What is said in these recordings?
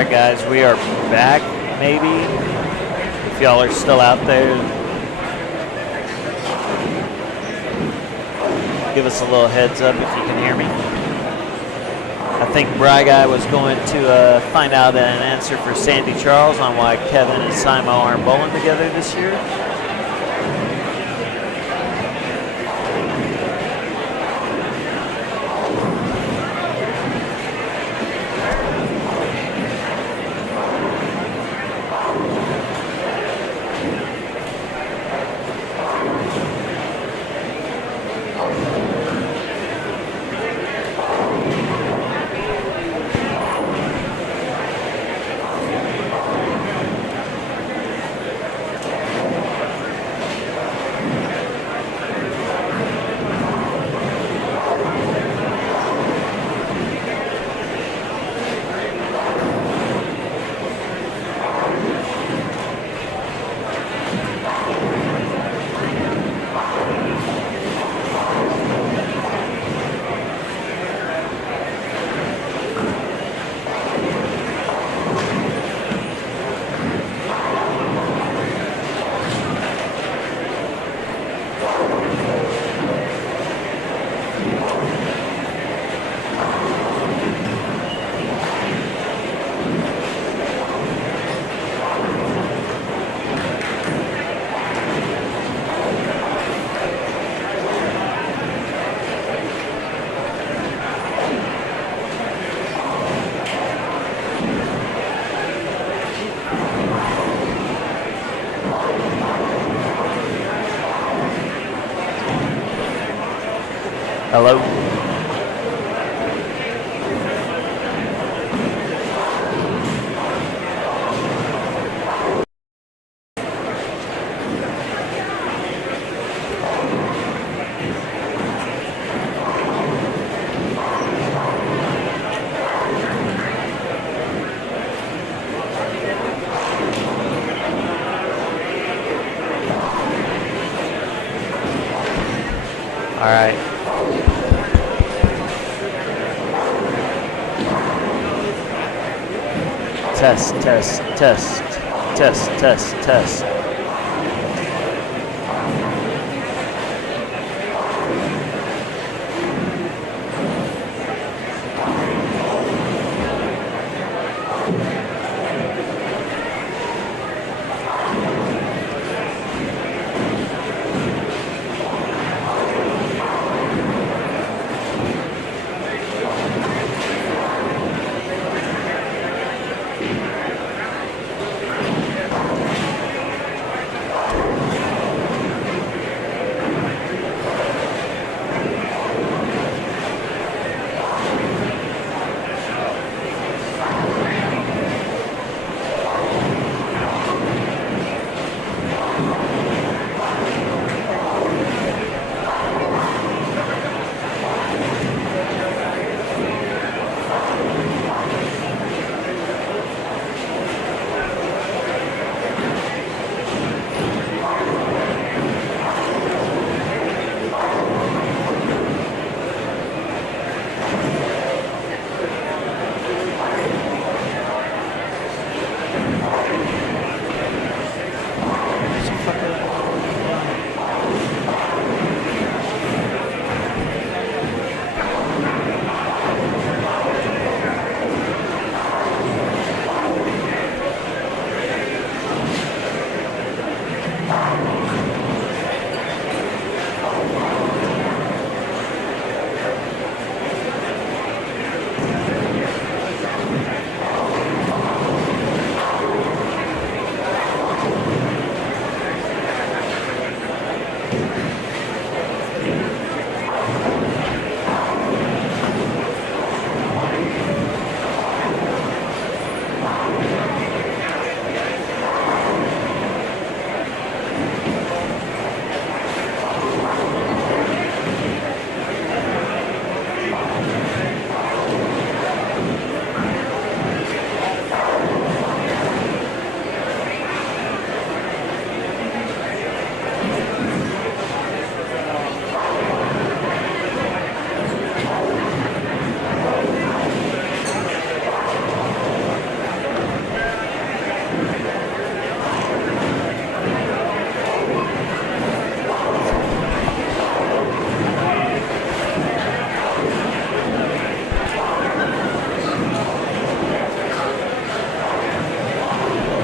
Alright guys, we are back, maybe, if y'all are still out there. Give us a little heads up if you can hear me. I think Bry Guy was going to find out an answer for Sandy Charles on why Kevin and Simo aren't bowling together this year. Hello. All right. Test, test, test, test, test, test.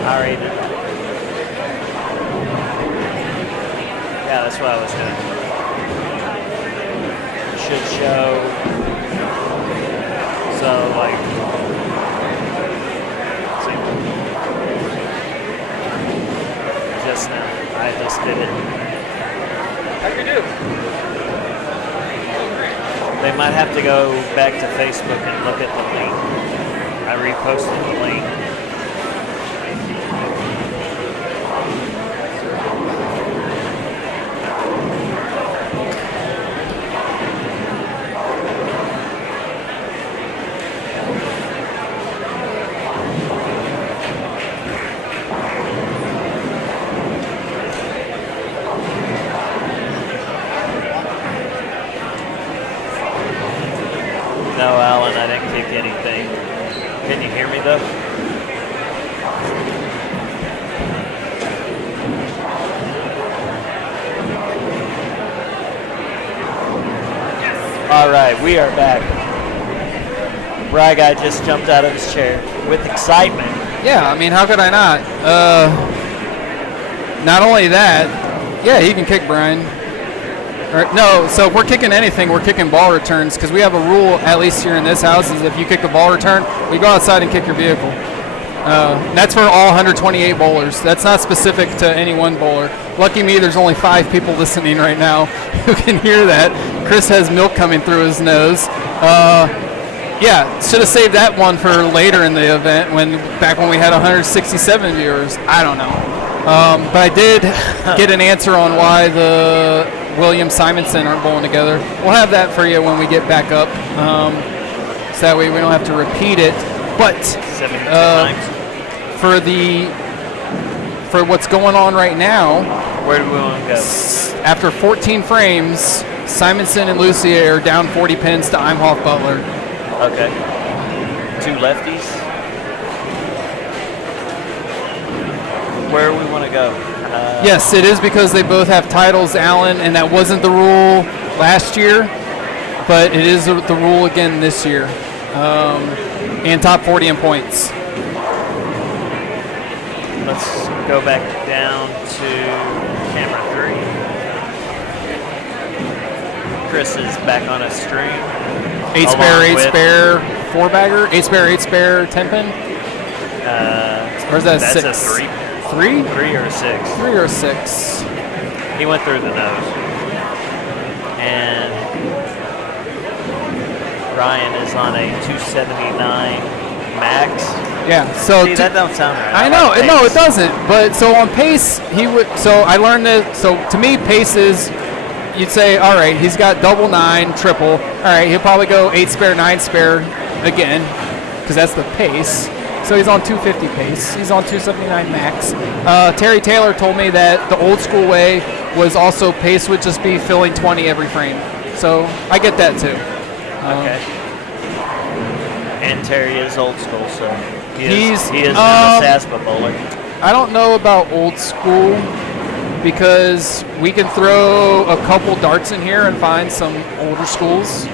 I read it. Yeah, that's what I was doing. Should show. So, like, see, just now, I just did it. How'd you do? They might have to go back to Facebook and look at the link. I reposted the link. No, Alan, I didn't kick anything. Can you hear me, though? All right, we are back. Bry Guy just jumped out of his chair with excitement. Yeah, I mean, how could I not? Not only that, yeah, he can kick Brian. No, so if we're kicking anything, we're kicking ball returns because we have a rule, at least here in this house, is if you kick a ball return, we go outside and kick your vehicle. That's for all 128 bowlers. That's not specific to any one bowler. Lucky me, there's only 5 people listening right now who can hear that. Chris has milk coming through his nose. Yeah, should have saved that one for later in the event, back when we had 167 viewers. I don't know. But I did get an answer on why the William Simonson aren't bowling together. We'll have that for you when we get back up, so that way we don't have to repeat it. But for what's going on right now, where do we want to go? After 14 frames, Simonson and Lucier are down 40 pins to Imhoff Butler. Okay. 2 lefties. Where do we want to go? Yes, it is because they both have titles, Alan, and that wasn't the rule last year, but it is the rule again this year. And top 40 in points. Let's go back down to camera 3. Chris is back on a stream. 8 spare, 4-bagger, 8 spare, 10 pin. Or is that that's 6? A 3. 3? 3 or 6. 3 or 6. He went through the nose. And Ryan is on a 279 max. Yeah. So see, that don't sound right. I know. No, it doesn't. But so on pace, he would. So I learned that. So to me, pace is. You'd say, all right, he's got double 9, triple. All right, he'll probably go 8 spare, 9 spare again, because that's the pace. So he's on 250 pace. He's on 279 max. Terry Taylor told me that the old school way was also pace would just be filling 20 every frame. So I get that too. Okay. And Terry is old school, so he is not a SASPA bowler. I don't know about old school because we can throw a couple darts in here and find some older schools.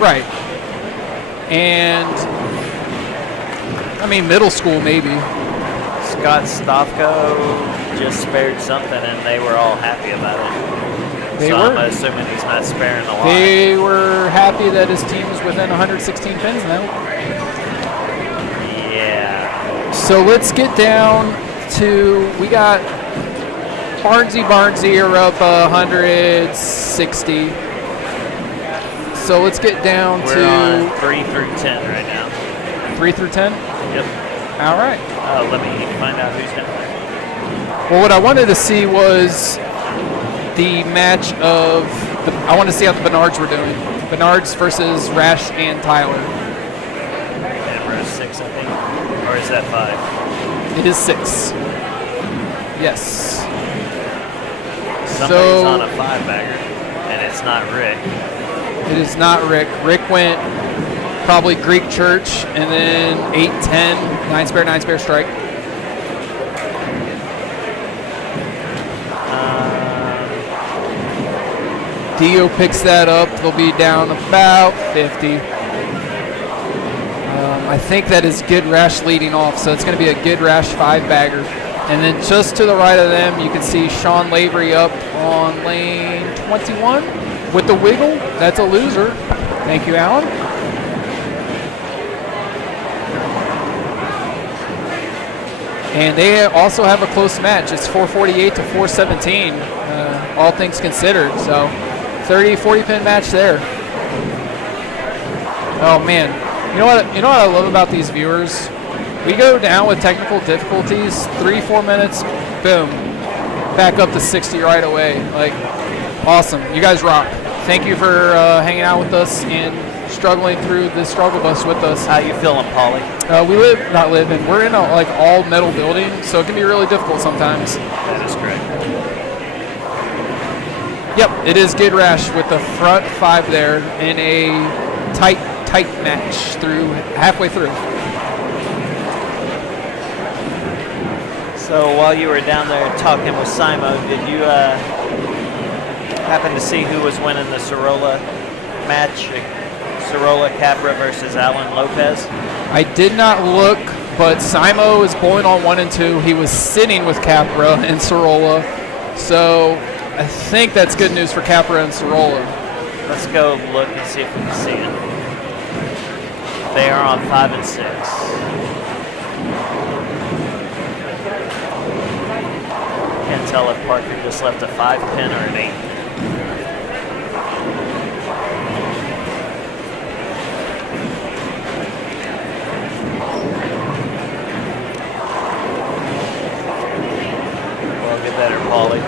Right. And I mean, middle school maybe. Scott Stofko just spared something, and they were all happy about it. I'm assuming he's not sparing a lot. They were happy that his team was within 116 pins now. Yeah. So let's get down to, we got Barnsey are up 160. So let's get down We're to on 3 through 10 right now. 3 through 10? Yep. All right. Let me find out who's down. Well, what I wanted to see was the match of, I want to see how the Bernards were doing. Bernards versus Rash and Tyler. Camera 6, I think. Or is that 5? It is 6. Yes. Somebody's on a 5-bagger, and it's not Rick. It is not Rick. Rick went probably Greek Church, and then 8-10, 9 spare strike. Dio picks that up. They'll be down about 50. I think that is Good Rash leading off, so it's going to be a Good Rash 5-bagger. And then just to the right of them, you can see Sean Lavery up on lane 21 with the wiggle. That's a loser. Thank you, Alan. And they also have a close match. It's 448 to 417, all things considered. So 30, 40 pin match there. Oh man, you know what I love about these viewers? We go down with technical difficulties, 3-4 minutes, boom, back up to 60 right away. Like, awesome. You guys rock. Thank you for hanging out with us and struggling through the struggle bus with us. How you feeling, Paulie? We're in a like all metal building, so it can be really difficult sometimes. That is correct. Yep, it is Good Rash with the front 5 there in a tight match through halfway through. So while you were down there talking with Simo, did you happen to see who was winning the Sorolla match? Sorolla Capra versus Alan Lopez? I did not look, but Simo is bowling on 1 and 2. He was sitting with Capra and Sorolla, so I think that's good news for Capra and Sorolla. Let's go look and see if we can see it. They are on 5 and 6. Can't tell if Parker just left a 5 pin or an 8. Well, get better, Paulie.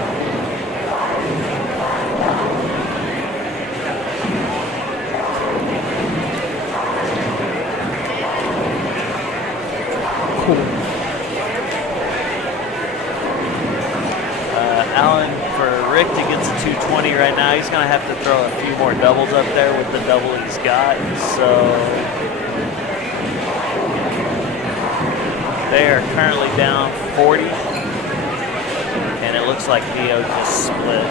Alan, for Rick to get to 220 right now, he's going to have to throw a few more doubles up there with the double he's got. So they are currently down 40, and it looks like Neo just split.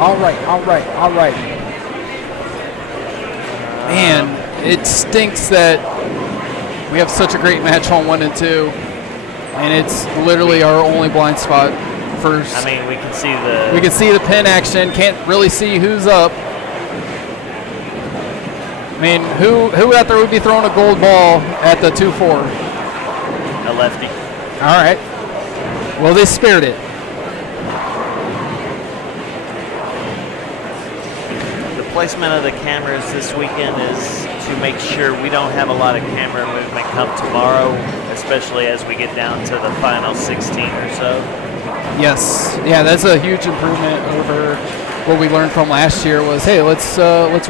All right. Man, it stinks that we have such a great match on 1 and 2, and it's literally our only blind spot. First, I mean, we can see the pin action. Can't really see who's up. I mean, who out there would be throwing a gold ball at the 2-4? A lefty. All right. Well, they spared it. Placement of the cameras this weekend is to make sure we don't have a lot of camera movement come tomorrow, especially as we get down to the final 16 or so. Yes, yeah, that's a huge improvement over what we learned from last year. Was hey, let's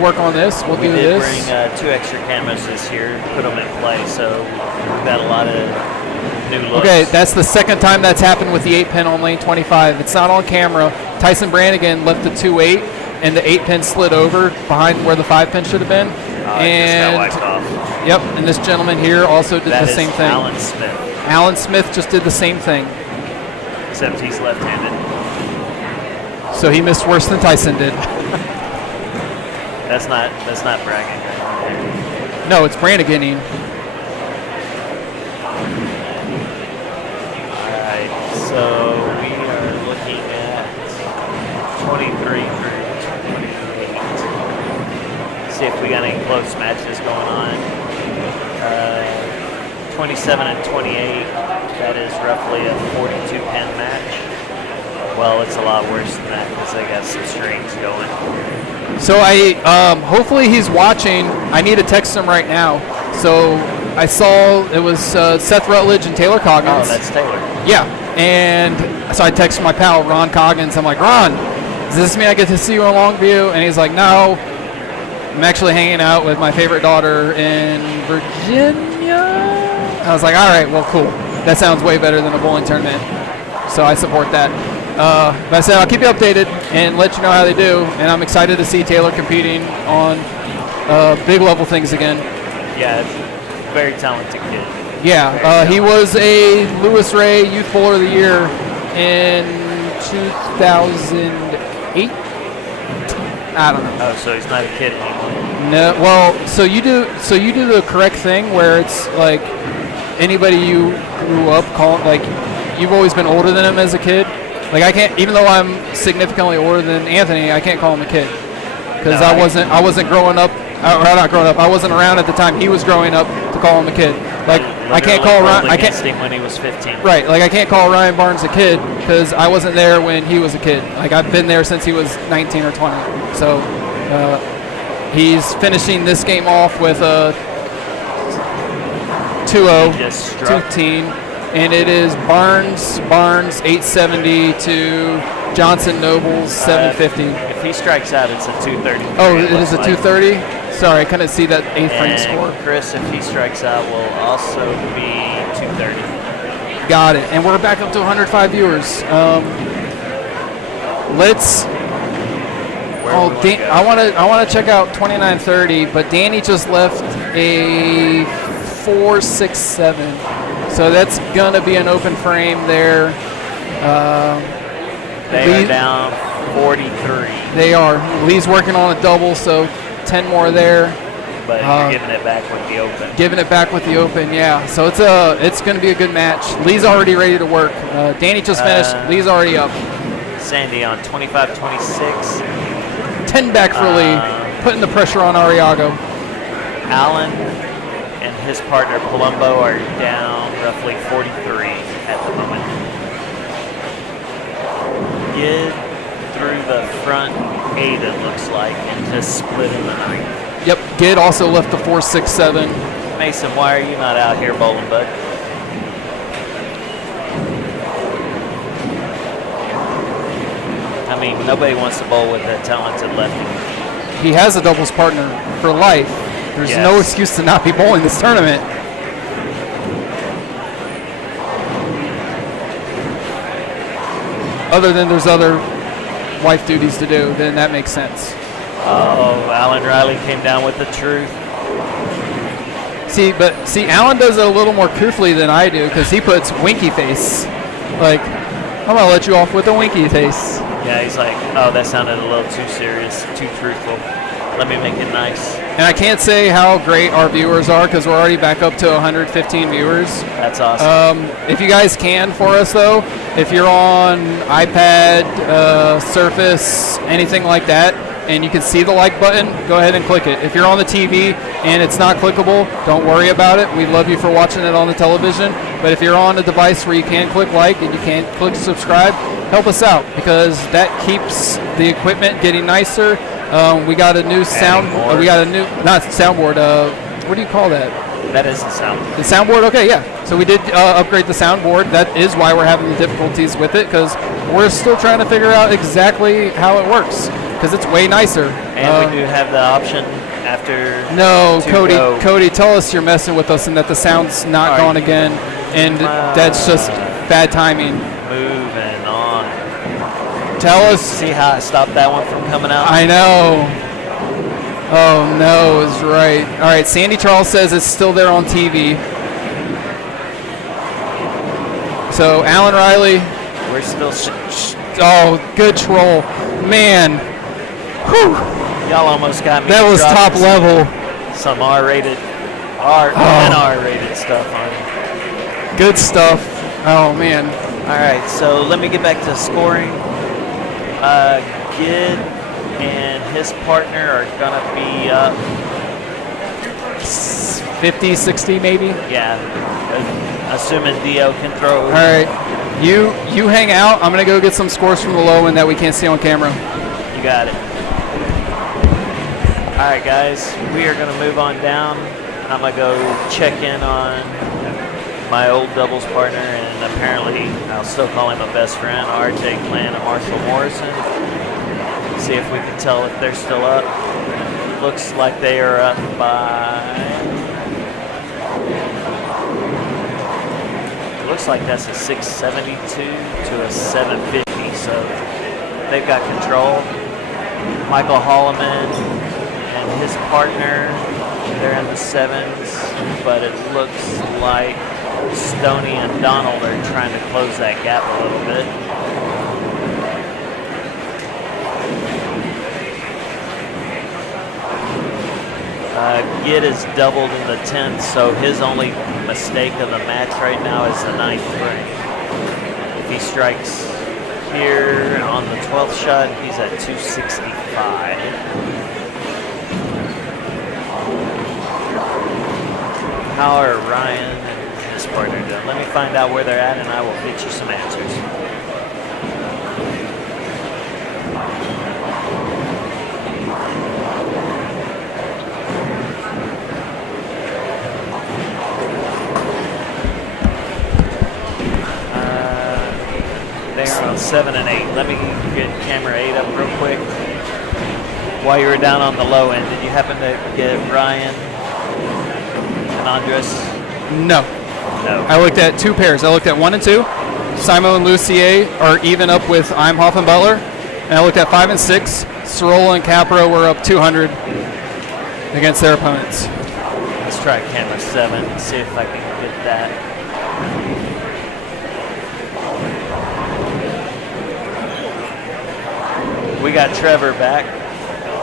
work on this. We'll do this. We did bring 2 extra cameras this year, put them in play, so we've got a lot of new looks. Okay, that's the second time that's happened with the 8-pin on lane 25. It's not on camera. Tyson Brannigan left the 2-8. And the 8-pin slid over behind where the 5-pin should have been. And just got wiped off. Yep, and this gentleman here also did the same thing. Alan Smith. Alan Smith just did the same thing. Except he's left-handed. So he missed worse than Tyson did. That's not bragging. No, it's Branniganing. All right, so we are looking at 23 through see if we got any close matches going on. 27 and 28, that is roughly a 42 pin match. Well, it's a lot worse than that because they got some strings going. So hopefully he's watching. I need to text him right now. So I saw it was Seth Rutledge and Taylor Coggins. Oh, that's Taylor. Yeah, and so I texted my pal Ron Coggins. I'm like, Ron, does this mean I get to see you in Longview? And he's like, no. I'm actually hanging out with my favorite daughter in Virginia. I was like, all right, well, cool. That sounds way better than a bowling tournament. So I support that. But I said I'll keep you updated and let you know how they do. And I'm excited to see Taylor competing on big level things again. Yeah, very talented kid. Yeah, he was a Lewis Ray Youth Bowler of the Year in 2008. I don't know. Oh, so he's not a kid anymore. No, well, so you do the correct thing where it's like anybody you grew up calling, like you've always been older than him as a kid. Like I can't, even though I'm significantly older than Anthony, I can't call him a kid because I wasn't growing up. Or not growing up. I wasn't around at the time he was growing up to call him a kid. Like I can't call Ryan. I can't him when he was 15. Right. Like I can't call Ryan Barnes a kid because I wasn't there when he was a kid. Like I've been there since he was 19 or 20. So he's finishing this game off with a 2-0, 2-teen, and it is Barnes 870 to Johnson Nobles 750. If he strikes out, it's a 230. Oh, it is a 230. Sorry, I couldn't see that eighth frame score. Chris, if he strikes out, will also be 230. Got it. And we're back up to 105 viewers. Let's. I want to check out 2930, but Danny just left a 467, so that's gonna be an open frame there. They are down 43. They are. Lee's working on a double, so 10 more there. But you're giving it back with the open. Giving it back with the open, yeah. So it's going to be a good match. Lee's already ready to work. Danny just finished. Lee's already up. Sandy on 25-26. 10 back for Lee, putting the pressure on Ariago. Allen and his partner Palumbo are down roughly 43 at the moment. Get through the front 8, it looks like, and just split in the 9th. Yep, Gid also left the 467. Mason, why are you not out here bowling, bud? I mean, nobody wants to bowl with a talented lefty. He has a doubles partner for life. There's no excuse to not be bowling this tournament. Other than there's other wife duties to do, then that makes sense. Oh, Alan Riley came down with the truth. See, Alan does it a little more truthfully than I do because he puts winky face. Like, I'm gonna let you off with a winky face. Yeah, he's like, oh, that sounded a little too serious, too truthful. Let me make it nice. And I can't say how great our viewers are because we're already back up to 115 viewers. That's awesome. If you guys can for us though, if you're on iPad, Surface, anything like that, and you can see the like button, go ahead and click it. If you're on the TV and it's not clickable, don't worry about it. We love you for watching it on the television. But if you're on a device where you can click like and you can't click subscribe, help us out because that keeps the equipment getting nicer. We got a new we got a new, not soundboard, what do you call that? That is the soundboard. The soundboard, okay, yeah. So we did upgrade the soundboard. That is why we're having the difficulties with it because we're still trying to figure out exactly how it works because it's way nicer. And we do have the option after. No, Cody, tell us you're messing with us and that the sound's not gone again, and that's just bad timing. Moving on. Tell us. See how I stopped that one from coming out? I know. Oh no, is right. All right, Sandy Charles says it's still there on TV. So Alan Riley. We're still. Oh, good troll, man. Whew. Y'all almost got me. That was top level. Some R-rated, and R-rated stuff on it. Good stuff. Oh man. All right, so let me get back to scoring. Gid and his partner are gonna be up 50, 60 maybe. Yeah, assuming Dio can throw. All right, you hang out. I'm gonna go get some scores from the low end that we can't see on camera. You got it. All right, guys, we are gonna move on down. I'm gonna go check in on my old doubles partner, and apparently I'll still call him a best friend, RJ Clan and Marshall Morrison. See if we can tell if they're still up. Looks like they are up by. Looks like that's a 672 to a 750, so they've got control. Michael Holloman and his partner, they're in the 7s, but it looks like Stoney and Donald are trying to close that gap a little bit. Gid is doubled in the 10th, so his only mistake of the match right now is the 9th ring. If he strikes here on the 12th shot, he's at 265. How are Ryan and his partner doing? Let me find out where they're at, and I will get you some answers. They're on 7 and 8. Let me get camera 8 up real quick. While you were down on the low end, did you happen to get Ryan and Andres? No. No. I looked at 2 pairs. I looked at 1 and 2. Simon and Lucier are even up with Imhoff and Butler. And I looked at 5 and 6. Sorolla and Capro were up 200 against their opponents. Let's try camera 7 and see if I can get that. We got Trevor back.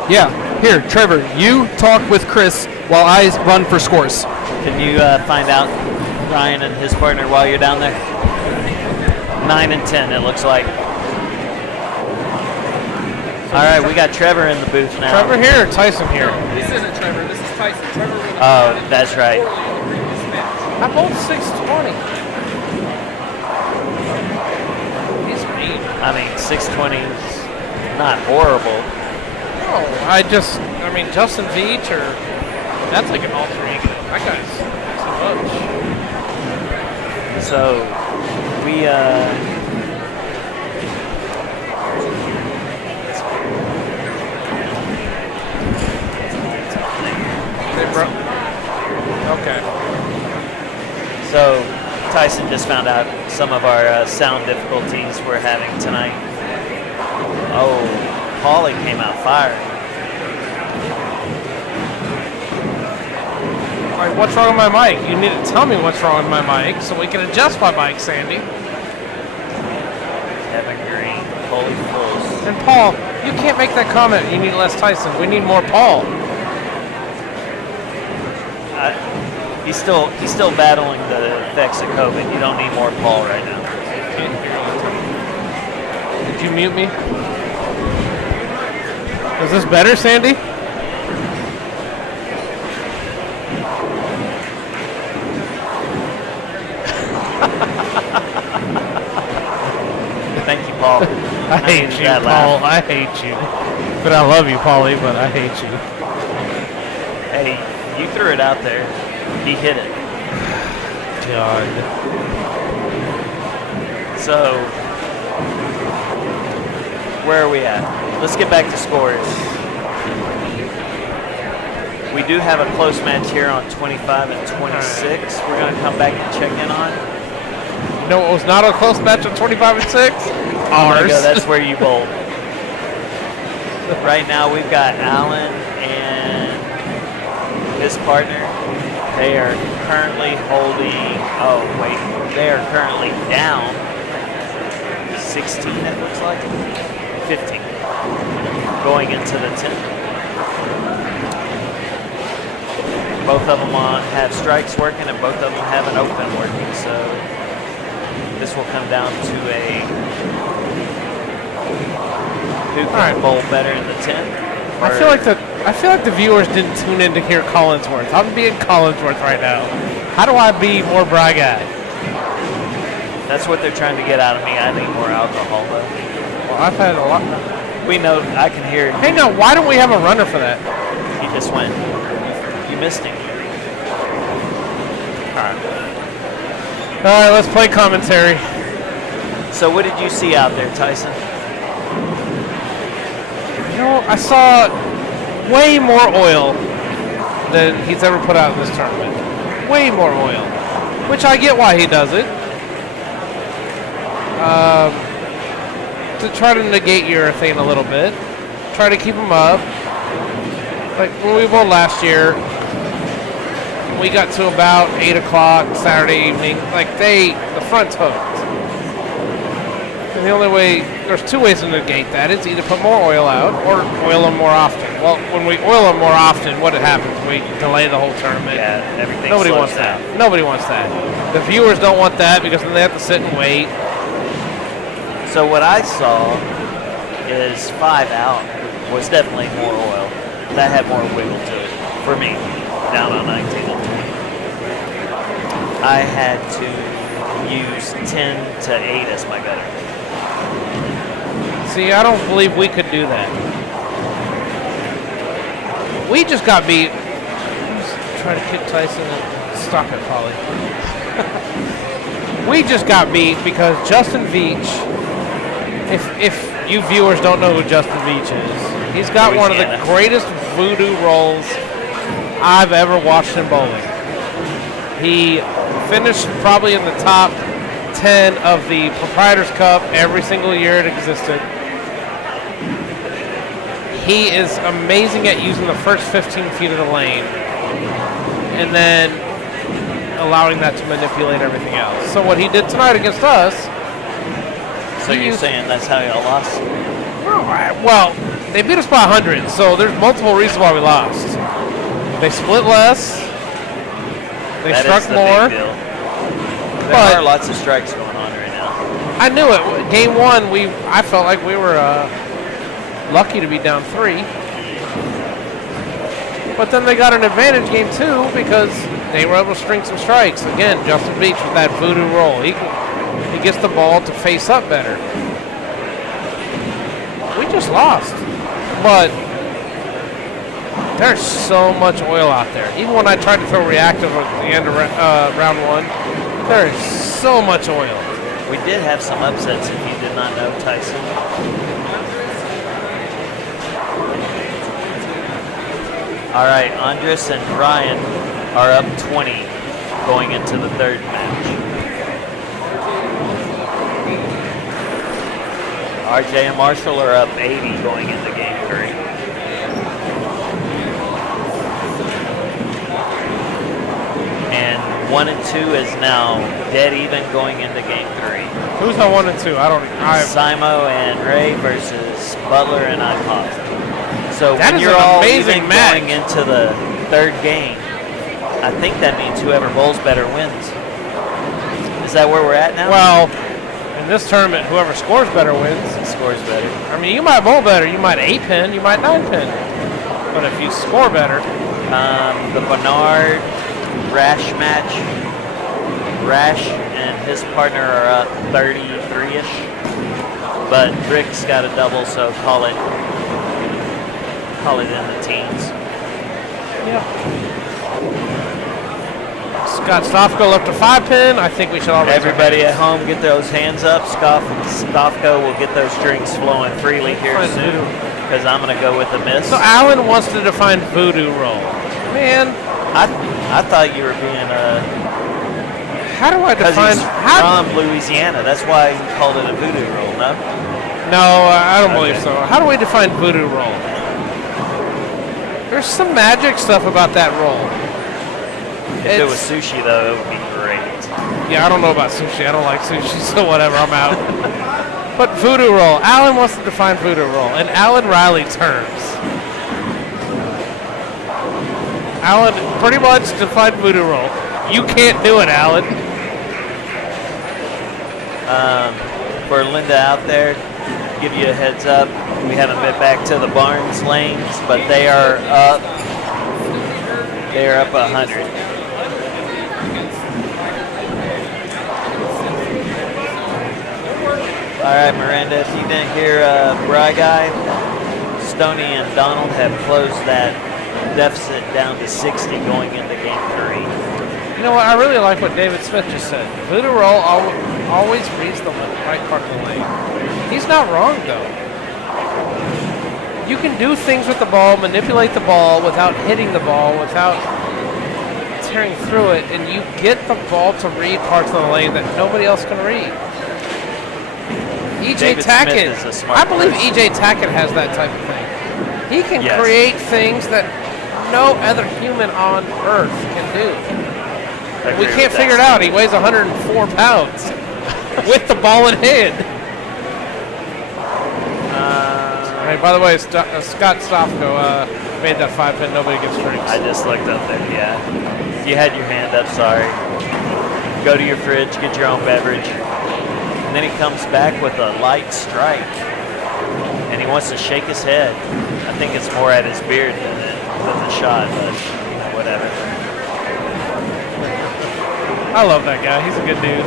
Yeah. Here, Trevor, you talk with Chris while I run for scores. Can you find out Ryan and his partner while you're down there? 9 and 10, it looks like. All right, we got Trevor in the booth now. Trevor here or Tyson here? This isn't Trevor. This is Tyson. Trevor. Oh, that's right. I'm both 620. He's mean. I mean, 620 is not horrible. No, I mean, Justin Veach or that's like an alter ego. That guy's too much. So we Okay. So Tyson just found out some of our sound difficulties we're having tonight. Oh, Paulie came out firing. All right, what's wrong with my mic? You need to tell me what's wrong with my mic so we can adjust my mic, Sandy. Kevin Green, holy fools. And Paul, you can't make that comment. You need less Tyson. We need more Paul. He's still battling the effects of COVID. You don't need more Paul right now. Did you mute me? Is this better, Sandy? Thank you, Paul. I hate you, Paul. I hate you. But I love you, Paulie, but I hate you. Hey, you threw it out there. He hit it. God. So, where are we at? Let's get back to scores. We do have a close match here on 25 and 26. We're going to come back and check in on. No, it was not a close match on 25 and 6. Ours. Go, that's where you bowled. Right now we've got Alan and his partner. They are currently holding, they are currently down 16, it looks like, 15, going into the 10th. Both of them have strikes working and both of them have an open working, so this will come down to a who can bowl better in the 10th. I feel like the viewers didn't tune in to hear Collinsworth. I'm being Collinsworth right now. How do I be more Bry-Guy? That's what they're trying to get out of me. I need more alcohol, though. Well, I've had a lot. We know. I can hear. Hey, now, why don't we have a runner for that? He just went. You missed him. All right, let's play commentary. So what did you see out there, Tyson? You know, I saw way more oil than he's ever put out in this tournament. Way more oil, which I get why he does it. To try to negate urethane a little bit, try to keep him up. Like when we bowled last year, we got to about 8 o'clock Saturday evening. Like the front's hooked. And the only way, there's two ways to negate that. It's either put more oil out or oil them more often. Well, when we oil them more often, what happens? We delay the whole tournament. Yeah, everything Nobody slows wants down. that. Nobody wants that. The viewers don't want that because then they have to sit and wait. So what I saw is 5 out was definitely more oil. That had more wiggle to it for me, down on 19 and 20. I had to use 10 to 8 as my gutter. See, I don't believe we could do that. We just got beat. Try to kick Tyson and stop it, Polly. We just got beat because Justin Veach, if you viewers don't know who Justin Veach is, he's got one of the greatest voodoo rolls I've ever watched in bowling. He finished probably in the top 10 of the Proprietors Cup every single year it existed. He is amazing at using the first 15 feet of the lane and then allowing that to manipulate everything else. So what he did tonight against us... So you're saying that's how y'all lost? Well, they beat us by 100, so there's multiple reasons why we lost. They split less. They struck more. Big deal. There are lots of strikes going on right now. I knew it. Game one, I felt like we were lucky to be down 3. But then they got an advantage game 2 because they were able to string some strikes. Again, Justin Beach with that voodoo roll. He gets the ball to face up better. We just lost. But there's so much oil out there. Even when I tried to throw reactive at the end of round 1, there is so much oil. We did have some upsets if you did not know, Tyson. All right, Andres and Ryan are up 20 going into the third match. RJ and Marshall are up 80 going into game 3. And 1 and 2 is now dead even going into game 3. Who's on 1 and 2? Simo and Ray versus Butler and iPod. So that when is you're an all amazing even match. going into the third game, I think that means whoever bowls better wins. Is that where we're at now? Well, in this tournament, whoever scores better wins. Scores better. I mean, you might bowl better. You might 8-pin. You might 9-pin. But if you score better. The Bernard Rash match. Rash and his partner are up 33-ish. But Rick's got a double, so call it in the teens. Yep. Scott Stofko left a 5-pin. I think we should all raise Everybody at home, get those hands up. Stofko will get those drinks flowing freely here soon because I'm going to go with a miss. So Alan wants to define voodoo roll. Man. I thought you were being how do I define? From Louisiana. That's why he called it a voodoo roll, no? No, I don't believe so. How do we define voodoo roll? There's some magic stuff about that roll. If it was sushi, though, it would be great. Yeah, I don't know about sushi. I don't like sushi, so whatever, I'm out. But voodoo roll. Alan wants to define voodoo roll in Alan Riley terms. Alan pretty much defined voodoo roll. You can't do it, Alan. For Linda out there, give you a heads up. We haven't been back to the Barnes lanes, but they are up. They are up 100. All right, Miranda, if you didn't hear Bry Guy, Stoney and Donald have closed that deficit down to 60 going into game 3. You know what? I really like what David Smith just said. Voodoo roll always reads the right part of the lane. He's not wrong, though. You can do things with the ball, manipulate the ball without hitting the ball, without tearing through it, and you get the ball to read parts of the lane that nobody else can read. E.J. Tackett, I believe E.J. Tackett has that type of thing. He can create things that no other human on Earth can do. I We agree can't with figure it that out. He weighs 104 pounds with the ball in hand. Hey, by the way, Scott Stofko made that 5-pin. Nobody gets drinks. I just looked up there, yeah. You had your hand up, sorry. Go to your fridge, get your own beverage. And then he comes back with a light strike. And he wants to shake his head. I think it's more at his beard than the shot, but whatever. I love that guy. He's a good dude.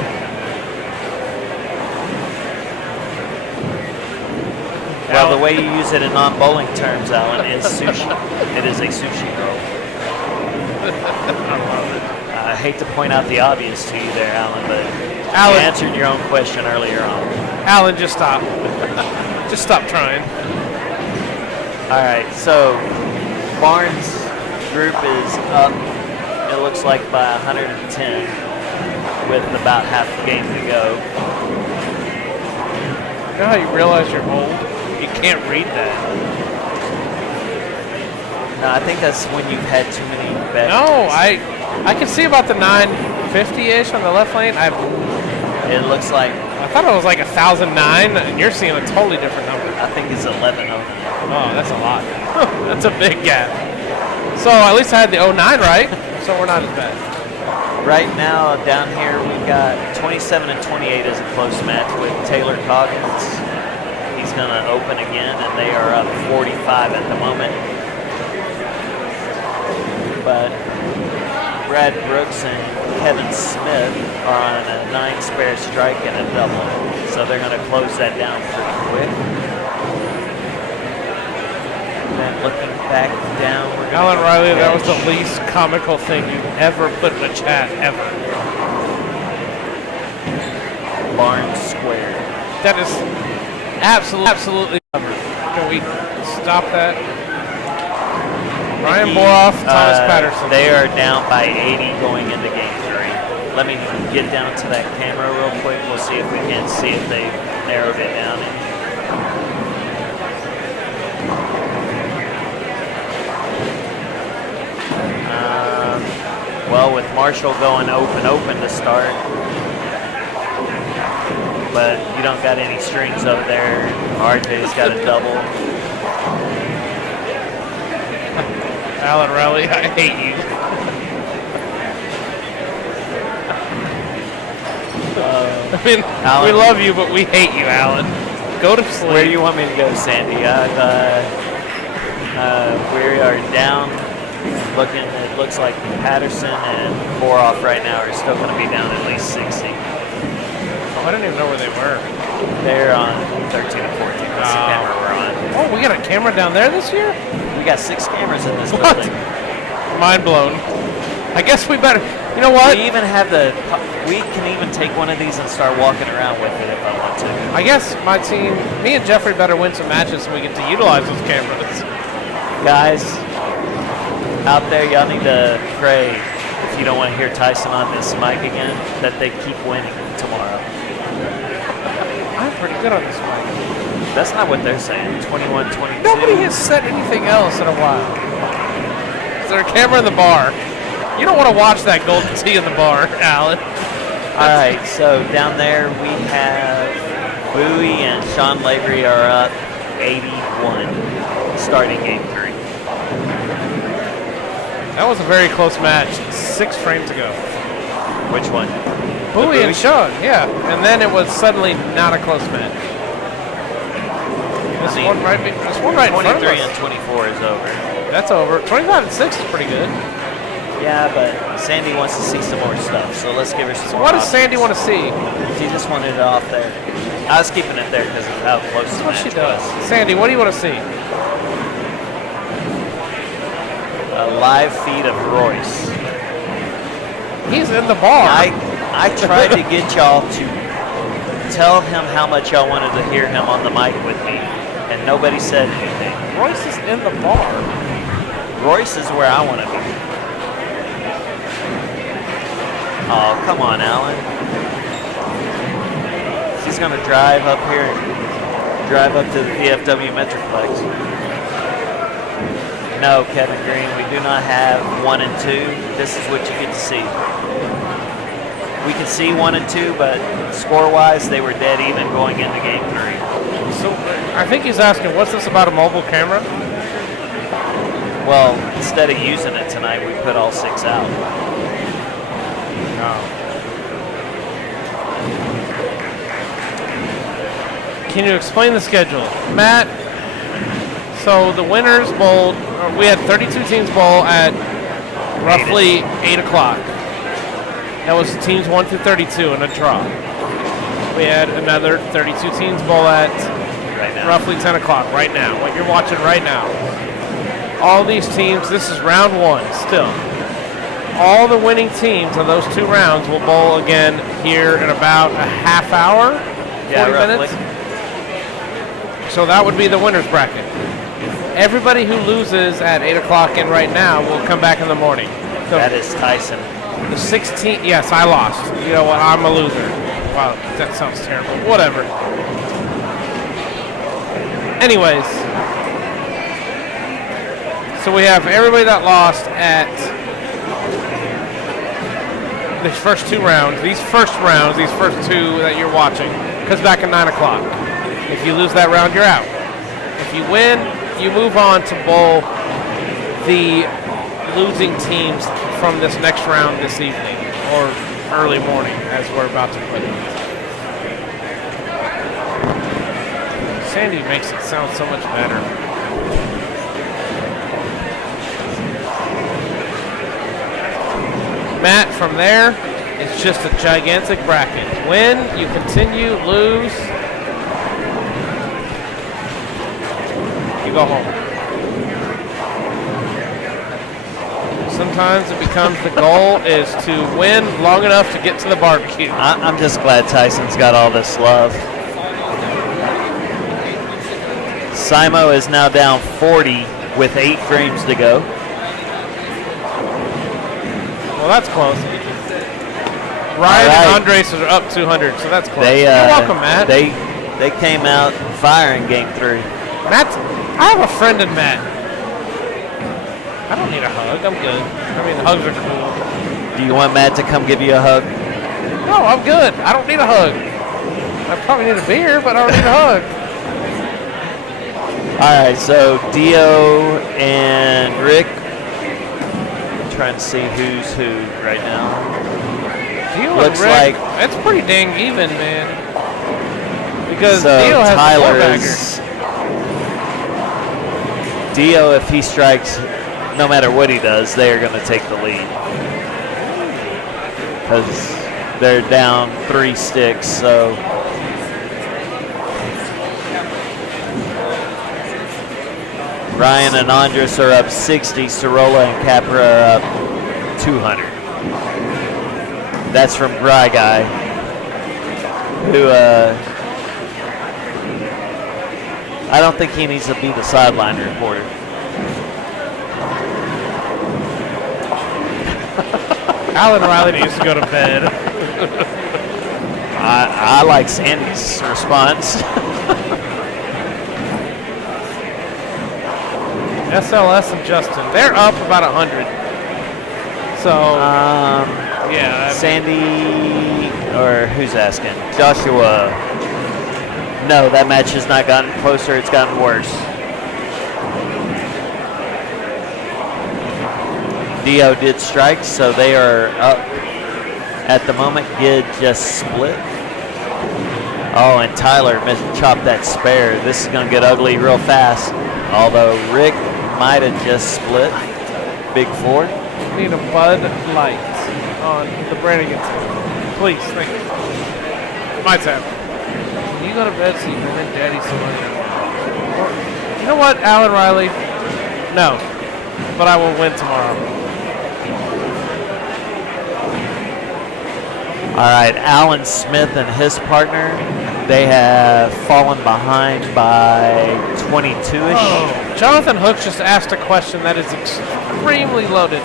Well, the way you use it in non-bowling terms, Alan, is sushi. It is a sushi roll. I hate to point out the obvious to you there, Alan, but you answered your own question earlier on. Alan, just stop. Just stop trying. All right, so Barnes' group is up, it looks like, by 110 with about half the game to go. You know how you realize you're old? You can't read that. No, I think that's when you've had too many bets. No, I can see about the 950-ish on the left lane. It looks like... I thought it was like 1,009, and you're seeing a totally different number. I think it's 1109. Oh, that's a lot. That's a big gap. So at least I had the 09 right, so we're not as bad. Right now, down here, we've got 27 and 28 as a close match with Taylor Coggins. He's going to open again, and they are up 45 at the moment. But Brad Brooks and Kevin Smith are on a 9 spare strike and a double. So they're going to close that down pretty quick. Then looking back down, we're Alan Riley, that was the least comical thing you ever put in a chat, ever. Barnes Square. That is absolutely covered. Can we stop that? Ryan Boroff, Thomas Patterson. They are down by 80 going into game 3. Let me get down to that camera real quick. We'll see if we can see if they narrowed it down. Well, with Marshall going open to start, but you don't got any strings up there. RJ's got a double. Alan Riley, I hate you. I mean, Alan, we love you, but we hate you, Alan. Go to sleep. Where do you want me to go, Sandy? We are down. Looking, it looks like Patterson and Boroff right now are still going to be down at least 60. Oh, I didn't even know where they were. They're on 13 and 14. That's the camera we're on. Oh, we got a camera down there this year? We got 6 cameras in this What? building. Mind blown. I guess we better. You know what? We even have we can even take one of these and start walking around with it if I want to. I guess my team, me and Jeffrey better win some matches so we get to utilize those cameras. Guys, out there, y'all need to pray, if you don't want to hear Tyson on this mic again, that they keep winning tomorrow. I'm pretty good on this mic. That's not what they're saying. 21-22. Nobody has said anything else in a while. Is there a camera in the bar? You don't want to watch that golden tee in the bar, Alan. All right, so down there we have Bowie and Sean Lavery are up 81, starting game 3. That was a very close match 6 frames ago. Which one? Bowie and Sean, yeah. And then it was suddenly not a close match. This one right in front of 23 us. and 24 is over. That's over. 25 and 6 is pretty good. Yeah, but Sandy wants to see some more stuff, so let's give her some more What does options. Sandy want to see? She just wanted it off there. I was keeping it there because of how close the What match she does. was. Sandy, what do you want to see? A live feed of Royce. He's in the bar. I tried to get y'all to tell him how much y'all wanted to hear him on the mic with me, and nobody said anything. Royce is in the bar. Royce is where I want to be. Oh, come on, Alan. She's going to drive up here and drive up to the PFW Metroplex. No, Kevin Green, we do not have 1 and 2. This is what you get to see. We can see 1 and 2, but score-wise, they were dead even going into game 3. So I think he's asking, what's this about a mobile camera? Well, instead of using it tonight, we put all 6 out. Can you explain the schedule? Matt, so the winners bowl, we had 32 teams bowl at roughly 8 o'clock. That was teams 1 through 32 in a draw. We had another 32 teams bowl at roughly 10 o'clock right now, what you're watching right now. All these teams, this is round 1 still. All the winning teams of those 2 rounds will bowl again here in about a half hour, 40 minutes. So that would be the winner's bracket. Everybody who loses at 8 o'clock and right now will come back in the morning. So that is Tyson. The 16, yes, I lost. You know what, I'm a loser. Wow, that sounds terrible. Whatever. Anyways. So we have everybody that lost at these first 2 rounds. These first 2 that you're watching, comes back at 9 o'clock. If you lose that round, you're out. If you win, you move on to bowl the losing teams from this next round this evening or early morning, as we're about to put it. Sandy makes it sound so much better. Matt, from there, it's just a gigantic bracket. Win, you continue, lose, you go home. Sometimes it becomes the goal is to win long enough to get to the barbecue. I'm just glad Tyson's got all this love. Simo is now down 40 with 8 frames to go. Well, that's close. Ryan and Andres are up 200, so that's close. You're welcome, Matt. They came out firing game 3. Matt, I have a friend in Matt. I don't need a hug. I'm good. I mean, hugs are cool. Do you want Matt to come give you a hug? No, I'm good. I don't need a hug. I probably need a beer, but I don't need a hug. All right, so Dio and Rick. Trying to see who's who right now. Dio looks and Rick, like it's pretty dang even, man. Because so Dio has Tyler's the Dio, if he strikes, no matter what he does, they are going to take the lead because they're down 3 sticks. So Ryan and Andres are up 60. Sorolla and Capra are up 200. That's from Bry Guy, who I don't think he needs to be the sideline reporter. Alan Riley needs to go to bed. I like Sandy's response. SLS and Justin, they're up about 100. So, yeah. Sandy, or who's asking? Joshua. No, that match has not gotten closer. It's gotten worse. Dio did strike, so they are up at the moment. Gid just split. Oh, and Tyler chopped that spare. This is going to get ugly real fast. Although Rick might have just split. Big 4. Need a Bud Light on the Brannigan. Please, thank you. My time. You go to bed so you can win Daddy some money. You know what, Alan Riley? No. But I will win tomorrow. All right, Alan Smith and his partner, they have fallen behind by 22-ish. Oh. Jonathan Hooks just asked a question that is extremely loaded.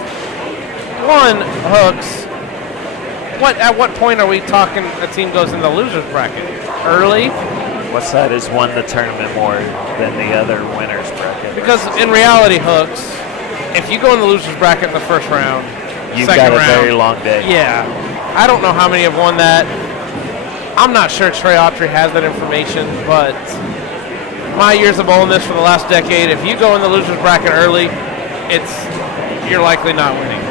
One, Hooks, at what point are we talking a team goes in the loser's bracket? Early? What side has won the tournament more than the other winner's bracket? Because in reality, Hooks, if you go in the loser's bracket in the first round, You've second got a round, very long day. Yeah. I don't know how many have won that. I'm not sure Trey Autry has that information, but my years of bowling this for the last decade, if you go in the loser's bracket early, you're likely not winning.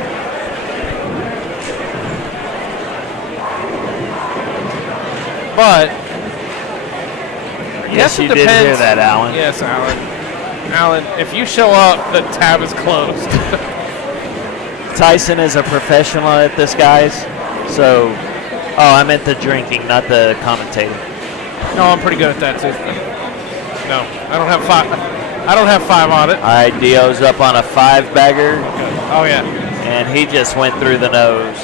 But Yes, you did hear that, Alan. Yes, Alan. Alan, if you show up, the tab is closed. Tyson is a professional at this, guys. So, I meant the drinking, not the commentating. No, I'm pretty good at that too. No, I don't have 5. I don't have 5 on it. All right, Dio's up on a 5-bagger. Oh yeah. And he just went through the nose.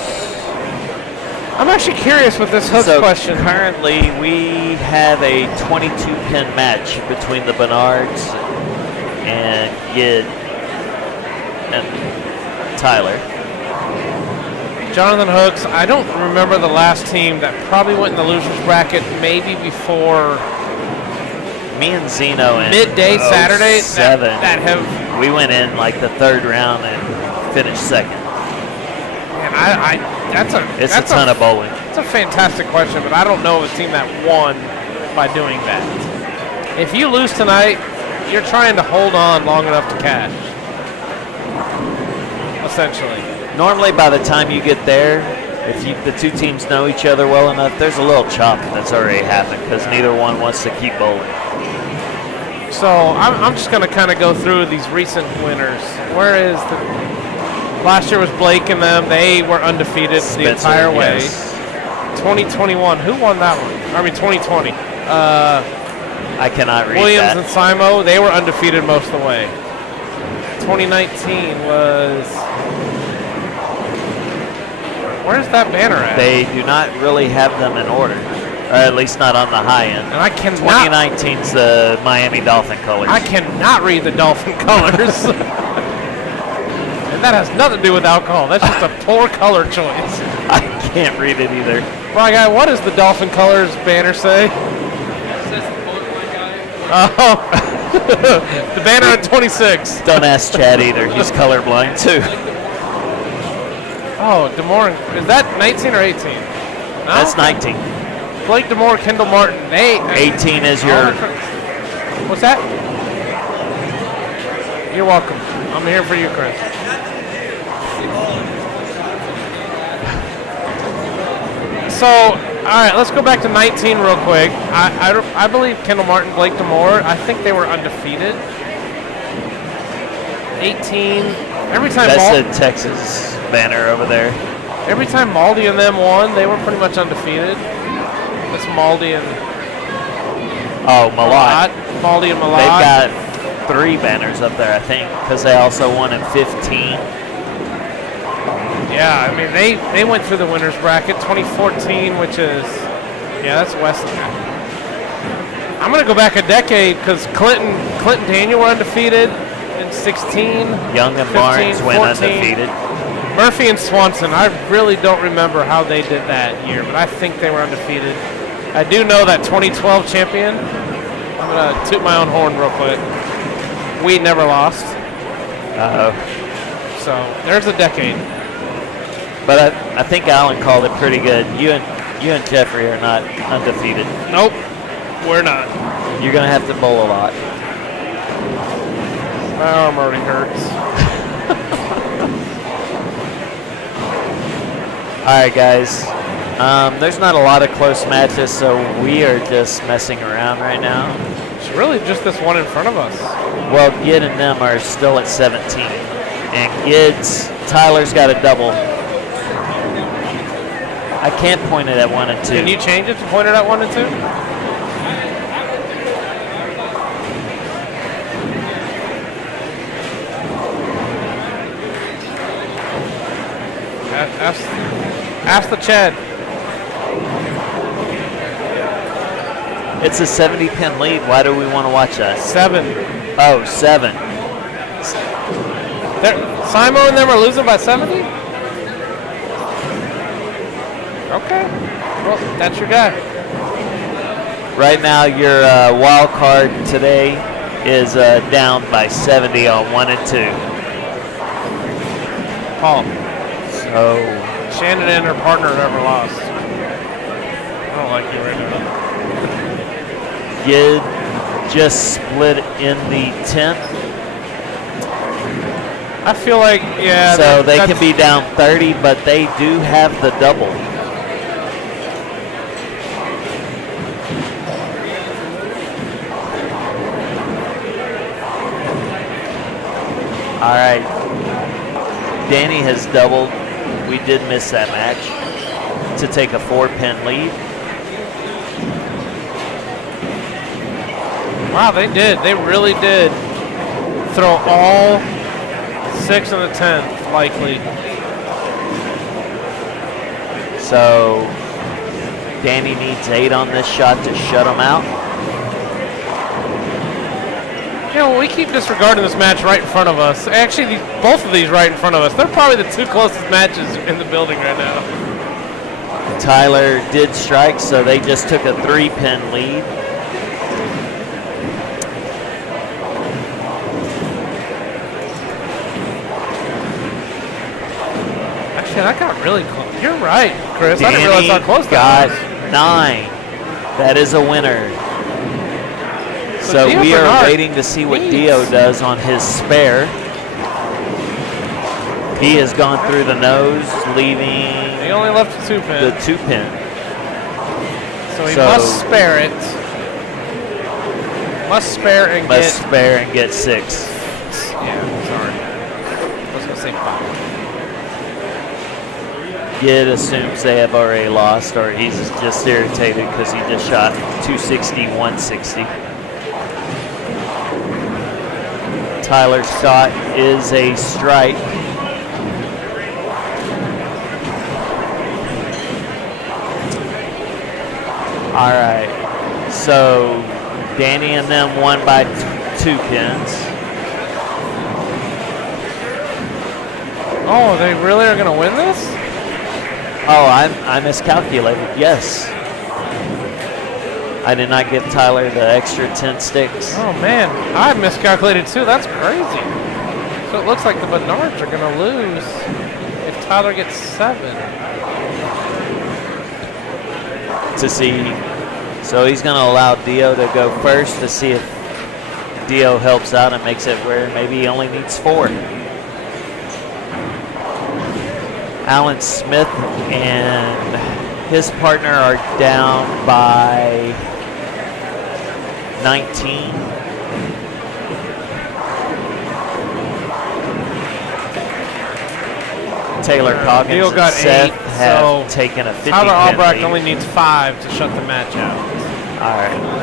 I'm actually curious with this hooks question. Currently, we have a 22-pin match between the Bernards and Gid and Tyler. Jonathan Hooks, I don't remember the last team that probably went in the loser's bracket maybe before Me and Zeno in midday Saturday. 07, That have. we went in like the 3rd round and finished 2nd. Man, that's a ton of bowling. It's a fantastic question, but I don't know of a team that won by doing that. If you lose tonight, you're trying to hold on long enough to cash. Essentially. Normally, by the time you get there, if the two teams know each other well enough, there's a little chop that's already happened because neither one wants to keep bowling. So I'm just going to kind of go through these recent winners. Whereas last year was Blake and them. They were undefeated the entire way. Yes. 2021, who won that one? I mean, 2020. I cannot read Williams that. and Simo, they were undefeated most of the way. 2019 was... Where's that banner at? They do not really have them in order, or at least not on the high end. And I cannot... 2019's the Miami Dolphin colors. I cannot read the Dolphin colors. And that has nothing to do with alcohol. That's just a poor color choice. I can't read it either. My guy, what does the Dolphin colors banner say? It says bullet my guy. Oh, the banner at 26. Don't ask Chad either. He's colorblind too. Oh, DeMore, is that 19 or 18? No? That's 19. Blake DeMore, Kendall Martin. 18 is your... What's that? You're welcome. I'm here for you, Chris. So, all right, let's go back to 19 real quick. I believe Kendall Martin, Blake DeMore, I think they were undefeated. 18. Every time That's the Texas banner over there. Every time Maldy and them won, they were pretty much undefeated. That's Maldy and Malott. Maldy and Malott. They've got 3 banners up there, I think, because they also won in 15. Yeah, I mean, they went through the winner's bracket, 2014, which is, that's Wesley. I'm going to go back a decade because Clinton Daniel were undefeated in 16. Young and 15, Barnes went 14. undefeated. Murphy and Swanson, I really don't remember how they did that year, but I think they were undefeated. I do know that 2012 champion, I'm going to toot my own horn real quick. We never lost. Uh-oh. So there's a decade. But I think Alan called it pretty good. You and Jeffrey are not undefeated. Nope, we're not. You're going to have to bowl a lot. My arm already hurts. All right, guys. There's not a lot of close matches, so we are just messing around right now. It's really just this one in front of us. Well, Gid and them are still at 17. And Tyler's got a double. I can't point it at 1 and 2. Can you change it to point it at 1 and 2? Ask the Chad. It's a 70-pin lead. Why do we want to watch that? 7. Oh, 7. Simo and them are losing by 70? Okay. Well, that's your guy. Right now, your wild card today is down by 70 on 1 and 2. Paul. So Shannon and her partner never lost. I don't like you right now. Gid just split in the 10th. I feel like, yeah. So they can be down 30, but they do have the double. All right. Danny has doubled. We did miss that match to take a 4-pin lead. Wow, they did. They really did throw all 6 and the 10th, likely. So Danny needs 8 on this shot to shut him out. You know, we keep disregarding this match right in front of us. Actually, both of these right in front of us. They're probably the 2 closest matches in the building right now. Tyler did strike, so they just took a 3-pin lead. Actually, that got really close. You're right, Chris. Danny I didn't realize how close got that was. 9. That is a winner. So Dio we are Bernard waiting to see what needs- Dio does on his spare. He has gone through the nose, leaving He only left a 2-pin. the 2-pin. So he must spare it. Must spare and Must spare and get 6. Yeah, sorry. I was going to say 5. Gid assumes they have already lost, or he's just irritated because he just shot 260, 160. Tyler's shot is a strike. All right, so Danny and them won by 2 pins. Oh, they really are going to win this? Oh, I miscalculated. Yes. I did not give Tyler the extra 10 sticks. Oh, man. I miscalculated, too. That's crazy. So it looks like the Bernards are going to lose if Tyler gets 7. To see. So he's going to allow Dio to go first to see if Dio helps out and makes it where maybe he only needs 4. Alan Smith and his partner are down by 19. Taylor Coggins Dio and got Seth 8, have so taken a 50 Tyler pin Albrecht lead. only needs 5 to shut the match out. All right.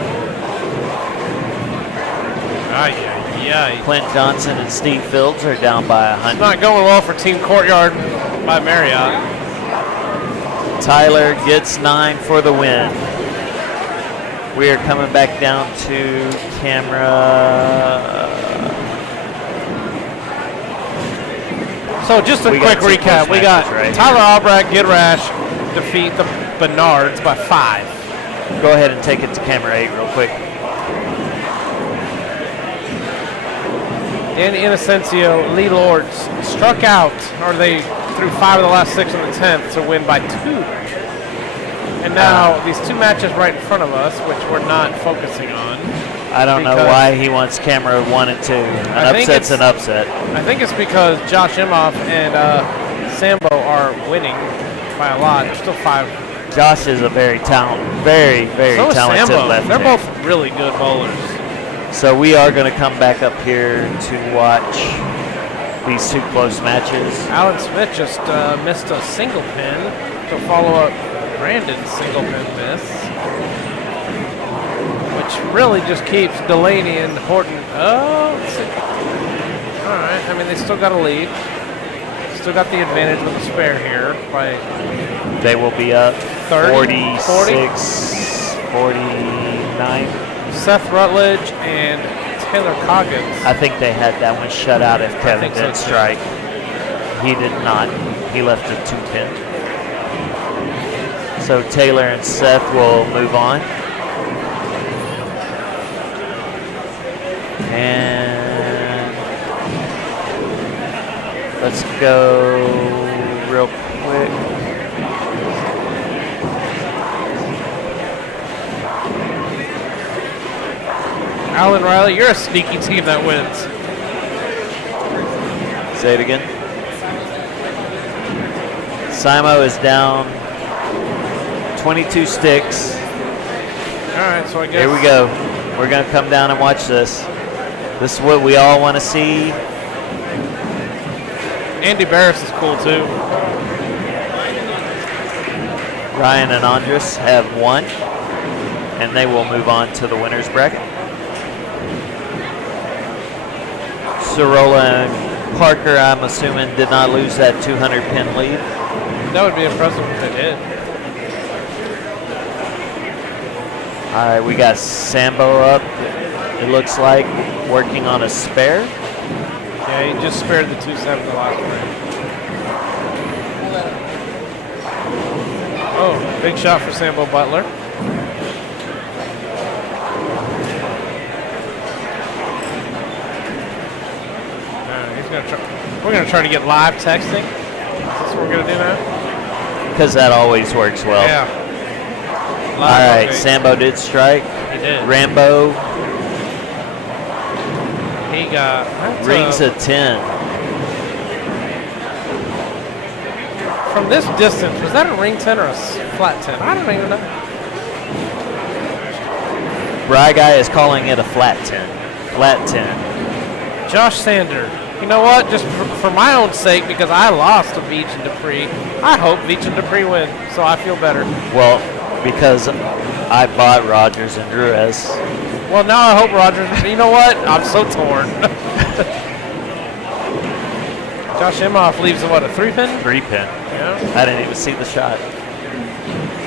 Yeah. Clint Johnson and Steve Fields are down by 100. It's not going well for Team Courtyard by Marriott. Tyler gets 9 for the win. We are coming back down to camera. So just a We quick got 2 recap. close We got matches right Tyler here. Albrecht, Gidrash defeat the Bernards by 5. Go ahead and take it to camera 8 real quick. Danny Inocencio, Lee Lords struck out, or they threw 5 of the last 6 in the 10th to win by 2. And now these 2 matches right in front of us, which we're not focusing on. I don't know because why he wants camera 1 and 2. An think upset's it's- an upset. I think it's because Josh Imhoff and Sambo are winning by a lot. There's still 5. Josh is a very very So is talented Sambo. left They're hand. both really good bowlers. So we are going to come back up here to watch these 2 close matches. Alan Smith just missed a single pin to follow up Brandon's single pin miss, which really just keeps Delaney and Horton. Oh, let's see. All right. I mean, they still got a lead. Still got the advantage with the spare here by They will be up 30, 46, 49. Seth Rutledge and Taylor Coggins. I think they had that one shut out if Kevin think so, didn't too. strike. He did not. He left a 2-pin. So Taylor and Seth will move on. And Let's go real quick. Alan Riley, you're a sneaky team that wins. Say it again. Simo is down 22 sticks. All right, so I guess. Here we go. We're going to come down and watch this. This is what we all want to see. Andy Barris is cool too. Ryan and Andres have won, and they will move on to the winner's bracket. Sorolla and Parker, I'm assuming, did not lose that 200 pin lead. That would be impressive if they did. All right, we got Sambo up, it looks like, working on a spare. Yeah, he just spared the 2-7 the last round. Oh, big shot for Sambo Butler. He's gonna try. We're gonna try to get live texting. Is this what we're gonna do now? Because that always works well. Yeah. All right, Sambo did strike. He did. Rambo He got rings a 10. From this distance, was that a ring 10 or a flat 10? I don't even know. Bry Guy is calling it a flat 10. Flat 10. Josh Sander. You know what? Just for my own sake, because I lost to Veach and Dupree, I hope Veach and Dupree win, so I feel better. Well, because I bought Rogers and Ruiz. Well, now I hope Rogers. You know what? I'm so torn. Josh Imhoff leaves a what, a 3-pin? 3-pin. Yeah. I didn't even see the shot.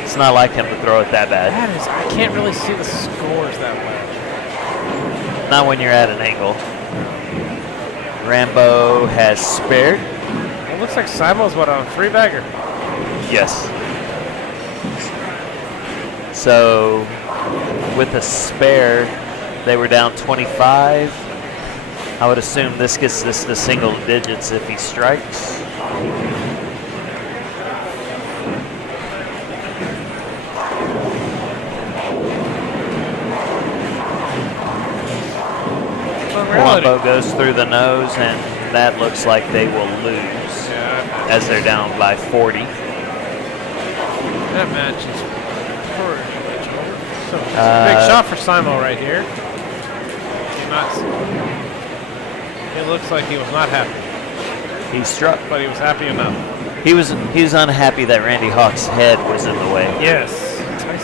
It's not like him to throw it that bad. That is, I can't really see the scores that way. Not when you're at an angle. Rambo has spared. It looks like Simo's what, on a 3-bagger? Yes. So with a spare, they were down 25. I would assume this gets this to single digits if he strikes. Colombo goes through the nose, and that looks like they will lose as they're down by 40. That match is pretty much over. So, big shot for Simo right here. It looks like he was not happy. He struck, but he was happy enough. He was unhappy that Randy Hawk's head was in the way. Yes.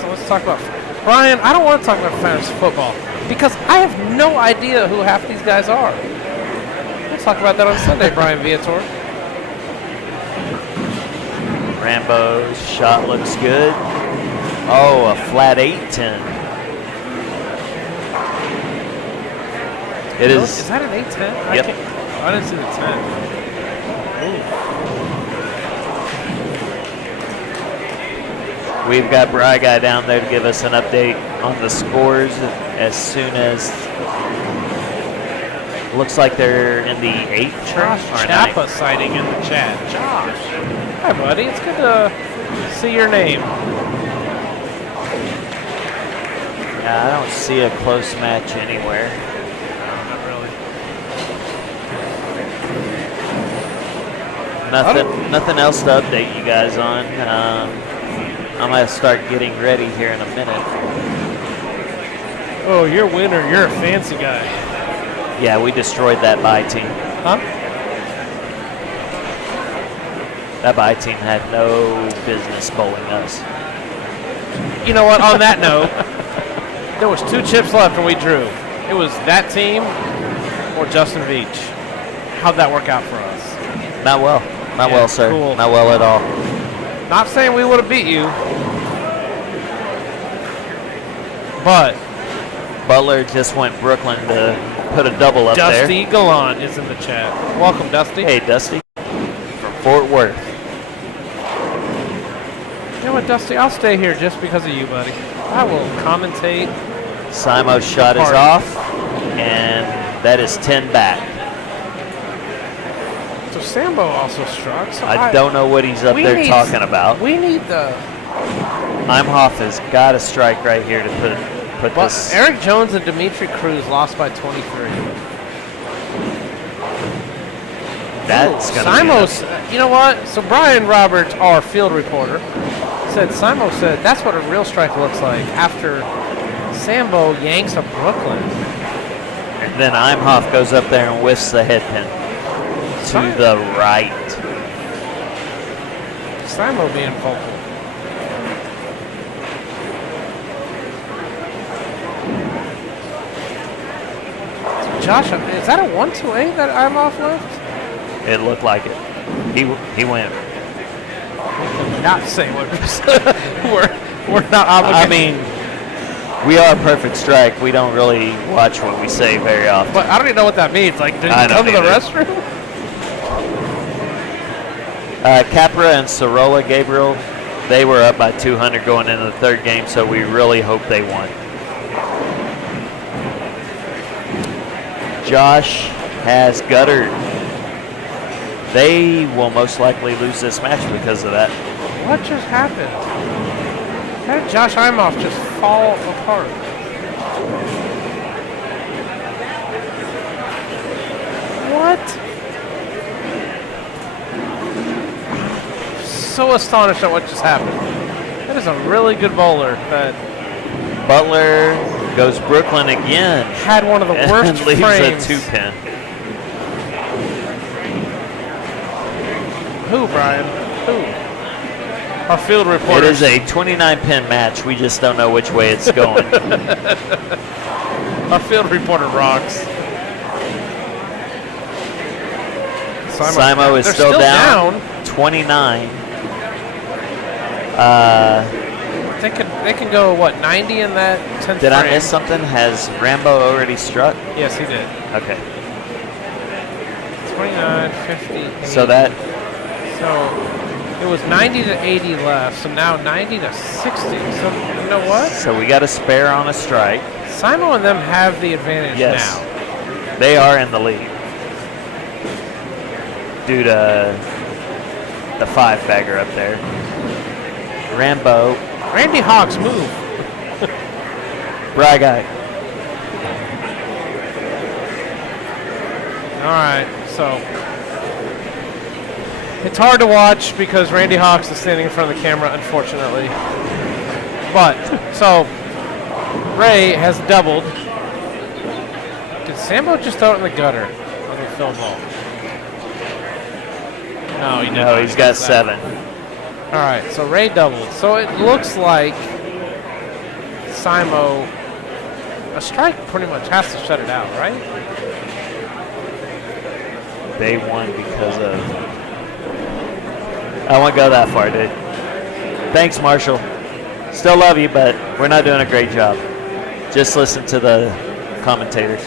So let's talk about Brian. I don't want to talk about fantasy football because I have no idea who half these guys are. We'll talk about that on Sunday, Brian Viator. Rambo's shot looks good. Oh, a flat 8-10. It is. Is that an 8-10? Yep. I didn't see the 10. We've got Bry Guy down there to give us an update on the scores as soon as. Looks like they're in the 8th Josh Chappa sighting in the chat. Josh. Hi, buddy. It's good to see your name. Yeah, I don't see a close match anywhere. Not really. Nothing else to update you guys on. I'm going to start getting ready here in a minute. Oh, you're a winner. You're a fancy guy. Yeah, we destroyed that buy team. Huh? That buy team had no business bowling us. You know what? On that note, there was 2 chips left and we drew. It was that team or Justin Veach. How'd that work out for us? Not well. Not well, sir. Cool. Not well at all. Not saying we would have beat you, but Butler just went Brooklyn to put a double up there. Dusty Gallant is in the chat. Welcome, Dusty. Hey, Dusty. From Fort Worth. You know what, Dusty? I'll stay here just because of you, buddy. I will commentate. Simo's shot is off, and that is 10 back. So Sambo also struck. So I don't know what he's up we there need- talking about. We need the. Imhoff has got a strike right here to put But this. Eric Jones and Dimitri Cruz lost by 23. That's going to be Simos, you know what? So Brian Roberts, our field reporter, said Simo said that's what a real strike looks like after Sambo yanks a Brooklyn. And then Imhoff goes up there and whiffs the head pin to the right. Simo being vocal. Josh, is that a 1-2-8 that Imhoff left? It looked like it. He went. Not say what we're not obligated. I mean, we are a perfect strike. We don't really watch what we say very often. But I don't even know what that means. Like, did I he come to don't the either. restroom? Capra and Sorolla Gabriel, they were up by 200 going into the third game, so we really hope they won. Josh has guttered. They will most likely lose this match because of that. What just happened? How did Josh Imhoff just fall apart? What? So astonished at what just happened. That is a really good bowler that Butler goes Brooklyn again. had one of the worst and leaves frames. a 2-pin. Who, Brian? Who? Our field It reporter. is a 29-pin match. We just don't know which way it's going. Our field reporter rocks. Simo is They're still down. 29. They can go what 90 in that 10th Did I frame. miss something? Has Rambo already struck? Yes, he did. Okay. 29, 50, 80. So that So it was 90 to 80 left. So now 90 to 60. So you know what? so we got a spare on a strike. Simo and them have the advantage Yes. now. They are in the lead due to the 5-bagger up there. Rambo, Randy Hawks move. Bry guy. All right, so it's hard to watch because Randy Hawks is standing in front of the camera, unfortunately. But so Ray has doubled. Did Sambo just throw it in the gutter on the film ball? No, he didn't. No, he's got 7. All right, so Ray doubled. So it looks like Simo, a strike pretty much has to shut it out, right? They won because of. I won't go that far, dude. Thanks, Marshall. Still love you, but we're not doing a great job. Just listen to the commentators.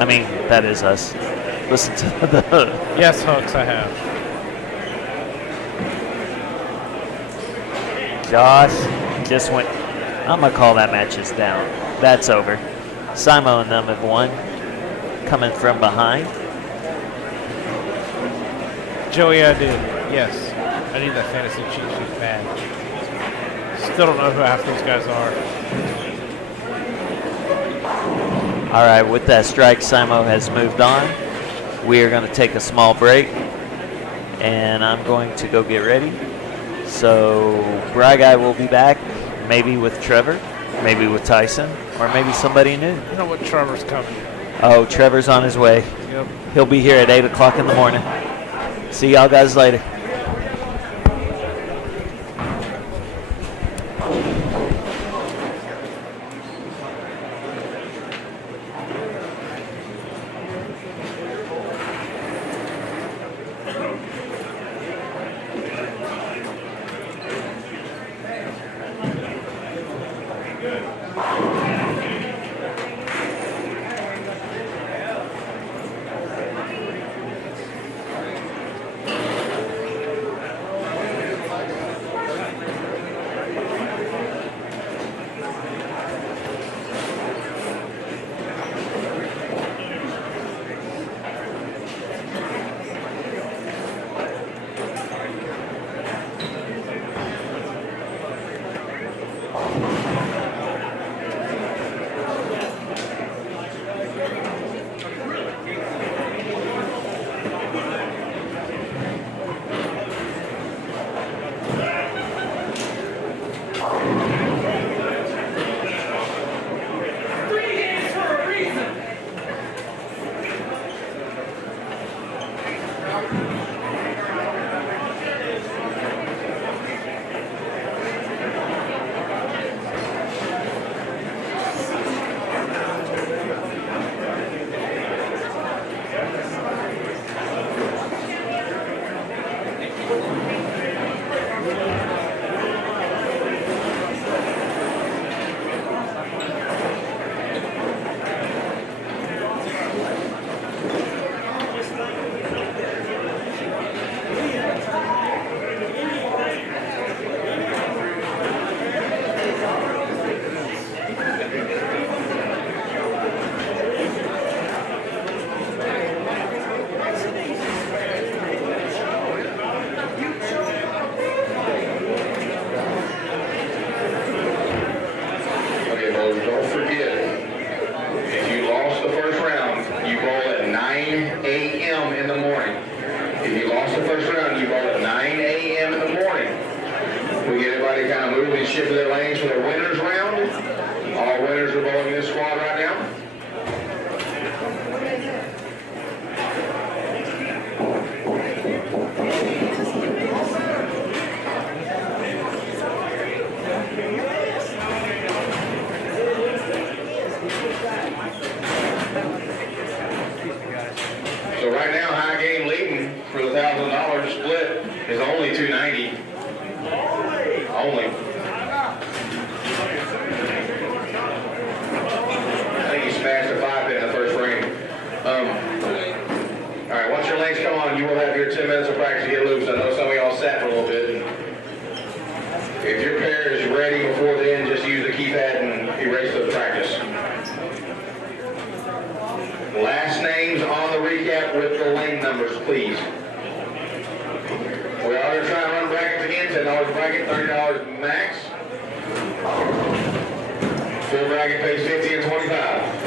I mean, that is us. Listen to the. Yes, Hooks, I have. Josh just went. I'm going to call that match is down. That's over. Simo and them have won. Coming from behind. Joey, I did. Yes. I need that fantasy cheat sheet bad. Still don't know who half these guys are. All right, with that strike, Simo has moved on. We are going to take a small break, and I'm going to go get ready. So, Bry Guy will be back, maybe with Trevor, maybe with Tyson, or maybe somebody new. You know what? Trevor's coming. Oh, Trevor's on his way. Yep. He'll be here at 8 o'clock in the morning. See y'all guys later. Full bag at page 50 and 25.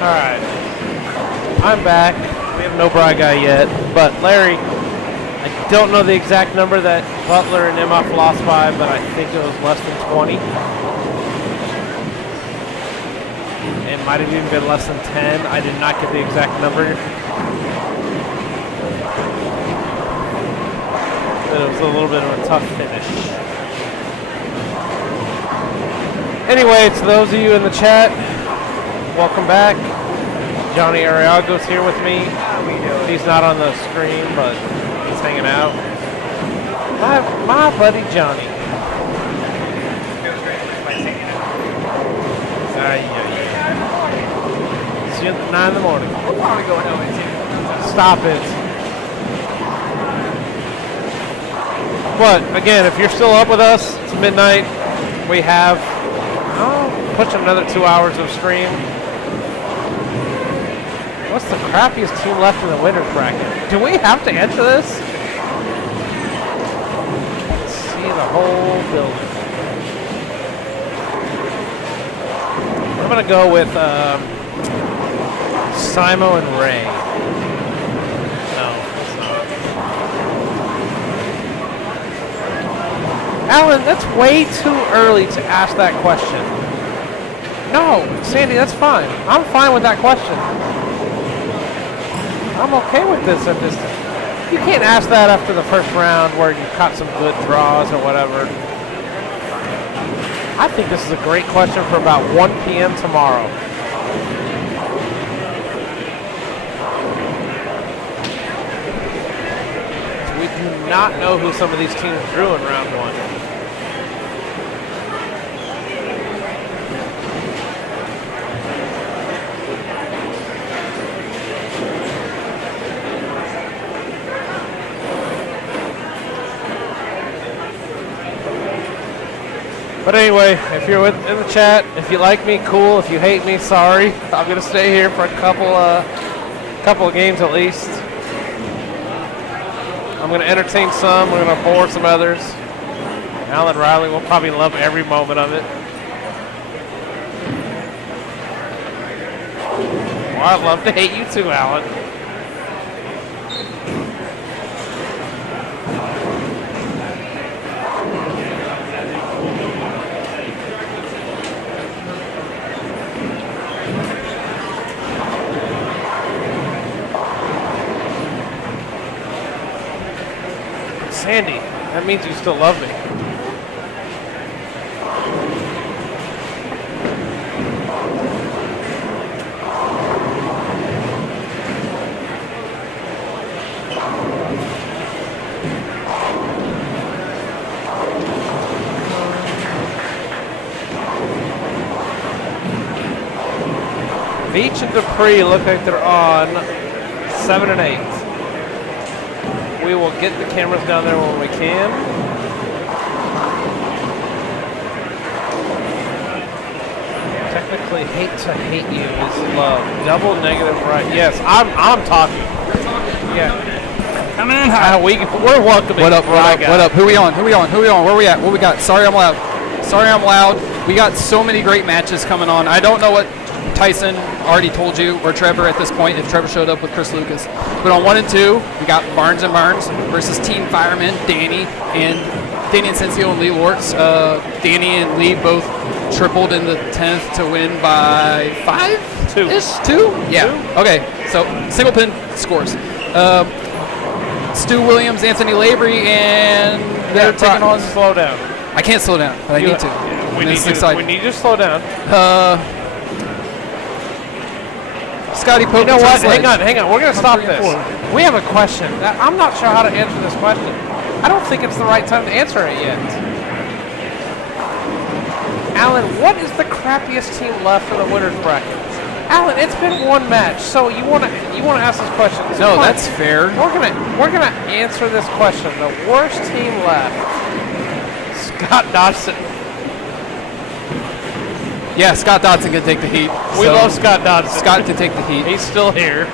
All right. I'm back. We have no Bry guy yet, but Larry, I don't know the exact number that Butler and Imhoff lost by, but I think it was less than 20. It might have even been less than 10. I did not get the exact number. But it was a little bit of a tough finish. Anyway, to those of you in the chat, welcome back. Johnny Ariago's here with me. He's not on the screen, but he's hanging out. My buddy Johnny. See you at 9 in the morning. We'll probably go 0-2. Stop it. But again, if you're still up with us, it's midnight. We have pushing another 2 hours of stream. What's the crappiest team left in the winner's bracket? Do we have to enter this? See the whole building. I'm gonna go with Simo and Ray. No, it's not. Alan, that's way too early to ask that question. No, Sandy, that's fine. I'm fine with that question. I'm okay with this. You can't ask that after the first round where you caught some good draws or whatever. I think this is a great question for about 1 p.m. tomorrow. We do not know who some of these teams drew in round one. But anyway, if you're in the chat, if you like me, cool. If you hate me, sorry. I'm gonna stay here for a couple of games at least. I'm gonna entertain some. We're gonna bore some others. Alan Riley will probably love every moment of it. Well, I'd love to hate you too, Alan. Sandy, that means you still love me. Veach and Dupree look like they're on 7 and 8. We will get the cameras down there when we can. Technically, hate to hate you is love. Double negative right. Yes, I'm talking. Yeah. Come in hot. We're welcoming. What up? What up? Who we on? Where we at? What we got? Sorry, I'm loud. We got so many great matches coming on. I don't know what Tyson already told you, or Trevor at this point, if Trevor showed up with Chris Lucas. But on 1 and 2, we got Barnes and Barnes versus Team Firemen, Danny and Sensio and Lee Lortz. Danny and Lee both tripled in the 10th to win by 5? 2. Yeah. 2? Okay, so single pin scores. Stu Williams, Anthony Lavery, and they're taking on... Slow down. I can't slow down, but I need to. We need you to slow down. Scotty Pope. You know what? Hang on. We're going to stop this. We have a question. I'm not sure how to answer this question. I don't think it's the right time to answer it yet. Alan, what is the crappiest team left in the winner's bracket? Alan, it's been one match, so you want to ask this question? No, that's fair. We're gonna answer this question. The worst team left. Scott Dodson. Yeah, Scott Dodson can take the heat. We love Scott Dodson. Scott can take the heat. He's still here.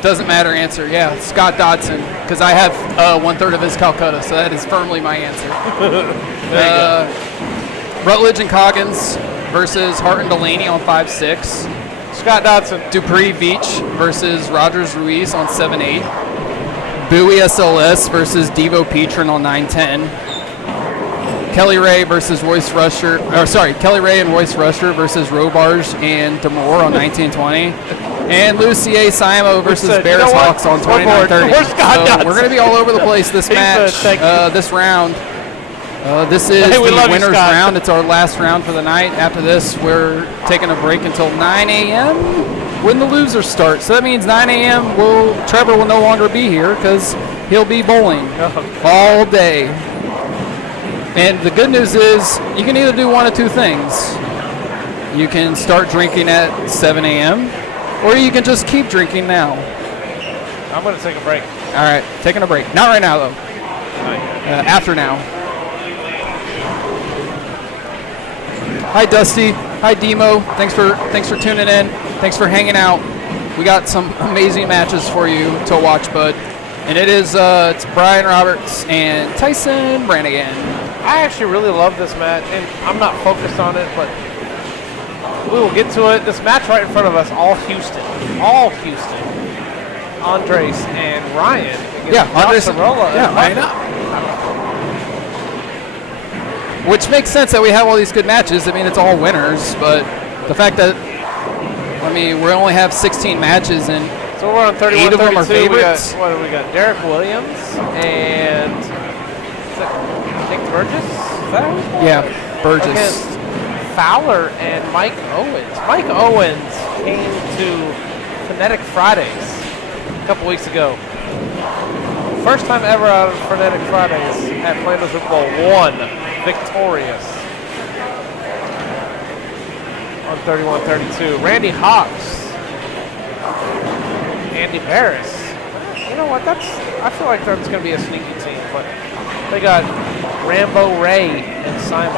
Doesn't matter answer. Yeah, Scott Dodson, because I have 1/3 of his Calcutta, so that is firmly my answer. There you go. Rutledge and Coggins versus Hart and Delaney on 5-6. Scott Dodson. Dupree Veach versus Rogers Ruiz on 7-8. Bowie SLS versus Devo Petrin on 9-10. Kelly Ray versus Royce Rusher. Kelly Ray and Royce Rusher versus Robarge and Demore on 19-20. And Lucier Simo versus Barris Hawks on 29-30. Where's Scott Dodson? We're going to be all over the place this match, this round. This is the winner's round. It's our last round for the night. After this, we're taking a break until 9 a.m. when the losers start. So that means 9 a.m. Trevor will no longer be here because he'll be bowling all day. And the good news is you can either do one of two things. You can start drinking at 7 a.m. or you can just keep drinking now. I'm going to take a break. All right, taking a break. Not right now, though. After now. Hi, Dusty. Hi, Demo. Thanks for tuning in. Thanks for hanging out. We got some amazing matches for you to watch, bud. And it's Brian Roberts and Tyson Brannigan. I actually really love this match, and I'm not focused on it, but we will get to it. This match right in front of us, all Houston. Andres and Ryan. Andres and Rolla. Yeah, I know. Which makes sense that we have all these good matches. I mean, it's all winners, but the fact that, we only have 16 matches and so we're on 31, 8 of them are favorites. We got Derek Williams and Nick Burgess? Is that who he's called? Yeah, Burgess. Against Fowler and Mike Owens. Mike Owens came to Phonetic Fridays a couple weeks ago. First time ever out of Phonetic Fridays at Plano Super Bowl 1. Victorious on 31-32. Randy Hawks, Andy Barris. You know what? I feel like that's going to be a sneaky team, but they got Rambo Ray and Simo.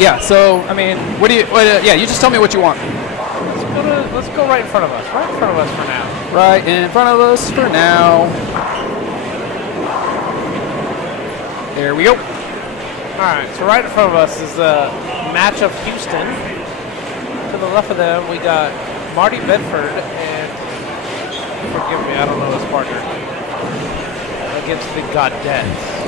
Yeah. So you just tell me what you want. Let's go right in front of us. Right in front of us for now. Right in front of us for now. There we go. All right, so right in front of us is a match of Houston. To the left of them, we got Marty Bedford and, forgive me, I don't know his partner, against the Godettes.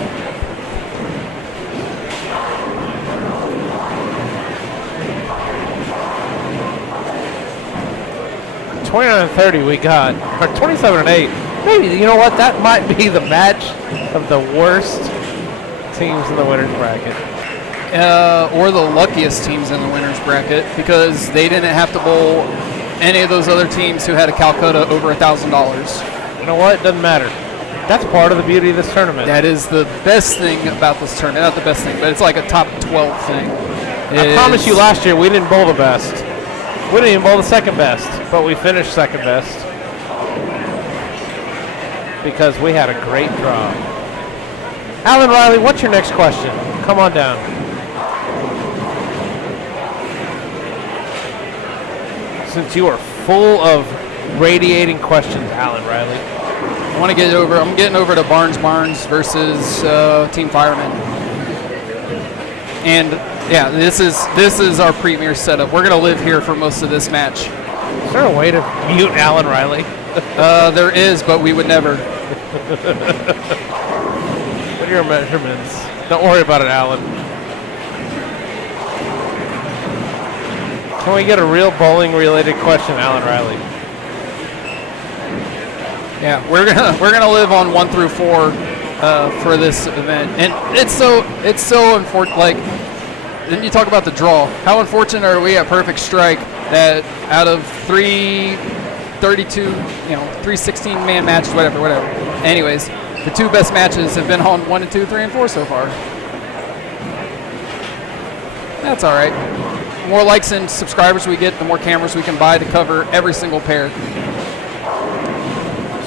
29-30 we got, or 27-8. Maybe, you know what, that might be the match of the worst teams in the winner's bracket. Or the luckiest teams in the winner's bracket because they didn't have to bowl any of those other teams who had a Calcutta over $1,000. You know what, it doesn't matter. That's part of the beauty of this tournament. That is the best thing about this tournament. Not the best thing, but it's like a top 12 thing. I promise you last year we didn't bowl the best. We didn't even bowl the second best, but we finished second best because we had a great draw. Alan Riley, what's your next question? Come on down. Since you are full of radiating questions, Alan Riley. I'm getting over to Barnes versus Team Fireman. And yeah, this is our premier setup. We're gonna live here for most of this match. Is there a way to mute Alan Riley? There is, but we would never. What are your measurements? Don't worry about it, Alan. Can we get a real bowling-related question, Alan Riley? Yeah, we're gonna live on 1 through 4 for this event, and it's so unfortunate. Like, then you talk about the draw. How unfortunate are we at Perfect Strike that out of 332, 316-man matches, whatever. Anyways, the two best matches have been on 1 and 2, 3 and 4 so far. That's all right. The more likes and subscribers we get, the more cameras we can buy to cover every single pair.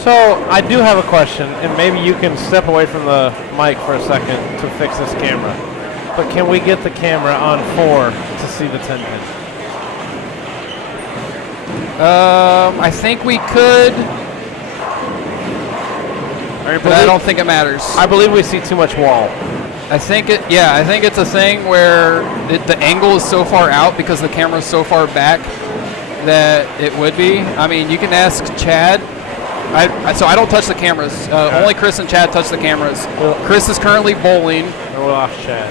So I do have a question, and maybe you can step away from the mic for a second to fix this camera. But can we get the camera on 4 to see the 10 pin? I think we could. but I don't think it matters. I believe we see too much wall. I think it's a thing where the angle is so far out because the camera is so far back that it would be. I mean, you can ask Chad. So I don't touch the cameras. Only Chris and Chad touch the cameras. Chris is currently bowling. And we lost Chad.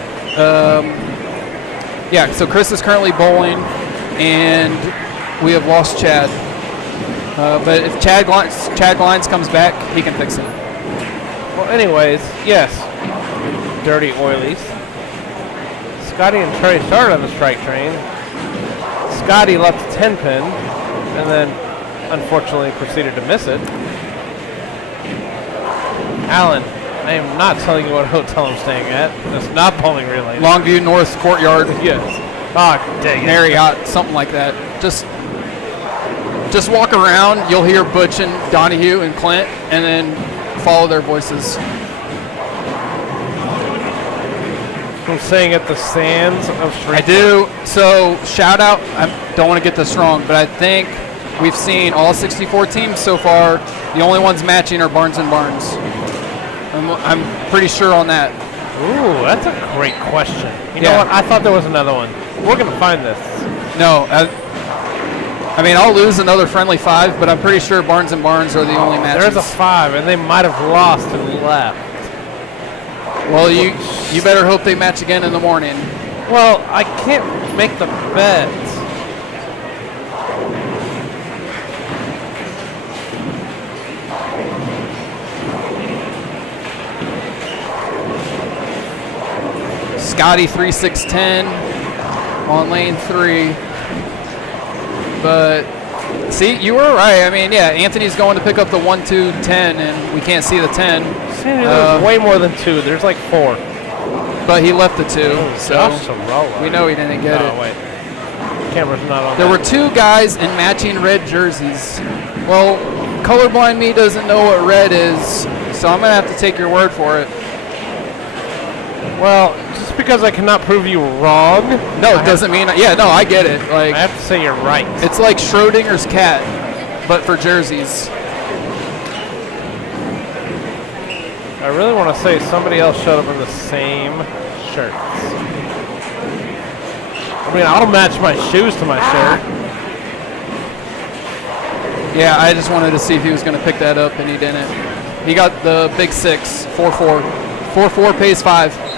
Yeah, so Chris is currently bowling, and we have lost Chad. But if Chad Glines comes back, he can fix it. Well, anyways, yes. Dirty oilies. Scotty and Trey started on the strike train. Scotty left a 10-pin, and then unfortunately proceeded to miss it. Alan, I am not telling you what hotel I'm staying at. It's not bowling related. Longview North Courtyard. Yes. Ah, dang it. Marriott, something like that. Just walk around. You'll hear Butch and Donahue and Clint, and then follow their voices. I'm staying at the Sands of Street. I do. So shout out. I don't want to get this wrong, but I think we've seen all 64 teams so far. The only ones matching are Barnes and Barnes. I'm pretty sure on that. Ooh, that's a great question. You know what? I thought there was another one. We're going to find this. No. I mean, I'll lose another friendly 5, but I'm pretty sure Barnes and Barnes are the only matches. There's a 5, and they might have lost and left. Well, you better hope they match again in the morning. Well, I can't make the bet. Scotty 3-6-10 on lane 3. But see, you were right. I mean, yeah, Anthony's going to pick up the 1-2-10, and we can't see the 10. There's way more than 2. There's like 4. But he left the 2, so we know he didn't get it. Oh, wait. Camera's not on. There were 2 guys in matching red jerseys. Well, colorblind me doesn't know what red is, so I'm going to have to take your word for it. Well, just because I cannot prove you wrong. No, it doesn't mean. Yeah, no, I get it. Like, I have to say you're right. It's like Schrodinger's cat, but for jerseys. I really want to say somebody else showed up in the same shirts. I mean, I'll match my shoes to my shirt. Yeah, I just wanted to see if he was going to pick that up, and he didn't. He got the big 6, 4-4. 4-4 pays 5.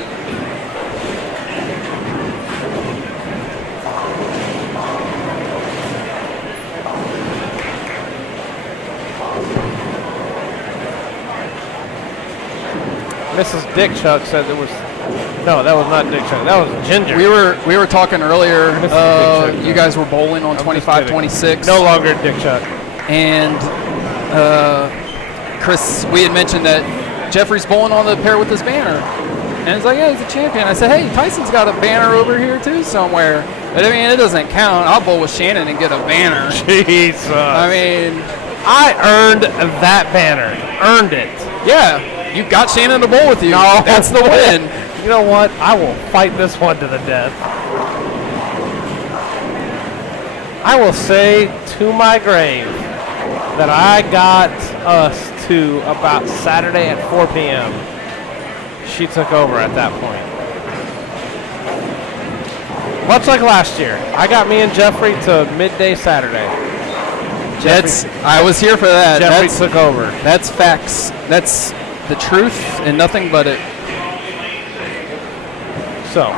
Mrs. Dick Chuck said there was. No, that was not Dick Chuck. That was Ginger. We were talking earlier. You guys were bowling on 25-26. No longer Dick Chuck. And Chris, we had mentioned that Jeffrey's bowling on the pair with his banner, and he's like, "Yeah, he's a champion." I said, "Hey, Tyson's got a banner over here too somewhere." But I mean, it doesn't count. I'll bowl with Shannon and get a banner. Jesus. I mean, I earned that banner. Earned it. Yeah. You got Shannon to bowl with you. No. That's the win. You know what? I will fight this one to the death. I will say to my grave that I got us to about Saturday at 4 p.m. She took over at that point. Much like last year. I got me and Jeffrey to midday Saturday. I was here for that. Jeffrey took over. That's facts. That's the truth and nothing but it. So,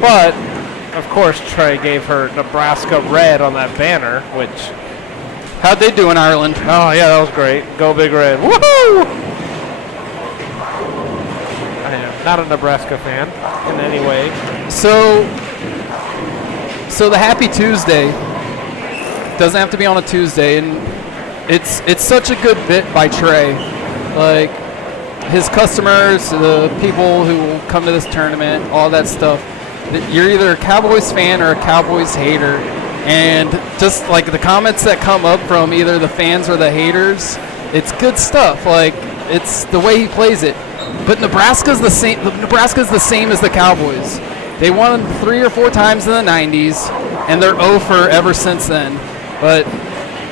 but of course Trey gave her Nebraska red on that banner, which how'd they do in Ireland? Oh yeah, that was great. Go Big Red. Woohoo! I am not a Nebraska fan in any way. So the Happy Tuesday doesn't have to be on a Tuesday, and it's such a good bit by Trey. Like, his customers, the people who will come to this tournament, all that stuff. You're either a Cowboys fan or a Cowboys hater. And just like the comments that come up from either the fans or the haters, it's good stuff. Like, it's the way he plays it. But Nebraska's the same. Nebraska's the same as the Cowboys. They won 3 or 4 times in the 90s, and they're 0 for ever since then. But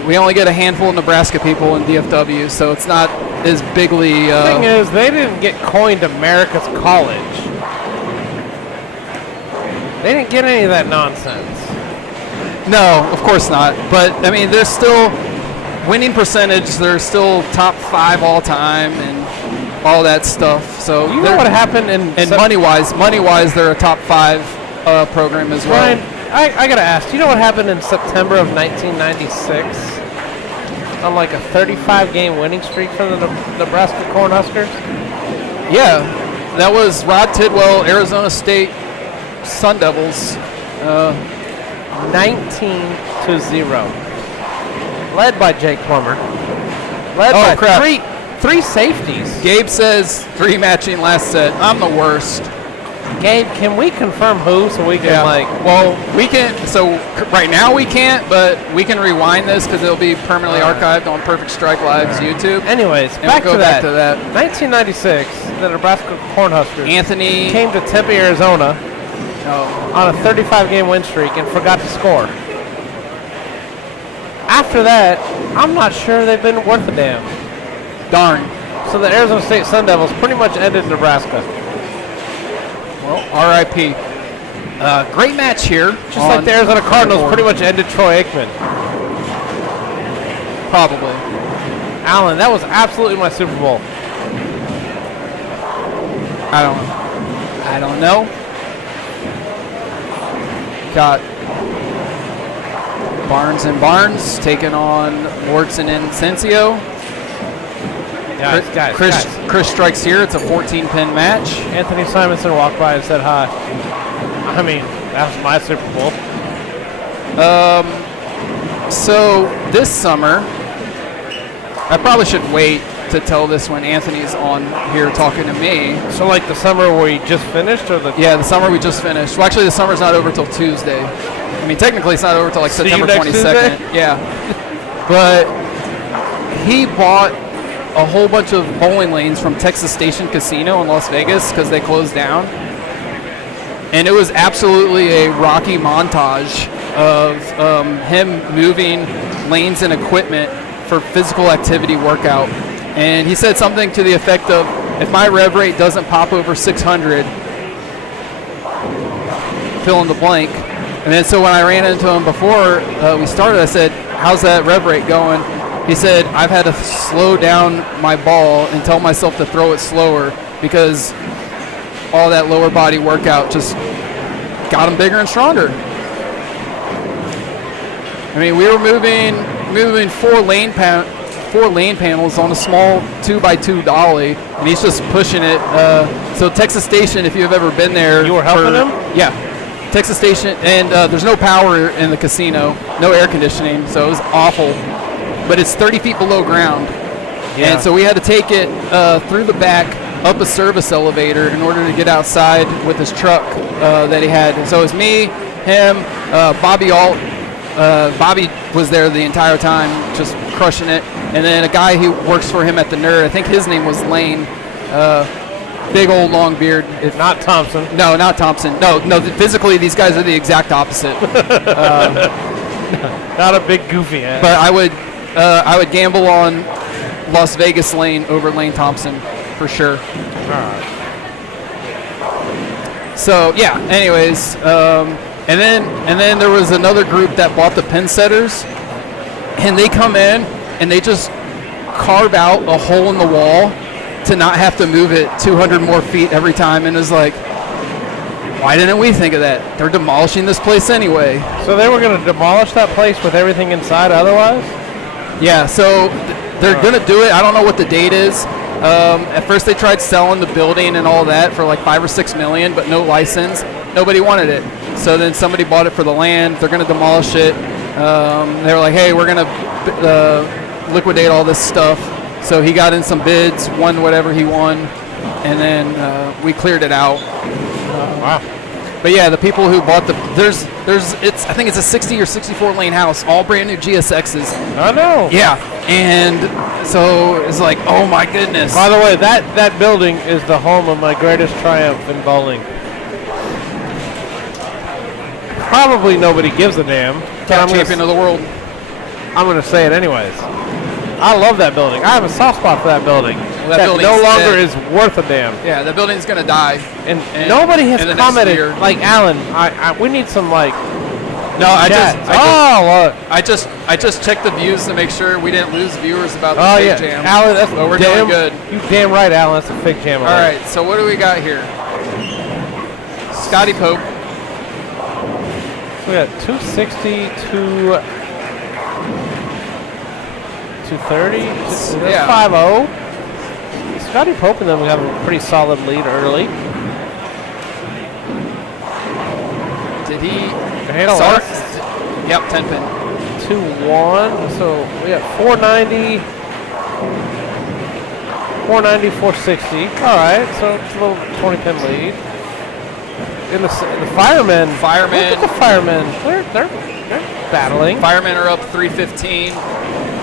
we only get a handful of Nebraska people in DFW, so it's not as bigly. The thing is, they didn't get coined America's college. They didn't get any of that nonsense. No, of course not. But I mean, there's still winning percentage. They're still top 5 all time and all that stuff. So you know what happened in money wise, they're a top 5 program as well. Ryan, I gotta ask. Do you know what happened in September of 1996? On like a 35-game winning streak for the Nebraska Cornhuskers. Yeah, that was Rod Tidwell, Arizona State Sun Devils. 19-0. Led by Jake Plummer. Led by crap. three safeties. Gabe says 3 matching last set. I'm the worst. Gabe, can we confirm who so we can Well, we can. So right now we can't, but we can rewind this because it'll be permanently archived on Perfect Strike Live's YouTube. Anyways, And back we'll to go that. back to that. 1996, the Nebraska Cornhuskers Anthony came to Tempe, Arizona on a 35-game win streak and forgot to score. After that, I'm not sure they've been worth a damn. Darn. So the Arizona State Sun Devils pretty much ended Nebraska. Well, R.I.P. Great match here. Just like the Arizona Cardinals pretty much ended Troy Aikman. Probably. Alan, that was absolutely my Super Bowl. I don't know. Got Barnes and Barnes taking on Wharton and Sensio. Guys. Chris strikes here. It's a 14-pin match. Anthony Simonson walked by and said hi. I mean, that was my Super Bowl. So this summer, I probably should wait to tell this when Anthony's on here talking to me. So like the summer where we just finished, or the the summer we just finished. Well, actually, the summer's not over till Tuesday. I mean, technically, it's not over till like See you September next 22nd. Tuesday? Yeah, but he bought a whole bunch of bowling lanes from Texas Station Casino in Las Vegas because they closed down, and it was absolutely a rocky montage of him moving lanes and equipment for physical activity workout. And he said something to the effect of, if my rev rate doesn't pop over 600, fill in the blank. And then so when I ran into him before we started, I said, how's that rev rate going? He said, I've had to slow down my ball and tell myself to throw it slower because all that lower body workout just got him bigger and stronger. I mean, we were moving 4 lane panels on a small 2x2 dolly, and he's just pushing it. So Texas Station, if you've ever been there, You were helping him? Yeah, Texas Station, and there's no power in the casino, no air conditioning, so it was awful. But it's 30 feet below ground, and so we had to take it through the back, up a service elevator in order to get outside with his truck that he had. And so it was me, him, Bobby Alt. Bobby was there the entire time, just crushing it. And then a guy who works for him at the Nerd, I think his name was Lane, big old long beard. Not Thompson. No, not Thompson. No, physically these guys are the exact opposite. Not a big goofy ass. But I would gamble on Las Vegas Lane over Lane Thompson for sure. All right. So yeah. Anyways, and then there was another group that bought the pin setters, and they come in and they just carve out a hole in the wall to not have to move it 200 more feet every time. And it's like, why didn't we think of that? They're demolishing this place anyway. So they were going to demolish that place with everything inside otherwise? Yeah, so they're going to do it. I don't know what the date is. At first they tried selling the building and all that for like $5 or $6 million, but no license. Nobody wanted it. So then somebody bought it for the land. They're going to demolish it. They were like, hey, we're going to liquidate all this stuff. So he got in some bids, won whatever he won, and then we cleared it out. Wow. But yeah, the people who bought I think it's a 60 or 64 lane house, all brand new GSXs. I know. Yeah, and so it's like, oh my goodness. By the way, that building is the home of my greatest triumph in bowling. Probably nobody gives a damn. Champion of the world. I'm going to say it anyways. I love that building. I have a soft spot for that building. Well, that building's no longer dead. is worth a damn. Yeah, the building's gonna die. And nobody has in the next commented. year. Like Alan, we need some like. No, I just just checked the views to make sure we didn't lose viewers about the Oh Fig yeah, Jam. Alan, that's But we're damn, doing good. You damn right, Alan. That's a fig jam. All right, so what do we got here? Scotty Pope. We got 260 to 230. Yeah. 5-0. Scotty Pope and them have a pretty solid lead early. Did he? Handle Sark? us. Yep, 10 pin. 2-1. So we got 490. 490, 460. All right, so it's a little 20 pin lead. In the firemen. Look at the firemen. They're battling. Firemen are up 315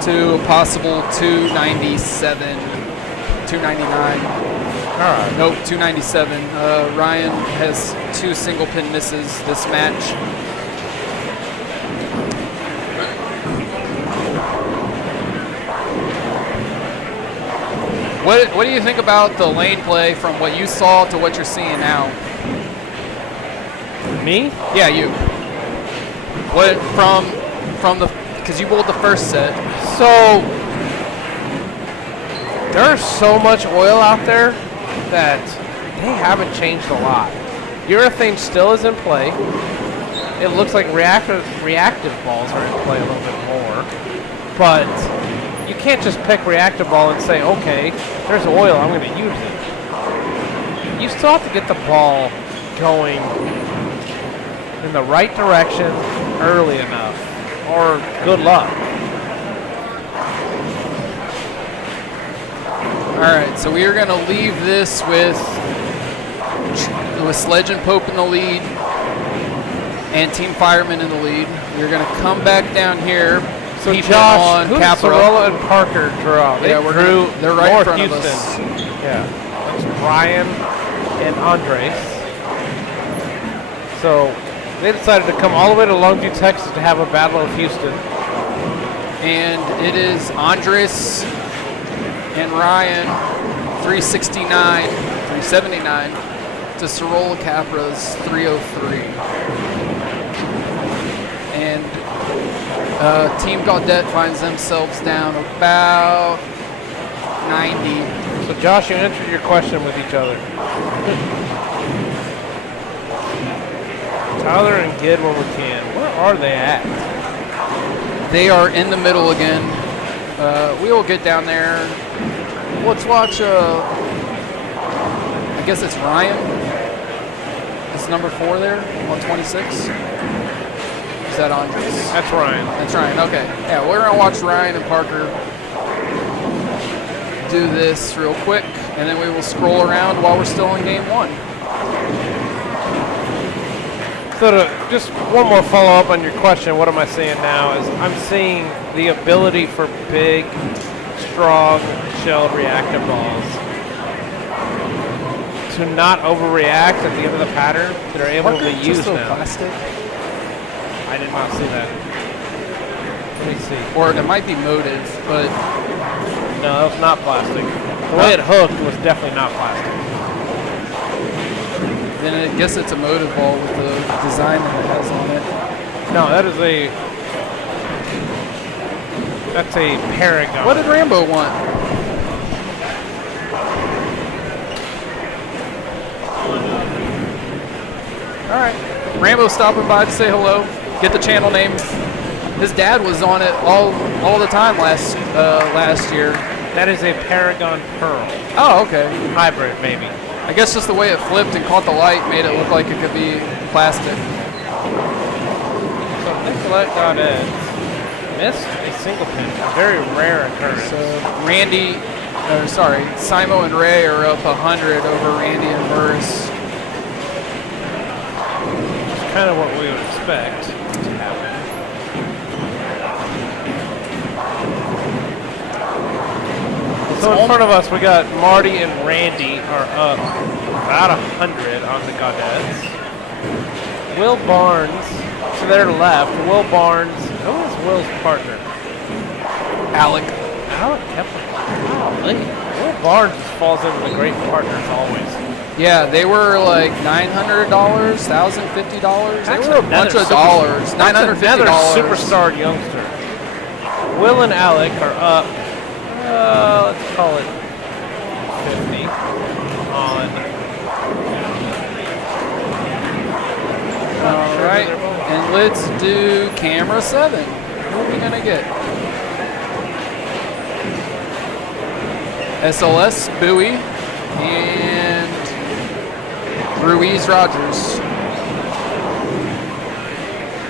to a possible 297, 299. All right. Nope, 297. Ryan has 2 single pin misses this match. What do you think about the lane play from what you saw to what you're seeing now? Me? Yeah, you. What from the because you bowled the first set. So there's so much oil out there that they haven't changed a lot. Urethane still is in play. It looks like reactive balls are in play a little bit more, but you can't just pick reactive ball and say, okay, there's oil, I'm going to use it. You still have to get the ball going in the right direction early enough, or good luck. All right, so we are going to leave this with Sledge and Pope in the lead and Team Fireman in the lead. We're going to come back down here. So keep Josh, on who did Capra. Sorolla and Parker draw? They Yeah, drew they're right North in front Houston. of us. Yeah, that's Ryan and Andres. So they decided to come all the way to Longview, Texas to have a battle of Houston. And it is Andres and Ryan, 369, 379 to Sorolla Capra's 303. And Team Gaudette finds themselves down about 90. So Josh, you answered your question with each other. Tyler and Gid when we can. Where are they at? They are in the middle again. We will get down there. Let's watch, I guess it's Ryan. It's number 4 there on 26. Is that Andres? That's Ryan. That's Ryan, okay. Yeah, we're going to watch Ryan and Parker do this real quick, and then we will scroll around while we're still in game 1. So just one more follow-up on your question, what am I seeing now, is I'm seeing the ability for big, strong, shelled reactive balls to not overreact at the end of the pattern that are able to use just now. plastic? I did not see that. Let me see. Or it might be motive, but No, that was not plastic. The way it hooked was definitely not plastic. then I guess it's a motive ball with the design that it has on it. No, that's a Paragon. What did Rambo want? All right, Rambo stopping by to say hello, get the channel name. His dad was on it all the time last year. That is a Paragon Pearl. Oh, okay. Hybrid, maybe. I guess just the way it flipped and caught the light made it look like it could be plastic. So Nicolette Gaudette missed a single pin. A very rare occurrence. So Simo and Ray are up 100 over Randy and Burris. It's kind of what we would expect to happen. So in front of us, we got Marty and Randy are up about 100 on the Gaudettes. Will Barnes to their left. Will Barnes, who is Will's partner? Alec. Alec Kepler. Golly. Will Barnes just falls into the great partners always. Yeah, they were like $900, $1,050. They were a bunch of dollars. $950. Another superstar youngster. Will and Alec are up. Let's call it 50 on. All right, and let's do camera 7. Who are we gonna get? SLS, Bowie, and Ruiz Rogers.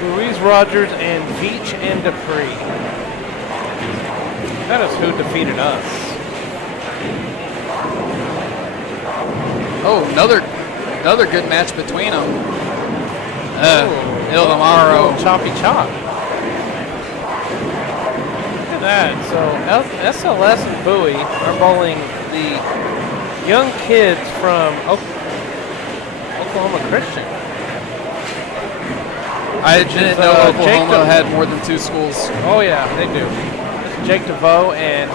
Ruiz Rogers and Veach and Dupree. That is who defeated us. Oh, another good match between them. Il Amaro. Choppy chop. Look at that. So SLS and Bowie are bowling the young kids from Oklahoma Christian. I didn't know Oklahoma had more than 2 schools. Oh yeah, they do. This is Jake DeVoe and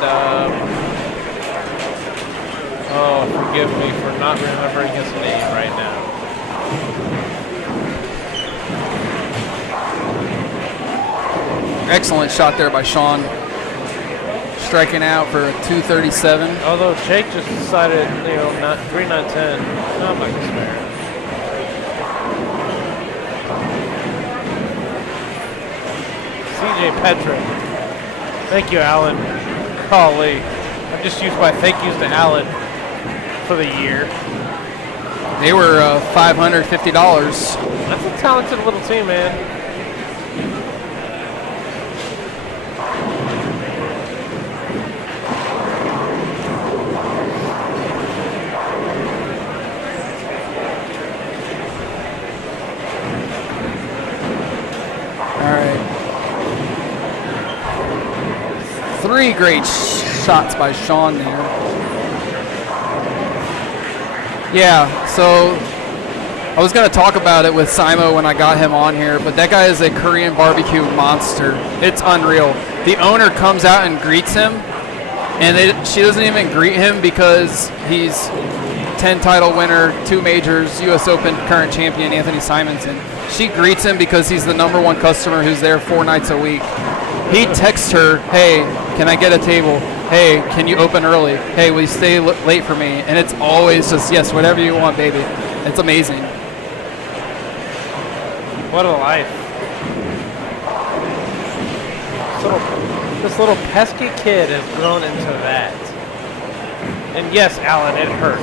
forgive me for not remembering his name right now. Excellent shot there by Sean. Striking out for a 237. Although Jake just decided, not 3 9 10. No, I'm not gonna spare. CJ Petra. Thank you, Alan. Golly. I just used my thank yous to Alan for the year. They were $550. That's a talented little team, man. All right. 3 great shots by Sean there. Yeah, so I was going to talk about it with Simo when I got him on here, but that guy is a Korean barbecue monster. It's unreal. The owner comes out and greets him, and she doesn't even greet him because he's 10 title winner, 2 majors, U.S. Open current champion Anthony Simonson. She greets him because he's the #1 customer who's there 4 nights a week. He texts her, hey, can I get a table? Hey, can you open early? Hey, will you stay late for me? And it's always just, yes, whatever you want, baby. It's amazing. What a life. This little pesky kid has grown into that. And yes, Alan, it hurts.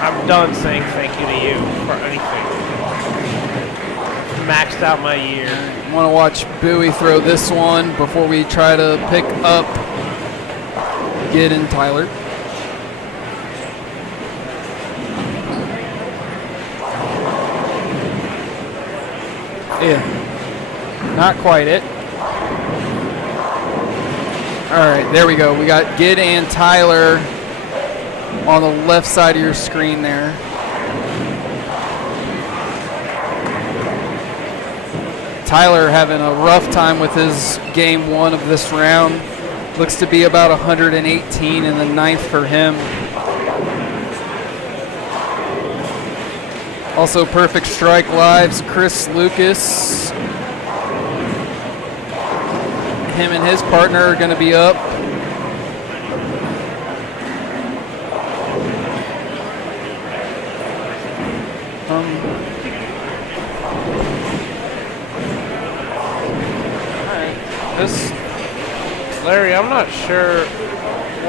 I'm done saying thank you to you for anything. Maxed out my year. Want to watch Bowie throw this one before we try to pick up Gideon Tyler. Yeah, not quite it. All right, there we go. We got Gid and Tyler on the left side of your screen there. Tyler having a rough time with his game 1 of this round. Looks to be about 118 in the 9th for him. Also perfect strike lives, Chris Lucas. Him and his partner are going to be up. Larry, I'm not sure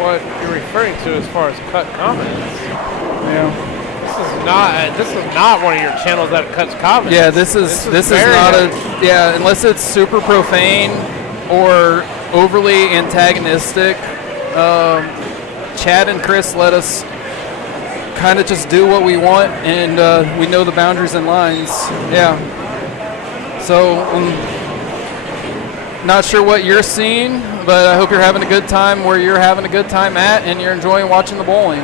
what you're referring to as far as cut comments. Yeah. This is not one of your channels that cuts comments. Yeah, this is not unless it's super profane or overly antagonistic. Chad and Chris let us kind of just do what we want, and we know the boundaries and lines. Yeah. So, not sure what you're seeing, but I hope you're having a good time where you're having a good time at, and you're enjoying watching the bowling.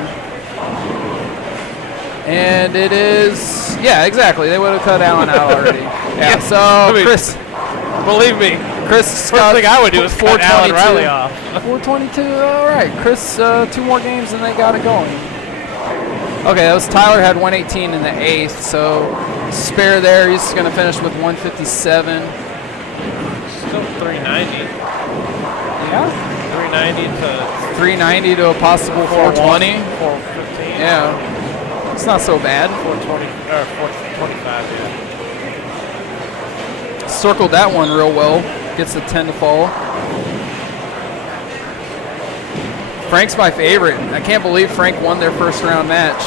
And it is, yeah, exactly. They would have cut Alan out already. Yeah. So, Chris, believe me, Chris First thing I would do is cut Alan Riley off. 422. All right, Chris. 2 more games and they got it going. Okay, that was Tyler had 118 in the 8th, so spare there. He's going to finish with 157. Still 390. Yeah. 390 to a possible 420. 415. Yeah. It's not so bad. 420 or 425. Yeah. Circled that one real well. Gets the 10 to fall. Frank's my favorite. I can't believe Frank won their first round match.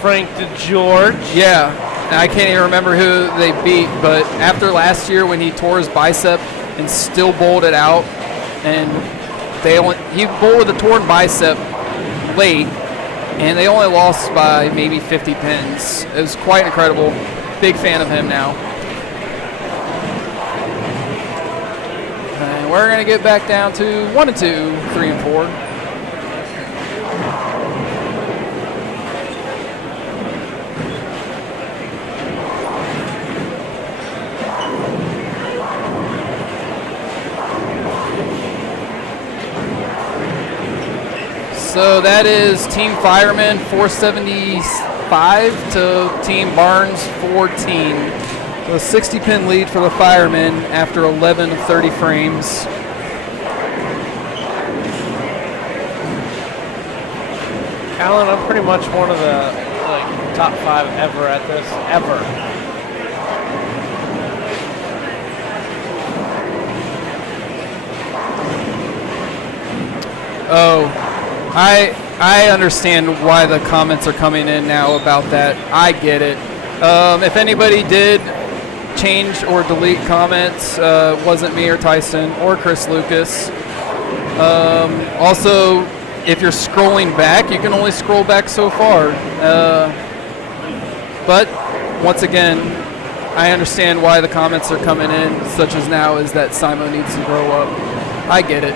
Frank DeGeorge. Yeah. I can't even remember who they beat, but after last year when he tore his bicep and still bowled it out, and he bowled with a torn bicep late, and they only lost by maybe 50 pins. It was quite incredible. Big fan of him now. And we're going to get back down to 1 and 2, 3 and 4. So that is Team Fireman 475 to Team Barnes 14. So a 60-pin lead for the Firemen after 11 of 30 frames. Alan, I'm pretty much one of the top 5 ever at this, ever. Oh, I understand why the comments are coming in now about that. I get it. If anybody did change or delete comments, wasn't me or Tyson or Chris Lucas. Also, if you're scrolling back, you can only scroll back so far. But once again, I understand why the comments are coming in, such as now, is that Simo needs to grow up. I get it.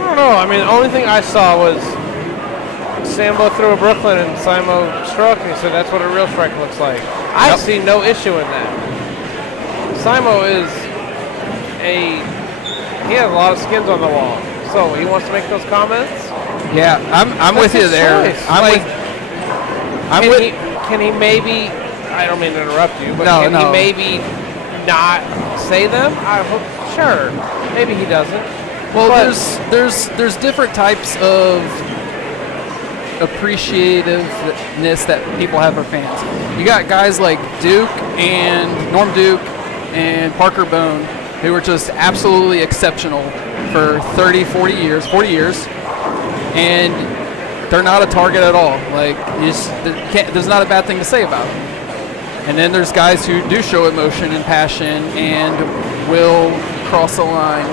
I don't know. I mean, the only thing I saw was Sambo threw a Brooklyn and Simo struck, and he said that's what a real strike looks like. I see no issue in that. Simo he has a lot of skins on the wall, so he wants to make those comments. Yeah, I'm with you there. Can he maybe? I don't mean to interrupt you, but he maybe not say them? I hope. Sure, maybe he doesn't. Well, there's different types of appreciativeness that people have for fans. You got guys like Norm Duke and Parker Bone, who were just absolutely exceptional for 40 years, and they're not a target at all. There's not a bad thing to say about them. And then there's guys who do show emotion and passion and will cross the line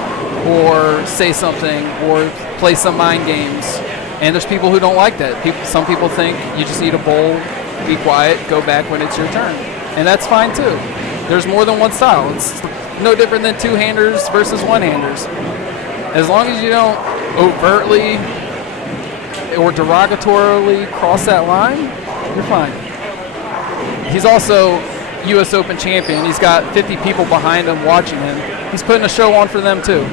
or say something or play some mind games. And there's people who don't like that. Some people think you just need to bowl, be quiet, go back when it's your turn. And that's fine too. There's more than one style. It's no different than two-handers versus one-handers. As long as you don't overtly or derogatorily cross that line, you're fine. He's also U.S. Open champion. He's got 50 people behind him watching him. He's putting a show on for them too.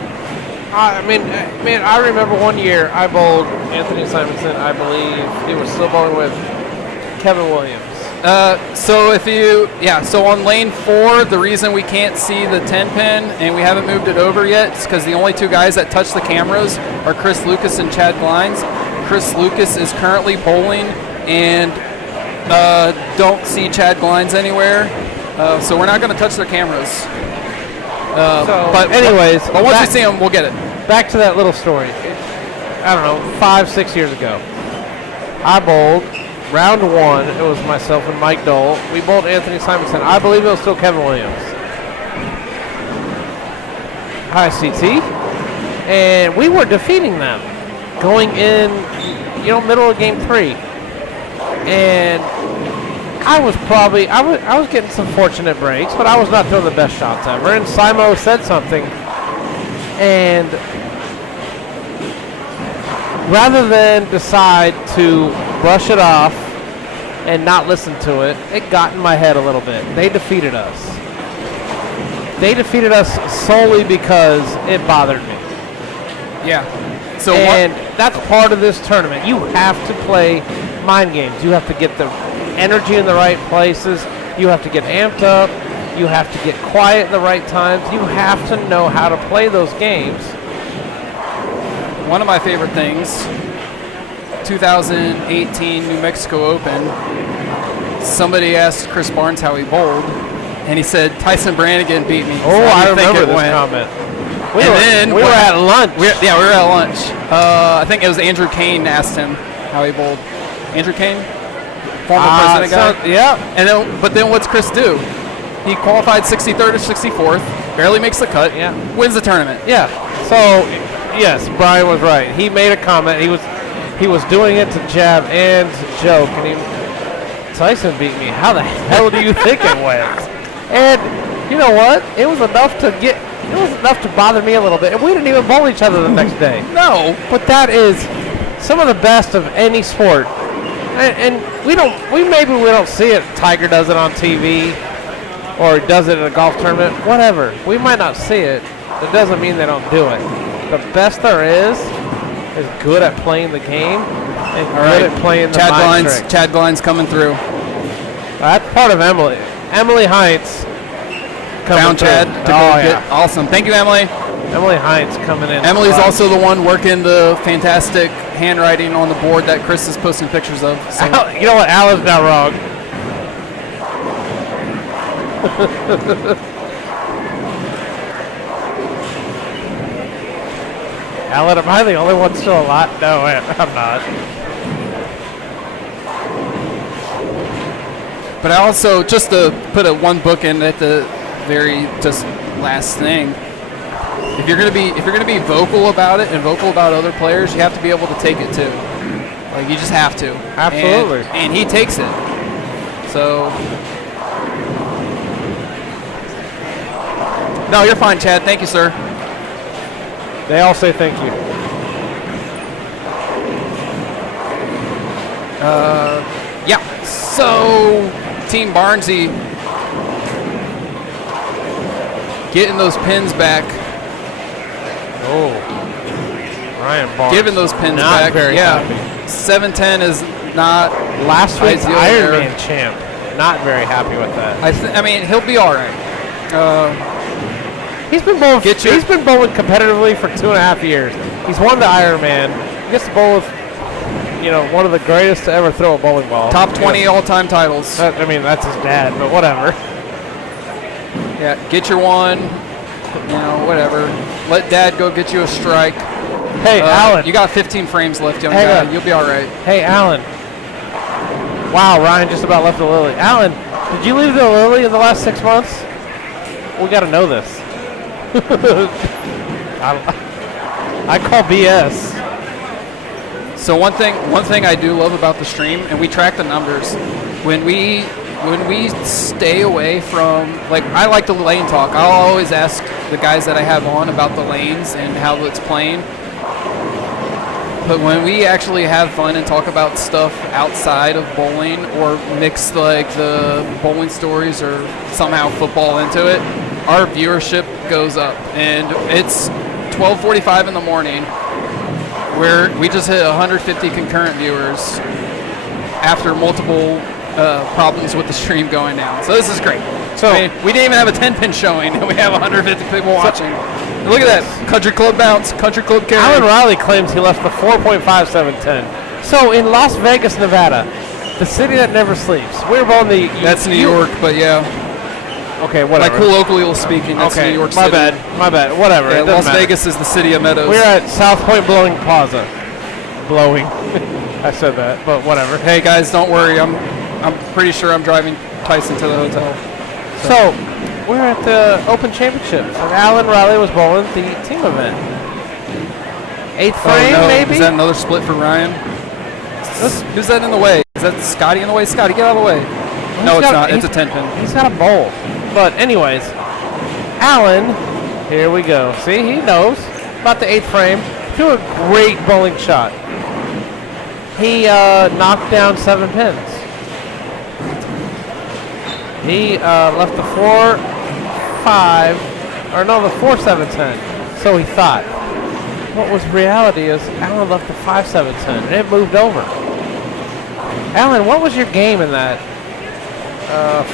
I mean, I remember one year I bowled Anthony Simonson. I believe he was still bowling with Kevin Williams. So on lane 4, the reason we can't see the 10-pin and we haven't moved it over yet is because the only 2 guys that touch the cameras are Chris Lucas and Chad Glines. Chris Lucas is currently bowling and don't see Chad Glines anywhere, so we're not going to touch their cameras. But once we see them, we'll get it. Back to that little story. I don't know, 5-6 years ago, I bowled round 1. It was myself and Mike Dole. We bowled Anthony Simonson. I believe it was still Kevin Williams. Hi, CT. And we were defeating them going in, middle of game 3. And I was getting some fortunate breaks, but I was not doing the best shots ever. And Simo said something, and rather than decide to brush it off and not listen to it, it got in my head a little bit. They defeated us. They defeated us solely because it bothered me. Yeah. So and that's part of this tournament. You have to play mind games. You have to get the energy in the right places. You have to get amped up. You have to get quiet in the right times. You have to know how to play those games. One of my favorite things, 2018 New Mexico Open, somebody asked Chris Barnes how he bowled, and he said, Tyson Brannigan beat me. Oh, I remember this comment. We were at lunch. We were at lunch. I think it was Andrew Kane asked him how he bowled. Andrew Kane? Former president guy? Yeah. But then what's Chris do? He qualified 63rd or 64th, barely makes the cut, wins the tournament. Yeah. So, yes, Brian was right. He made a comment. He was doing it to jab and to joke, and Tyson beat me. How the hell do you think it went? And you know what? It was enough to bother me a little bit, and we didn't even bowl each other the next day. No. But that is some of the best of any sport. And we don't see it. Tiger does it on TV, or does it at a golf tournament, whatever. We might not see it. That doesn't mean they don't do it. The best there is good at playing the game and good at playing the mind trick. Chad Glines coming through. That's part of Emily. Emily Heinz found Chad to go get. Awesome. Thank you, Emily. Emily Heinz coming in. Emily's also the one working the fantastic handwriting on the board that Chris is posting pictures of. So. You know what? Alan's not wrong. Alan, am I the only one still alive? No, I'm not. But I also, just to put one book in at the very just last thing, if you're gonna be vocal about it and vocal about other players, you have to be able to take it too. Like, you just have to. Absolutely. And he takes it. So. No, you're fine, Chad. Thank you, sir. They all say thank you. Yeah. So, Team Barnesy getting those pins back. Oh, Ryan Barnes. Giving those pins not back. Very yeah. happy. 710 is not last week's ideal Ironman there. champ. Not very happy with that. I mean, he'll be all right. He's been bowling. He's been bowling competitively for 2.5 years. He's won the Ironman. He gets to bowl with, one of the greatest to ever throw a bowling ball. Top 20 all-time titles. I mean, that's his dad, but whatever. Yeah, get your one. Whatever. Let Dad go get you a strike. Hey, Alan. You got 15 frames left, young guy. You'll be all right. Hey, Alan. Wow, Ryan just about left the Lily. Alan, did you leave the Lily in the last 6 months? We got to know this. I call BS. So one thing I do love about the stream, and we track the numbers, when we stay away from, like, I like the lane talk. I'll always ask the guys that I have on about the lanes and how it's playing. But when we actually have fun and talk about stuff outside of bowling, or mix like the bowling stories or somehow football into it, our viewership goes up. And it's 12:45 in the morning, where we just hit 150 concurrent viewers after multiple problems with the stream going down. So this is great. So we didn't even have a 10-pin showing, and we have 150 people watching. Look at that. Country Club bounce, Country Club carry. Alan Riley claims he left the 4.5710. So in Las Vegas, Nevada, the city that never sleeps, we're on the... That's New York, but yeah. Okay, whatever. Like colloquially speaking, that's New York City. My bad. Whatever. Yeah, Las Vegas is the city of meadows. We're at South Point Blowing Plaza. Blowing. I said that, but whatever. Hey guys, don't worry. I'm pretty sure I'm driving Tyson to the hotel. So we're at the Open Championship. So Alan Riley was bowling the team event. 8th frame, maybe? Is that another split for Ryan? Who's that in the way? Is that Scotty in the way? Scotty, get out of the way. No, it's not. It's a 10-pin. He's got a bowl. But anyways, Alan, here we go. See, he knows about the 8th frame. Threw a great bowling shot. He knocked down 7 pins. He left the 4-5, or no, the 4-7-10. So he thought. What was reality is Alan left the 5-7-10, and it moved over. Alan, what was your game in that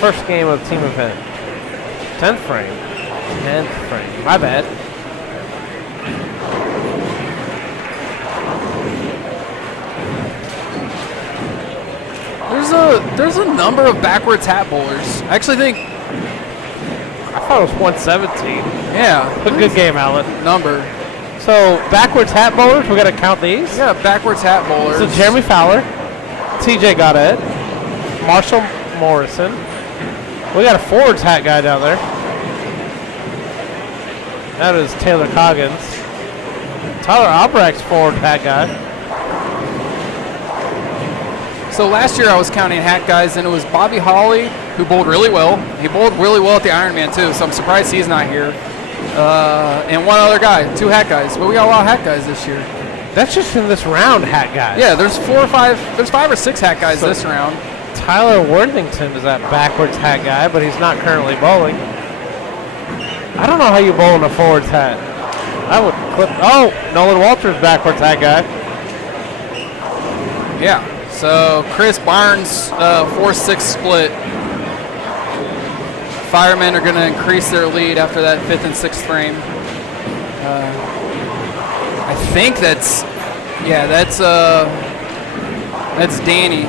first game of the team event? 10th frame. 10th frame. My bad. There's a number of backwards hat bowlers. I actually think. I thought it was 117. Yeah. A good game, Alan. Number. So, backwards hat bowlers, we got to count these? Yeah, backwards hat bowlers. So, Jeremy Fowler, TJ Goddard, Marshall Morrison. We got a forwards hat guy down there. That is Taylor Coggins. Tyler Albrecht's forward hat guy. So last year I was counting hat guys, and it was Bobby Hawley, who bowled really well. He bowled really well at the Ironman too, so I'm surprised he's not here. And one other guy, 2 hat guys. But we got a lot of hat guys this year. That's just in this round, hat guys. Yeah, there's 5 or 6 hat guys this round. Tyler Worthington is that backwards hat guy, but he's not currently bowling. I don't know how you bowl in a forwards hat. I would clip. Oh, Nolan Walters, backwards hat guy. Yeah. So Chris Barnes, 4-6 split. Firemen are going to increase their lead after that 5th and 6th frame. I think that's Danny.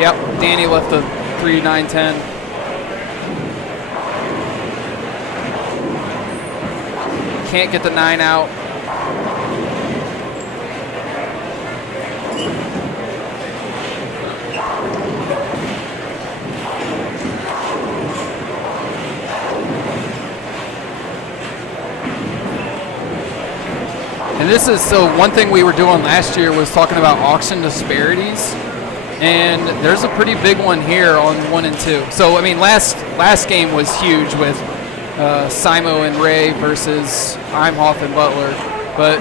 Yep, Danny left the 3-9-10. Can't get the 9 out. And this is, so one thing we were doing last year was talking about auction disparities. And there's a pretty big one here on 1 and 2. So, I mean, last game was huge with Simo and Ray versus Imhoff and Butler. But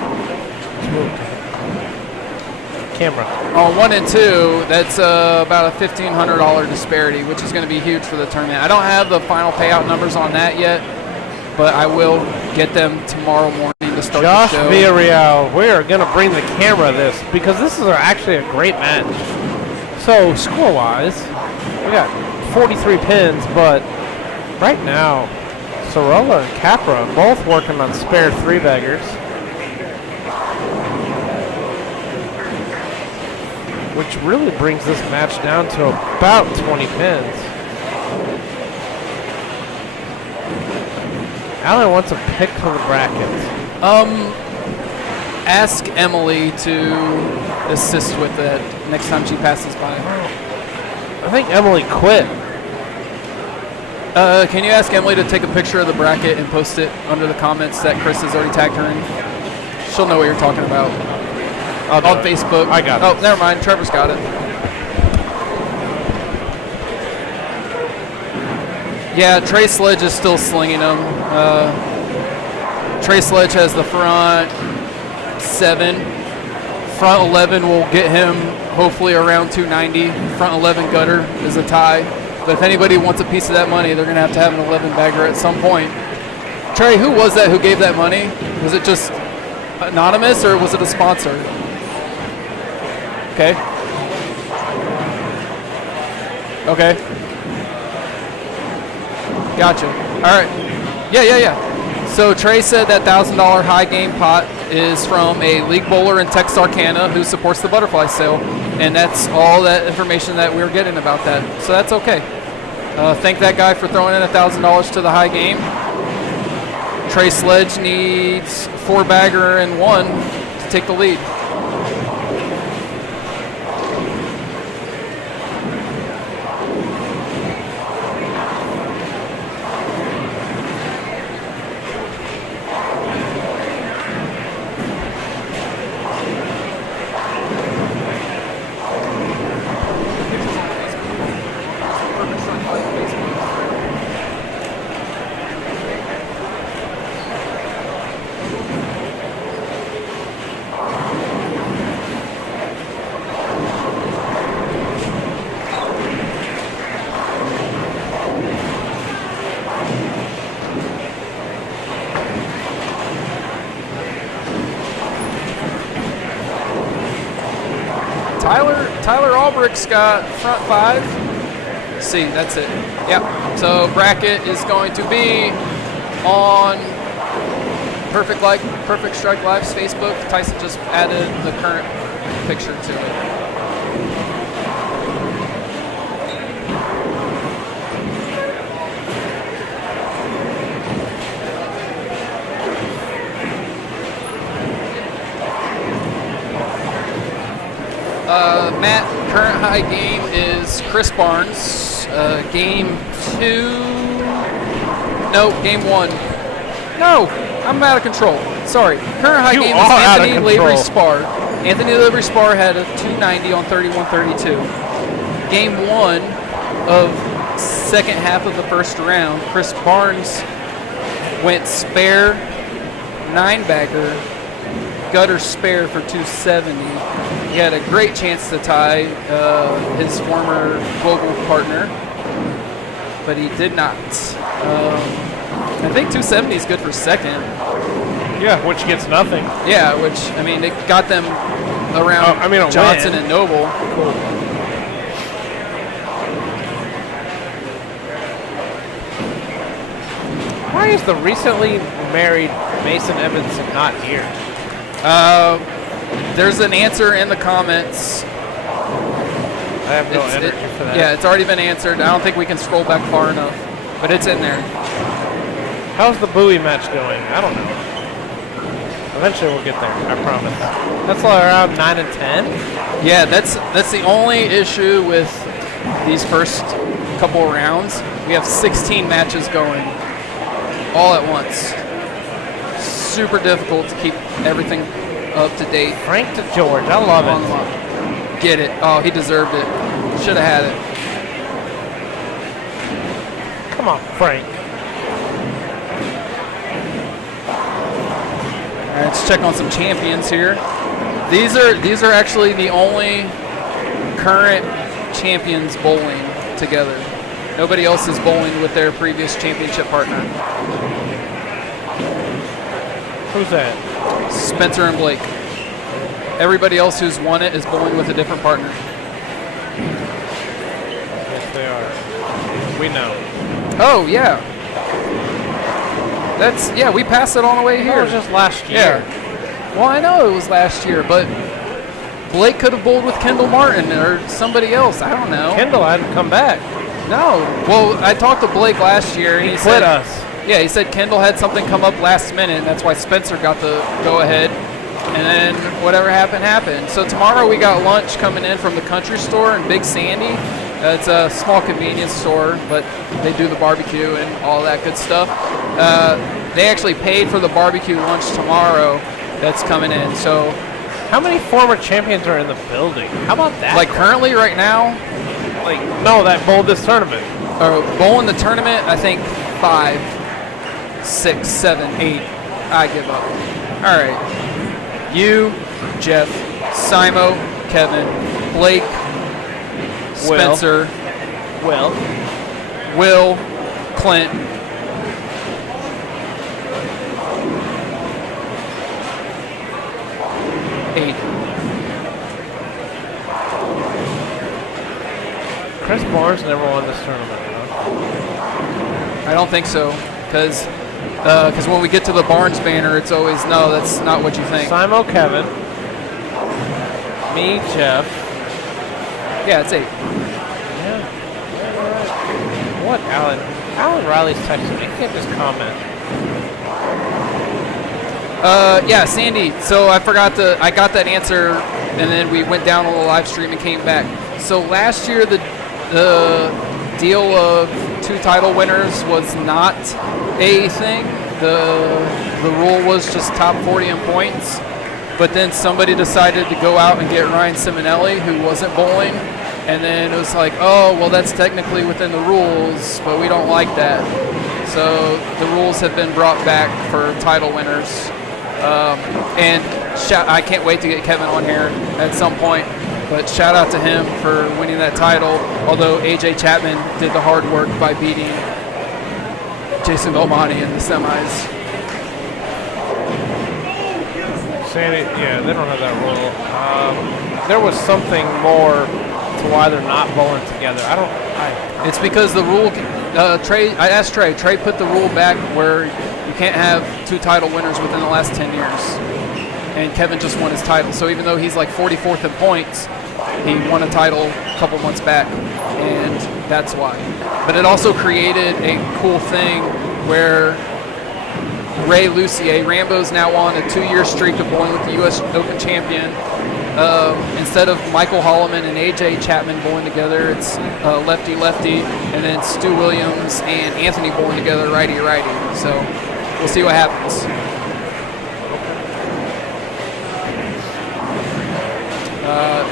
camera. On 1 and 2, that's about a $1,500 disparity, which is going to be huge for the tournament. I don't have the final payout numbers on that yet, but I will get them tomorrow morning to start Josh the show. Villarreal, we're going to bring the camera this because this is actually a great match. So, score-wise, we got 43 pins, but right now, Sorolla and Capra both working on spare 3-baggers. Which really brings this match down to about 20 pins. Alan wants a pick for the brackets. Ask Emily to assist with that next time she passes by. I think Emily quit. Can you ask Emily to take a picture of the bracket and post it under the comments that Chris has already tagged her in? She'll know what you're talking about. On Facebook. I got it. Oh, never mind. Trevor's got it. Yeah, Trey Sledge is still slinging them. Trey Sledge has the front 7. Front 11 will get him hopefully around 290. Front 11 gutter is a tie. But if anybody wants a piece of that money, they're going to have an 11 bagger at some point. Trey, who was that who gave that money? Was it just anonymous or was it a sponsor? Okay. Okay. Gotcha. All right. Yeah. So Trey said that $1,000 high game pot is from a league bowler in Texarkana who supports the butterfly sale, and that's all that information that we're getting about that. So that's okay. Thank that guy for throwing in $1,000 to the high game. Trey Sledge needs 4-bagger and 1 to take the lead. Tyler Albrecht's got front 5. See, that's it. Yep. So bracket is going to be on Perfect Strike Live's Facebook. Tyson just added the current picture to it. Matt, current high game is Chris Barnes. Game 2. No, game 1. No, I'm out of control. Sorry. Current high game is Anthony Lavery Spar. Anthony Lavery Spar had a 290 on 31-32. Game 1 of second half of the first round, Chris Barnes went spare 9-bagger, gutter spare for 270. He had a great chance to tie his former global partner, but he did not. I think 270 is good for second. Yeah, which gets nothing. Yeah, which, I mean, it got them around Johnson and Noble. Cool. Why is the recently married Mason Evanson not here? There's an answer in the comments. I have no energy for that. Yeah, it's already been answered. I don't think we can scroll back far enough, but it's in there. How's the Bowie match going? I don't know. Eventually we'll get there, I promise. That's like around 9 and 10? Yeah, that's the only issue with these first couple rounds. We have 16 matches going all at once. Super difficult to keep everything up to date. Frank to George, I love it. Get it. Oh, he deserved it. Should have had it. Come on, Frank. All right, let's check on some champions here. These are actually the only current champions bowling together. Nobody else is bowling with their previous championship partner. Who's that? Spencer and Blake. Everybody else who's won it is bowling with a different partner. Yes, they are. We know. Oh, yeah. We passed it on the way here. That was just last year. Yeah. Well, I know it was last year, but Blake could have bowled with Kendall Martin or somebody else. I don't know. Kendall hadn't come back. No. Well, I talked to Blake last year. And he quit said, us. Yeah, he said Kendall had something come up last minute, and that's why Spencer got the go-ahead. And then whatever happened, happened. So tomorrow we got lunch coming in from the Country Store in Big Sandy. It's a small convenience store, but they do the barbecue and all that good stuff. They actually paid for the barbecue lunch tomorrow that's coming in. So how many former champions are in the building? How about that? Like currently right now? Like, no, that bowled this tournament. Bowling the tournament, I think 5, 6, 7, 8. I give up. All right. You, Jeff, Simo, Kevin, Blake, Spencer, Will, Clint, Chris Barnes never won this tournament, huh? I don't think so, because when we get to the Barnes banner, it's always, no, that's not what you think. Simo, Kevin, me, Jeff. Yeah, it's 8. Yeah. What, Alan? Alan Riley's texting me. He can't just comment. Yeah, Sandy. So I got that answer, and then we went down on the live stream and came back. So last year, the deal of 2 title winners was not a thing. The rule was just top 40 in points. But then somebody decided to go out and get Ryan Simonelli, who wasn't bowling. And then it was like, oh, well, that's technically within the rules, but we don't like that. So the rules have been brought back for title winners. And I can't wait to get Kevin on here at some point. But shout out to him for winning that title, although A.J. Chapman did the hard work by beating Jason Belmonte in the semis. Sandy, yeah, they don't have that rule. There was something more to why they're not bowling together. It's because the rule, Trey, I asked Trey put the rule back where you can't have 2 title winners within the last 10 years. And Kevin just won his title. So even though he's like 44th in points, he won a title a couple months back. And that's why. But it also created a cool thing where Ray Lucier, Rambo's now on a 2-year streak of bowling with the U.S. Open champion. Instead of Michael Holloman and A.J. Chapman bowling together, it's lefty-lefty, and then Stu Williams and Anthony bowling together righty-righty. So we'll see what happens.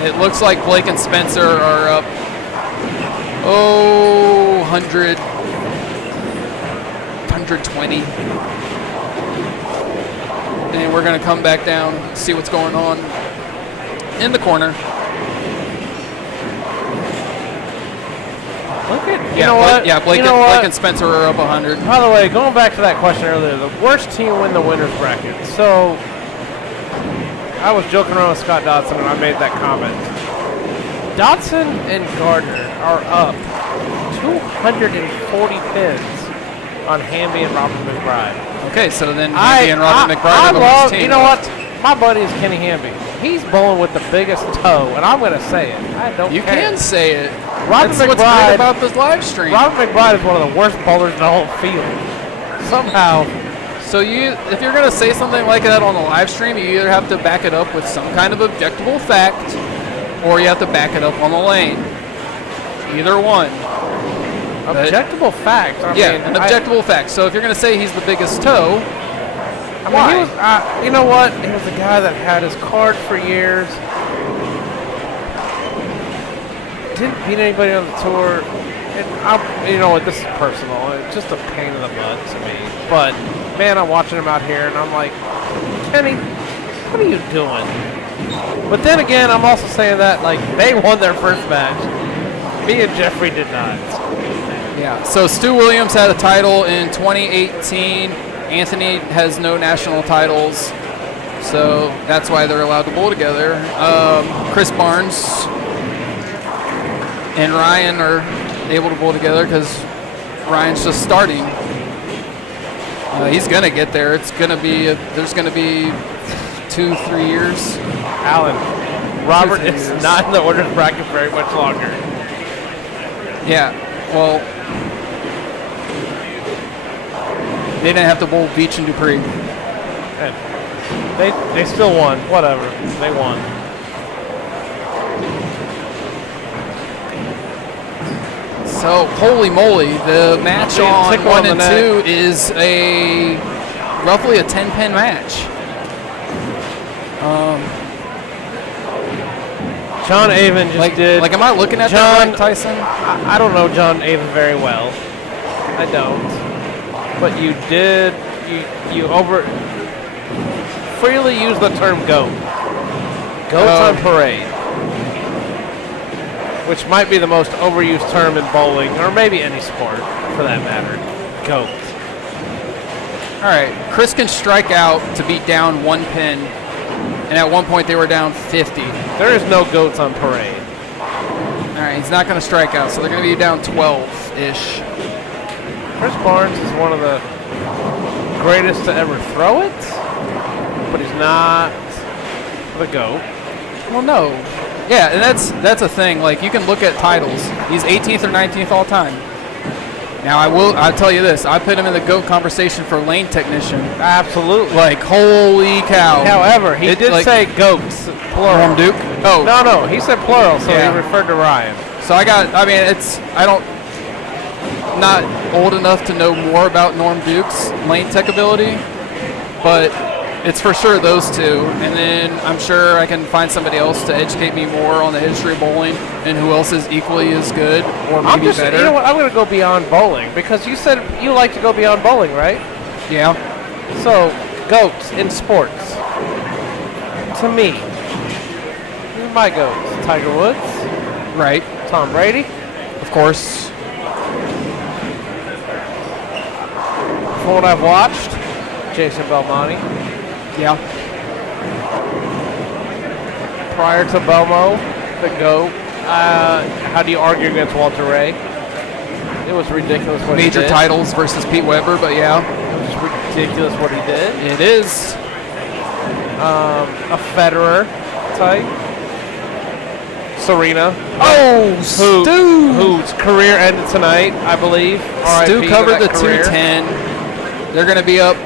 It looks like Blake and Spencer are up, 100, 120. And we're going to come back down, see what's going on in the corner. Look at, you know what? Yeah, Blake and Spencer are up 100. By the way, going back to that question earlier, the worst team win the winner's bracket. So I was joking around with Scott Dodson and I made that comment. Dodson and Gardner are up 240 pins on Hamby and Robert McBride. Okay, so then Hamby and Robert McBride are the worst team. You know what? My buddy is Kenny Hamby. He's bowling with the biggest toe, and I'm going to say it. I don't care. You can say it. Robert That's what's great about this live stream. Robert McBride is one of the worst bowlers in the whole field. Somehow. So if you're going to say something like that on a live stream, you either have to back it up with some kind of objectable fact, or you have to back it up on the lane. Either one. Objectable fact. I mean, an objectable fact. So if you're going to say he's the biggest toe, why? He was, you know what? He was a guy that had his card for years. Didn't beat anybody on the tour. And you know what? This is personal. It's just a pain in the butt to me. But man, I'm watching him out here, and I'm like, Kenny, what are you doing? But then again, I'm also saying that like they won their first match. Me and Jeffrey did not. Yeah. So Stu Williams had a title in 2018. Anthony has no national titles, so that's why they're allowed to bowl together. Chris Barnes and Ryan are able to bowl together because Ryan's just starting. He's gonna get there. It's gonna be there's gonna be 2-3 years. Alan, Robert is not in the orders bracket very much longer. Yeah. Well, they didn't have to bowl Beach and Dupree. And they still won. Whatever. They won. So, holy moly, the match on 1 and 2 is roughly a 10-pin match. John Avon just did. Like, am I looking at that right, Tyson? I don't know John Avon very well. I don't. But you did. You freely use the term goat. Goats on parade. Which might be the most overused term in bowling, or maybe any sport, for that matter. Goat. All right, Chris can strike out to beat down 1 pin, and at one point they were down 50. There is no goats on parade. All right, he's not going to strike out, so they're going to be down 12-ish. Chris Barnes is one of the greatest to ever throw it, but he's not the GOAT. Well, no. Yeah, and that's a thing. Like, you can look at titles. He's 18th or 19th all time. Now, I'll tell you this. I put him in the GOAT conversation for lane technician. Absolutely. Like, holy cow. However, he did say GOATs, plural. Norm Duke? Oh. No, he said plural, so he referred to Ryan. So not old enough to know more about Norm Duke's lane tech ability, but it's for sure those two. And then I'm sure I can find somebody else to educate me more on the history of bowling and who else is equally as good or maybe better. You know what? I'm going to go beyond bowling because you said you like to go beyond bowling, right? Yeah. So, GOATs in sports. To me, who are my GOATs? Tiger Woods. Right. Tom Brady. Of course. From what I've watched, Jason Belmonte. Yeah. prior to Belmo, the GOAT, how do you argue against Walter Ray? It was ridiculous what he did. Major titles versus Pete Weber, but yeah. It was just ridiculous what he did. It is. A Federer type. Serena. Oh, Stu! Whose career ended tonight, I believe. Stu RIP covered the to that career. 210. They're going to be up.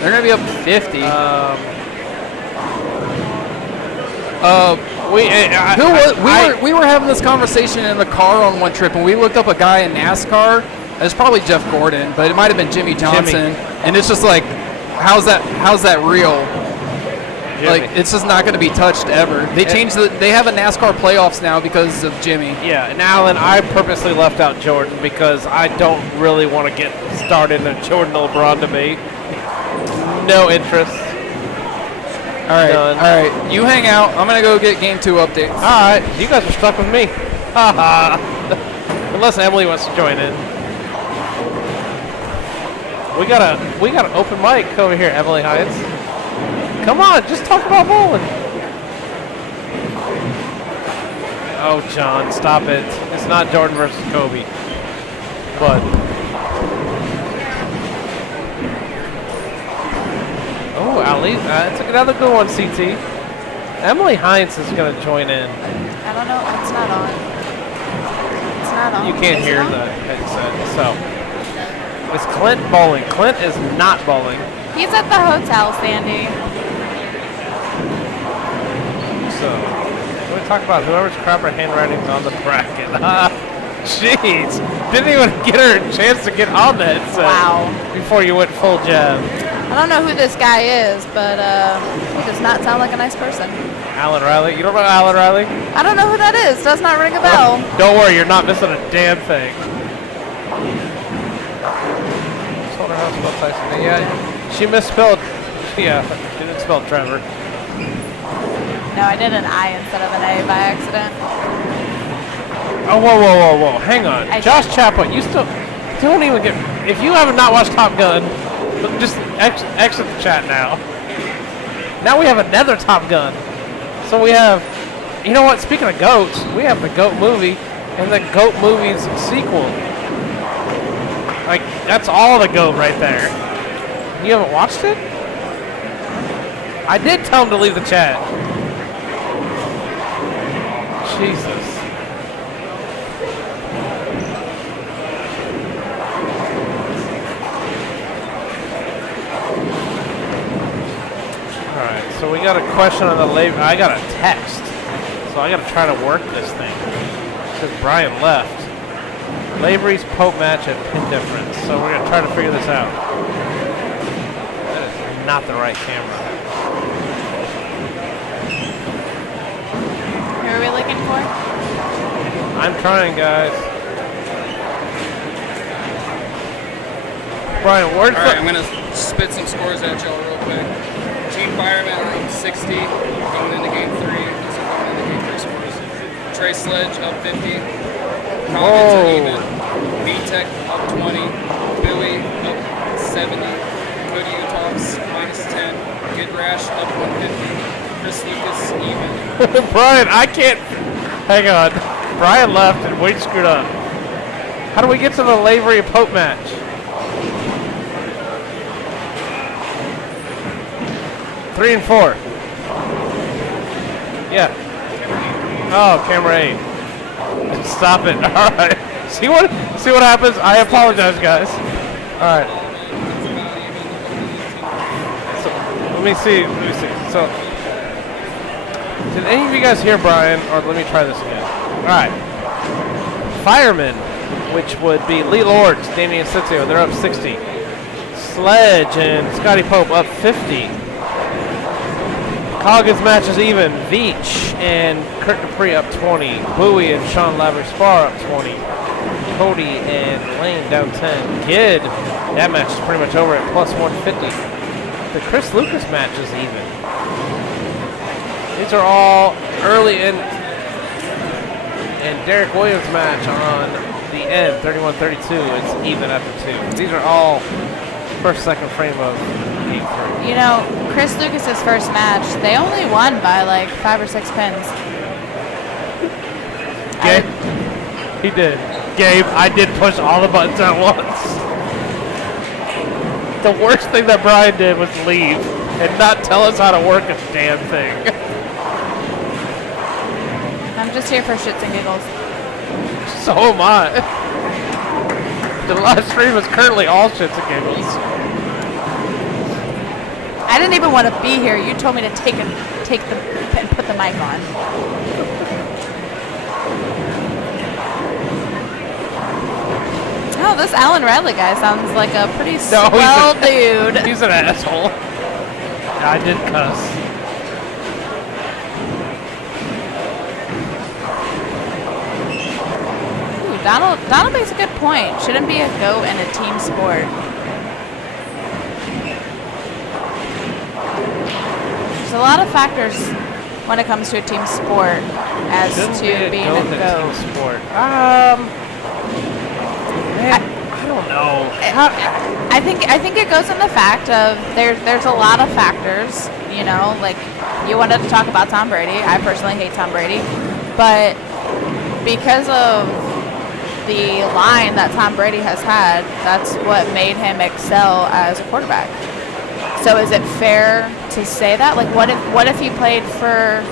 They're going to be up 50. We were having this conversation in the car on one trip, and we looked up a guy in NASCAR. It was probably Jeff Gordon, but it might have been Jimmy Johnson. And it's just like, how's that real? Jimmy. Like, it's just not going to be touched ever. They changed they have a NASCAR playoffs now because of Jimmy. Yeah, and Alan, I purposely left out Jordan because I don't really want to get started in a Jordan LeBron debate. No interest. All right, Done. all right. You hang out. I'm going to go get Game 2 updates. All right, you guys are stuck with me. Unless Emily wants to join in. We got an open mic over here, Emily Hines. Come on, just talk about bowling. Oh, John, stop it. It's not Jordan versus Kobe. But. Oh, Ali, that's another good one, CT. Emily Hines is going to join in. I don't know. It's not on. It's not on. You can't Is hear it on? the headset. So, is Clint bowling? Clint is not bowling. He's at the hotel, Sandy. So, we're going to talk about whoever's crapper handwriting's on the bracket. Jeez. Didn't even get her a chance to get on that set Wow. before you went full jab. I don't know who this guy is, but he does not sound like a nice person. Alan Riley. You don't know Alan Riley? I don't know who that is. Does not ring a bell. Don't worry, you're not missing a damn thing. Just told her how to spell Tyson. Yeah, she misspelled. Yeah, she didn't spell Trevor. No, I did an I instead of an A by accident. Oh, whoa. Hang on. I Josh Chapman, you still don't even get. If you have not watched Top Gun, just exit the chat now. Now we have another Top Gun. So we have, you know what? Speaking of goats, we have the GOAT movie and the GOAT movie's sequel. Like, that's all the GOAT right there. You haven't watched it? I did tell him to leave the chat. Jesus. Alright, so we got a question on the labor. I got a text. So I got to try to work this thing. Because Brian left. Lavery's Pope match at pin difference. So we're going to try to figure this out. That is not the right camera. Who are we looking for? I'm trying, guys. Brian, where's All right, I'm going to spit some scores at y'all real quick. Team Fireman up 60 going into Game 3. These are going into Game 3 scores. Trey Sledge up 50. Commentator even. B-Tech up 20. Billy up 70. Cody Utahs minus 10. Good Rash up 150. Chris Lucas even. Brian, I can't. Hang on. Brian left and we screwed up. How do we get to the Lavery Pope match? Three and four. Yeah. Oh, camera 8. Stop it. All right. See what happens? I apologize, guys. All right. So, let me see. So, did any of you guys hear Brian? Or let me try this again. All right. Firemen, which would be Lee Lords, Damian Sitio, they're up 60. Sledge and Scotty Pope up 50. Coggins match is even. Veach and Kurt Dupree up 20. Bowie and Sean Lavery Spar up 20. Cody and Lane down 10. Kid, that match is pretty much over at plus 150. The Chris Lucas match is even. These are all early in. And Derek Williams match on the end, 31-32. It's even after 2. These are all first, second frame of game 3. You know, Chris Lucas's first match, they only won by like 5 or 6 pins. Gabe, he did. Gabe, I did push all the buttons at once. The worst thing that Brian did was leave and not tell us how to work a damn thing. I'm just here for shits and giggles. So am I. The live stream is currently all shits and giggles. I didn't even want to be here. You told me to take the and put the mic on. Oh, this Alan Radley guy sounds like a pretty swell dude. He's an asshole. I did cuss. Ooh, Donald makes a good point. Shouldn't be a goat and a team sport. There's a lot of factors when it comes to a team sport as to being a goat. Team sport. Man, I don't know. I think it goes in the fact of there's a lot of factors, you know, like you wanted to talk about Tom Brady. I personally hate Tom Brady, but because of the line that Tom Brady has had, that's what made him excel as a quarterback. So is it fair to say that? Like, what if he played for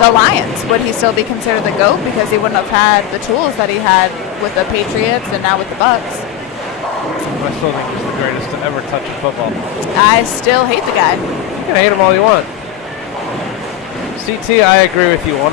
the Lions? Would he still be considered the GOAT because he wouldn't have had the tools that he had with the Patriots and now with the Bucks? I still think he's the greatest to ever touch a football. I still hate the guy. You can hate him all you want. CT, I agree with you 100%.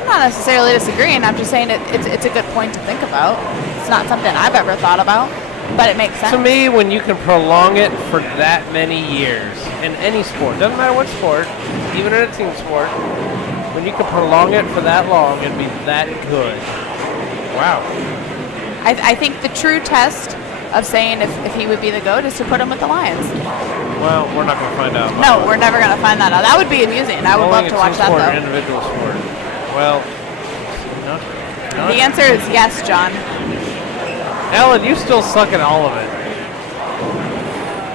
I'm not necessarily disagreeing. I'm just saying it's a good point to think about. It's not something I've ever thought about, but it makes sense. To me, when you can prolong it for that many years in any sport, doesn't matter what sport, even in a team sport, when you can prolong it for that long and be that good, wow. I think the true test of saying if he would be the GOAT is to put him with the Lions. Well, we're not going to find out. No, we're never going to find that out. That would be amusing. I would love to watch that, though. Individual sport. Well, no. The answer is yes, John. Ellen, you still suck at all of it.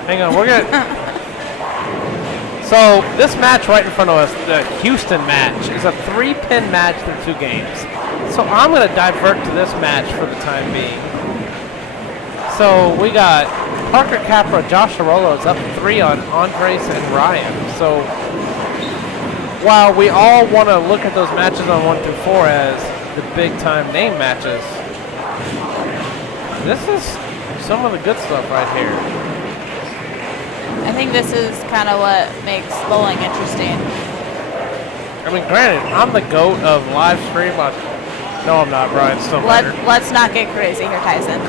Hang on, we're going to... So, this match right in front of us, the Houston match, is a 3-pin match through 2 games. So, I'm going to divert to this match for the time being. So, we got Parker Capra, Josh Arolo's up 3 on Andres and Ryan. So, while we all want to look at those matches on 1 through 4 as the big-time name matches, this is some of the good stuff right here. I think this is kind of what makes bowling interesting. I mean, granted, I'm the GOAT of live stream. No, I'm not, Brian. Still better. Let's not get crazy here, Tyson.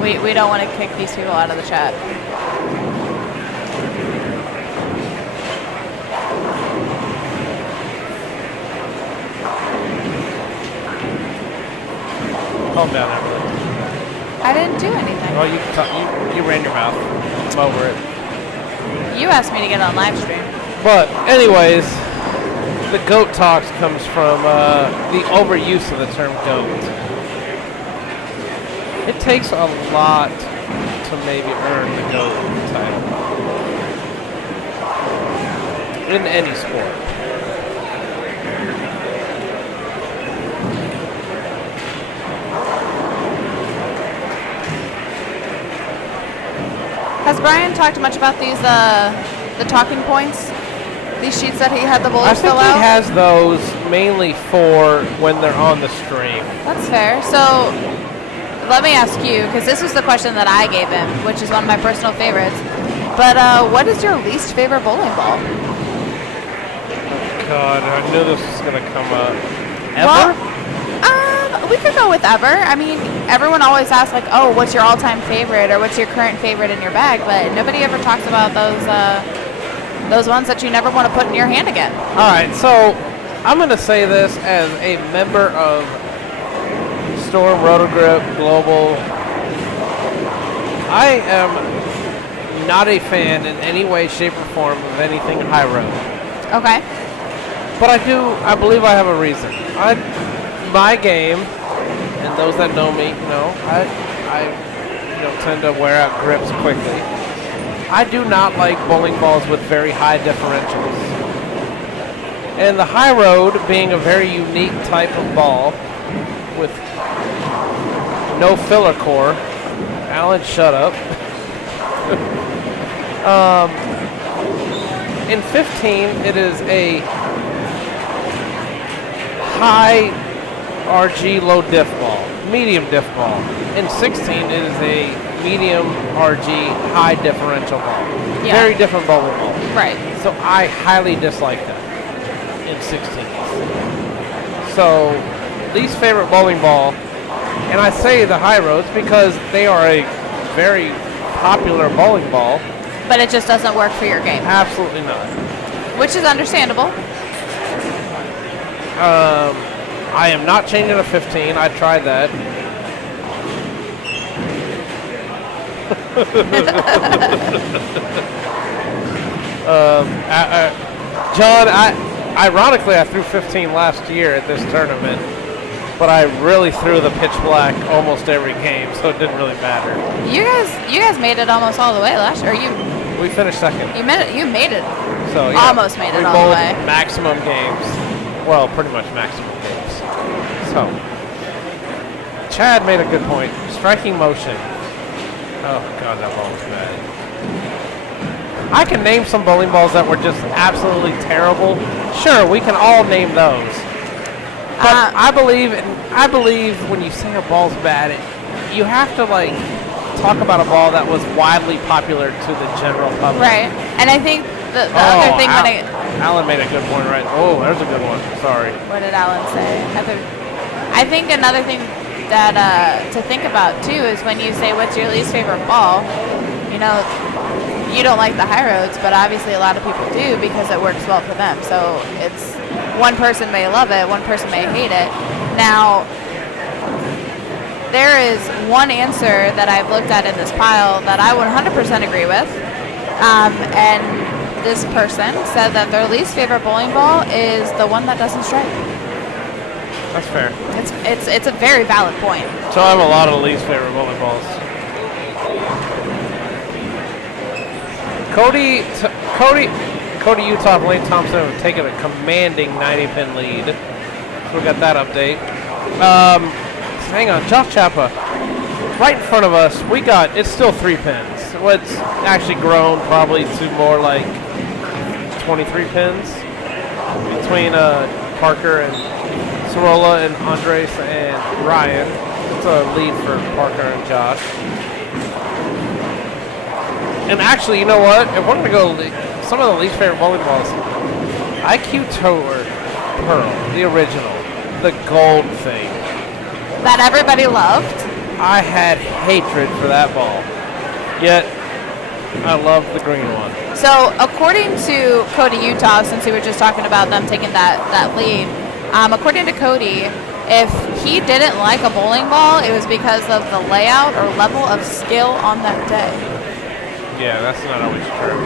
We don't want to kick these people out of the chat. Calm down, Emily. I didn't do anything. Well, you can talk. You ran your mouth. I'm over it. You asked me to get on live stream. But anyways, the GOAT talks comes from the overuse of the term GOAT. It takes a lot to maybe earn the GOAT title in any sport. Has Brian talked much about these the talking points? These sheets that he had the bowlers fill out? I think he has those mainly for when they're on the stream. That's fair. So let me ask you, because this was the question that I gave him, which is one of my personal favorites. But what is your least favorite bowling ball? God, I knew this was going to come up. Well, we could go with ever. I mean, everyone always asks, like, oh, what's your all-time favorite or what's your current favorite in your bag? But nobody ever talks about those ones that you never want to put in your hand again. All right, so I'm going to say this as a member of Storm Rotogrip Global. I am not a fan in any way, shape, or form of anything high road. Okay. But I believe I have a reason. My game, and those that know me, I tend to wear out grips quickly. I do not like bowling balls with very high differentials. And the high road being a very unique type of ball with no filler core. Alan, shut up. In 15, it is a high RG low diff ball, medium diff ball. In 16, it is a medium RG high differential ball. Yeah. Very different bowling ball. Right. So I highly dislike that in 16. So least favorite bowling ball, and I say the high roads because they are a very popular bowling ball. But it just doesn't work for your game. Absolutely not. Which is understandable. I am not changing a 15. I tried that. John, ironically, I threw 15 last year at this tournament, but I really threw the pitch black almost every game, so it didn't really matter. You guys made it almost all the way last year. We finished second. You made it. So yeah, almost made it we all the bowled way. maximum games. Well, pretty much maximum games. So Chad made a good point. Striking motion. Oh god, that ball was bad. I can name some bowling balls that were just absolutely terrible. Sure, we can all name those. But I believe when you say a ball's bad, you have to talk about a ball that was widely popular to the general public. Right. And I think the other thing Alan made a good point, right? Oh, there's a good one. Sorry. What did Alan say? I think another thing that to think about too is when you say what's your least favorite ball, you don't like the high roads, but obviously a lot of people do because it works well for them. So it's one person may love it, one person may hate it. Now, there is one answer that I've looked at in this pile that I 100% agree with, and this person said that their least favorite bowling ball is the one that doesn't strike. That's fair. It's a very valid point. So I have a lot of least favorite bowling balls. Cody Utah and Lane Thompson have taken a commanding 90-pin lead. So we got that update. Hang on, Josh Chapa, right in front of us, it's still 3 pins. Well, it's actually grown probably to more like 23 pins between Parker and Sorolla and Andres and Ryan. It's a lead for Parker and Josh. And actually, you know what? If we're going to go some of the least favorite bowling balls, IQ Tour Pearl, the original, the gold thing. That everybody loved. I had hatred for that ball. Yet, I love the green one. So, according to Cody Utah, since we were just talking about them taking that lead, according to Cody, if he didn't like a bowling ball, it was because of the layout or level of skill on that day. Yeah, that's not always true.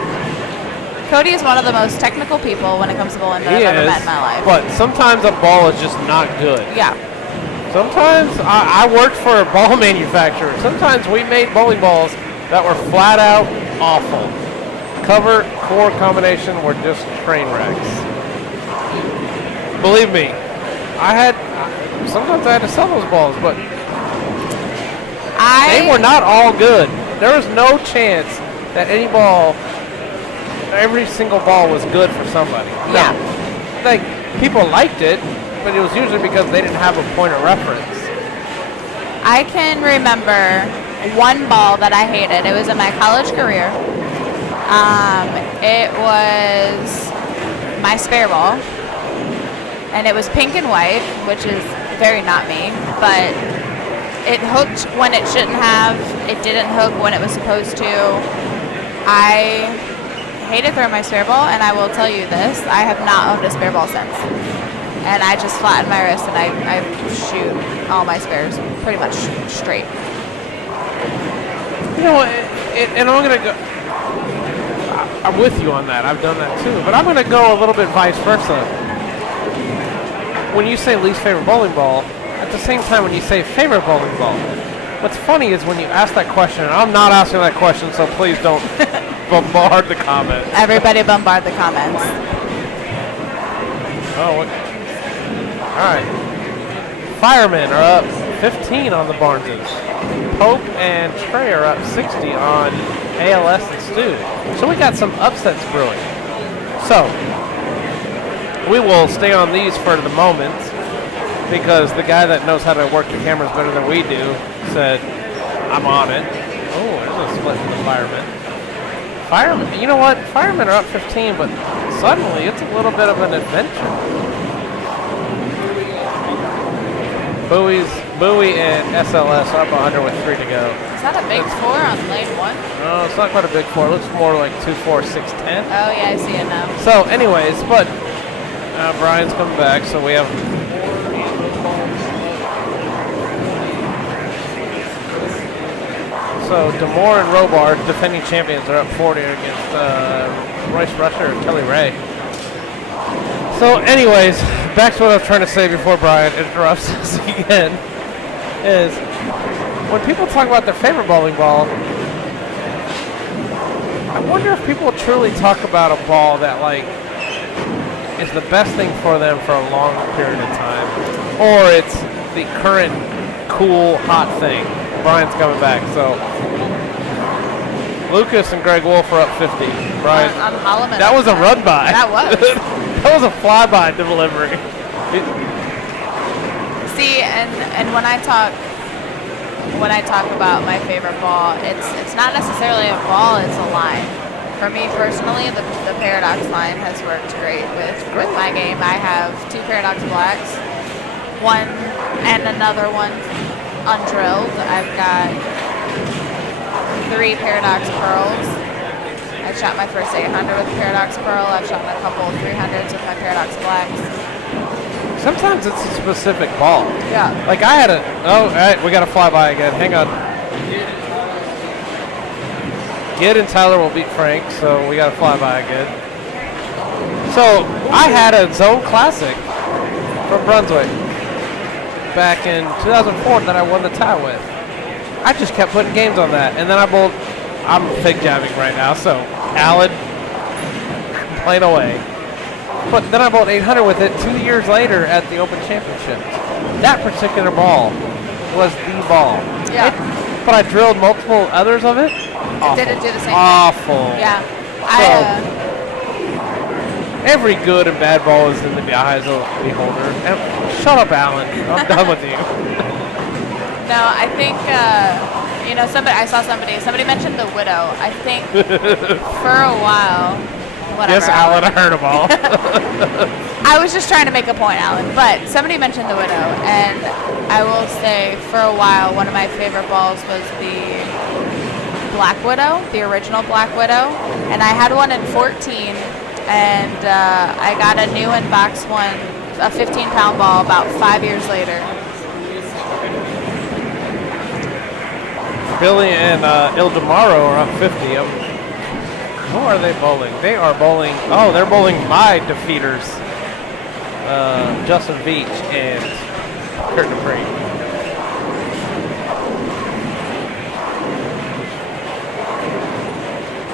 Cody is one of the most technical people when it comes to bowling that I've ever met in my life. But sometimes a ball is just not good. Yeah. Sometimes I worked for a ball manufacturer. Sometimes we made bowling balls that were flat out awful. Cover, core combination were just train wrecks. Believe me, sometimes I had to sell those balls, but they were not all good. There was no chance that every single ball was good for somebody. No. Yeah. People liked it, but it was usually because they didn't have a point of reference. I can remember one ball that I hated. It was in my college career. It was my spare ball, and it was pink and white, which is very not me, but it hooked when it shouldn't have. It didn't hook when it was supposed to. I hated throwing my spare ball, and I will tell you this, I have not owned a spare ball since. And I just flatten my wrist and I shoot all my spares pretty much straight. You know, and I'm going to go, I'm with you on that. I've done that too. But I'm going to go a little bit vice versa. When you say least favorite bowling ball, I the same time, when you say favorite bowling ball, what's funny is when you ask that question, and I'm not asking that question, so please don't bombard the comments. Everybody bombard the comments. Oh, what? All right. Firemen are up 15 on the Barneses. Pope and Trey are up 60 on ALS and Stu. So we got some upsets brewing. So we will stay on these for the moment because the guy that knows how to work the cameras better than we do said, I'm on it. Oh, there's a split for the firemen. Firemen, you know what? Firemen are up 15, but suddenly it's a little bit of an adventure. Bowie and SLS are up 100 with 3 to go. Is that a big 4 on lane 1? No, it's not quite a big 4. It looks more like 2, 4, 6, 10. Oh, yeah, I see it now. So, anyways, but Brian's coming back, so we have. So, Demore and Robar, defending champions, are up 40 against Royce Rusher and Kelly Ray. So, anyways, back to what I was trying to say before Brian interrupts us again, is when people talk about their favorite bowling ball, I wonder if people truly talk about a ball that, like, is the best thing for them for a long period of time, or it's the current cool, hot thing. Brian's coming back, so Lucas and Greg Wolf are up 50. Brian, On Holloman. that was a run by. That was. That was a flyby delivery. See, and when I talk about my favorite ball, it's not necessarily a ball, it's a line. For me personally, the Paradox line has worked great with my game. I have 2 Paradox Blacks, one and another one undrilled. I've got 3 Paradox Pearls. I shot my first 800 with Paradox Pearl. I've shot a couple 300s with my Paradox Blacks. Sometimes it's a specific ball. Yeah. Like I had a, oh, all right, we got a flyby again. Hang on. Gid and Tyler will beat Frank, so we got a flyby again. So I had a Zone Classic from Brunswick back in 2004 that I won the tie with. I just kept putting games on that, and then I'm fig jabbing right now, so Alan, complain away. But then I bought 800 with it 2 years later at the Open Championship. That particular ball was the ball. Yeah. But I drilled multiple others of it. Awful. Didn't do the same thing. Awful. Yeah. Every good and bad ball is in the eyes of the beholder. And shut up, Alan. I'm done with you. No, I think I saw somebody mentioned the Widow. I think for a while. Whatever, Yes, Alan, I heard them all. I was just trying to make a point, Alan. But somebody mentioned the Widow, and I will say for a while one of my favorite balls was the Black Widow, the original Black Widow, and I had one in 14, and I got a new in-box one, a 15-pound ball, about 5 years later. Billy and Il Demaro are up 50. Who are they bowling? They are bowling. Oh, they're bowling my defeaters, Justin Veach and Kurt Dupree.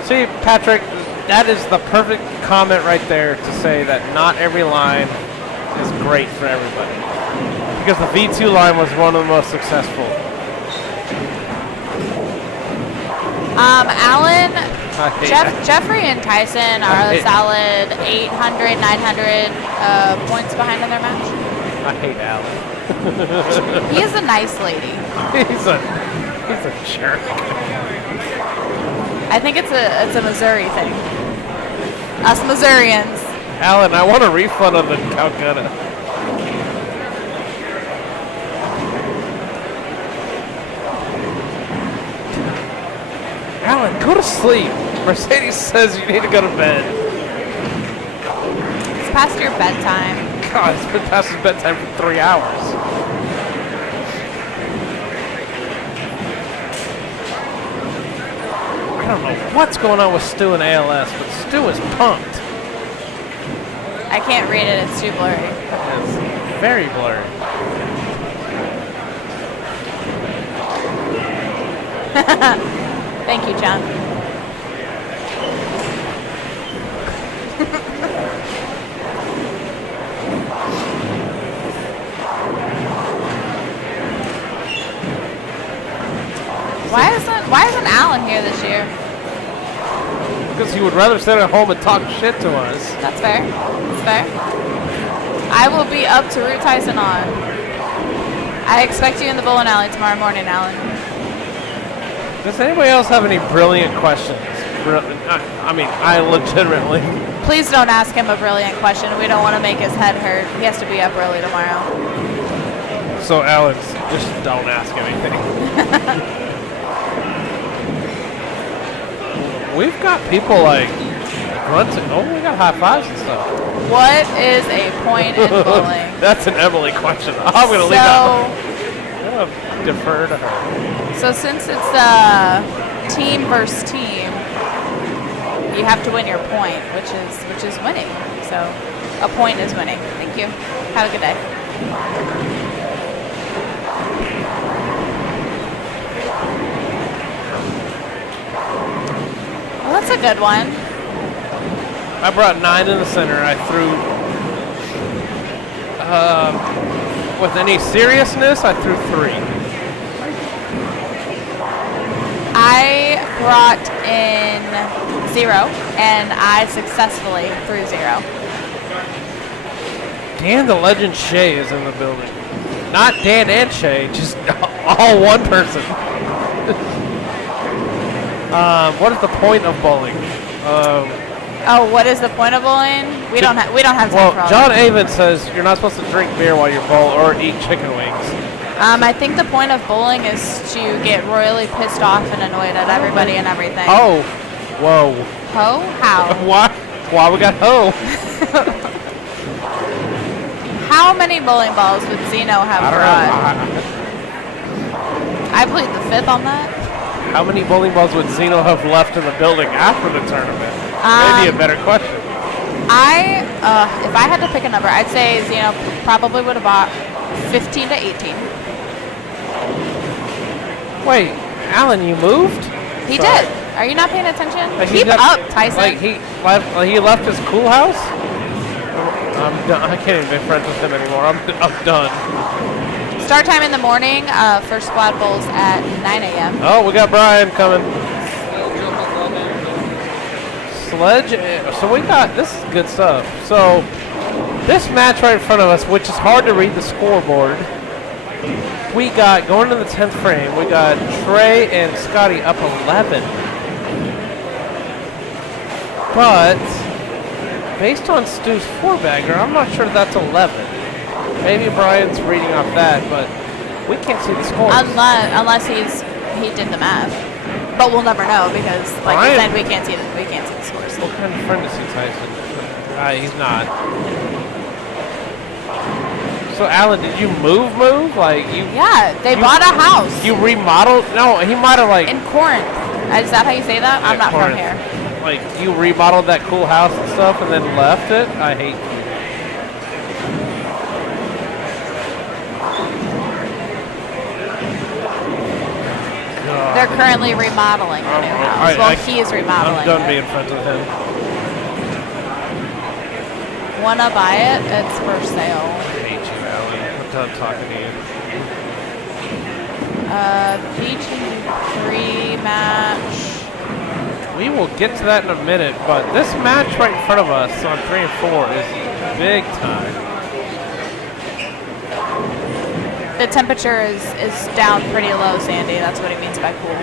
See, Patrick, that is the perfect comment right there to say that not every line is great for everybody. Because the V2 line was one of the most successful. Alan, Jeffrey and Tyson are a solid 800, 900 points behind in their match. I hate Alan. He is a nice lady. He's a jerk. I think it's a Missouri thing. Us Missourians. Alan, I want a refund on the Calcutta. Alan, go to sleep. Mercedes says you need to go to bed. It's past your bedtime. God, it's been past his bedtime for 3 hours. I don't know what's going on with Stu and ALS, but Stu is pumped. I can't read it. It's too blurry. It's very blurry. Thank you, John. Why isn't Alan here this year? Because he would rather sit at home and talk shit to us. That's fair. That's fair. I will be up to root Tyson on. I expect you in the bowling alley tomorrow morning, Alan. Does anybody else have any brilliant questions? I mean, I legitimately. Please don't ask him a brilliant question. We don't want to make his head hurt. He has to be up early tomorrow. So, Alex, just don't ask anything. We've got people like grunting. Oh, we got high fives and stuff. What is a point in bowling? That's an Emily question. I'm going to leave that. I'm going to defer to her. So since it's team versus team, you have to win your point, which is winning. So a point is winning. Thank you. Have a good day. Well, that's a good one. I brought 9 in the center. I threw, with any seriousness, I threw 3. I brought in 0, and I successfully threw 0. Dan the Legend Shay is in the building. Not Dan and Shay, just all one person. What is the point of bowling? Oh, what is the point of bowling? We don't have time Well, for all John that. Avon says you're not supposed to drink beer while you bowl or eat chicken wings. I think the point of bowling is to get royally pissed off and annoyed at everybody and everything. Oh, whoa. Ho? How? Why we got ho? How many bowling balls would Zeno have I don't brought? know. I plead the 5th on that. How many bowling balls would Zeno have left in the building after the tournament? Maybe a better question. If I had to pick a number, I'd say Zeno probably would have bought 15 to 18. Wait, Alan, you moved? He Sorry. did. Are you not paying attention? Like, Keep up, Tyson. Like he left his cool house? I'm done. I can't even be friends with him anymore. I'm done. Start time in the morning. First squad bowls at 9 a.m. Oh, we got Brian coming. Sledge. So we got, this is good stuff. So this match right in front of us, which is hard to read the scoreboard, we got, going to the 10th frame, we got Trey and Scotty up 11. But based on Stu's 4-bagger, I'm not sure that's 11. Maybe Brian's reading off that, but we can't see the scores. Unless he did the math. But we'll never know because, like I said, we can't see the scores. What kind of friend is he, Tyson? He's not. So, Alan, did you move? Like you? Yeah, they bought a house. You remodeled? No, he might have like. In Corinth. Is that how you say that? I'm not Corinth. from here. Like you remodeled that cool house and stuff, and then left it. I hate. They're currently remodeling the new house. He is remodeling. I'm done it. being friends with him. Wanna buy it? It's for sale. I hate you, Alan. I'm done talking to you. PG3 match. We will get to that in a minute, but this match right in front of us on 3 and 4 is big time. The temperature is down pretty low, Sandy. That's what he means by cool.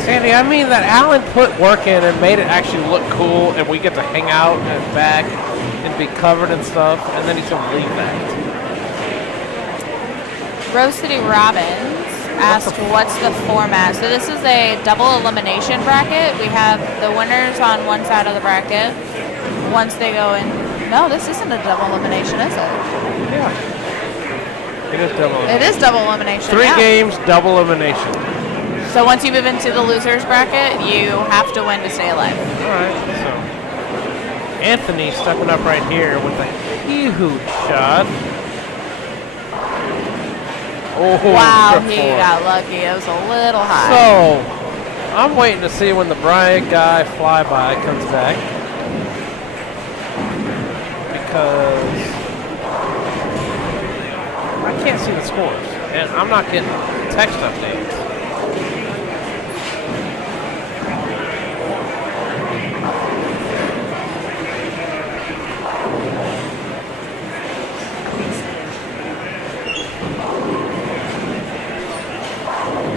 Sandy, I mean that Alan put work in and made it actually look cool, and we get to hang out and back and be covered and stuff, and then he's going to leave that. Rose City Robbins asked what's the format. So this is a double elimination bracket. We have the winners on one side of the bracket. Once they go in, no, this isn't a double elimination, is it? Yeah. It is double elimination. It is double elimination. 3 yeah. games, double elimination. So once you move into the losers bracket, you have to win to stay alive. All right. So Anthony stepping up right here with a huge shot. Oh, Wow, trip he forward. got lucky. It was a little high. So, I'm waiting to see when the Bryant guy flyby comes back. Because I can't see the scores. And I'm not getting text updates.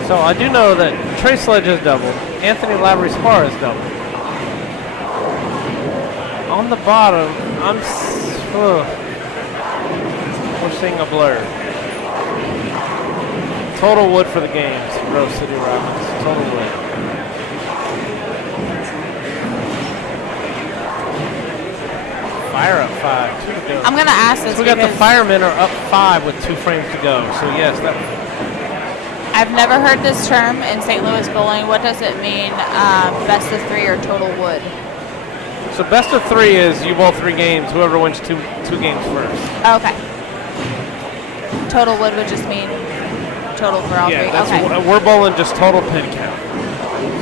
So I do know that Trey Sledge is doubled. Anthony Lavery's Spar is doubled. On the bottom, we're seeing a blur. Total wood for the games, Rose City Rockets. Total wood. Fire up 5, 2 to go. I'm gonna ask this So we got the because Firemen are up 5 with 2 frames to go. So yes, that. I've never heard this term in St. Louis bowling. What does it mean? Best of 3 or total wood? So best of 3 is you bowl 3 games. Whoever wins two games first. Okay. Total wood would just mean total for all 3. That's Okay. we're bowling just total pin count.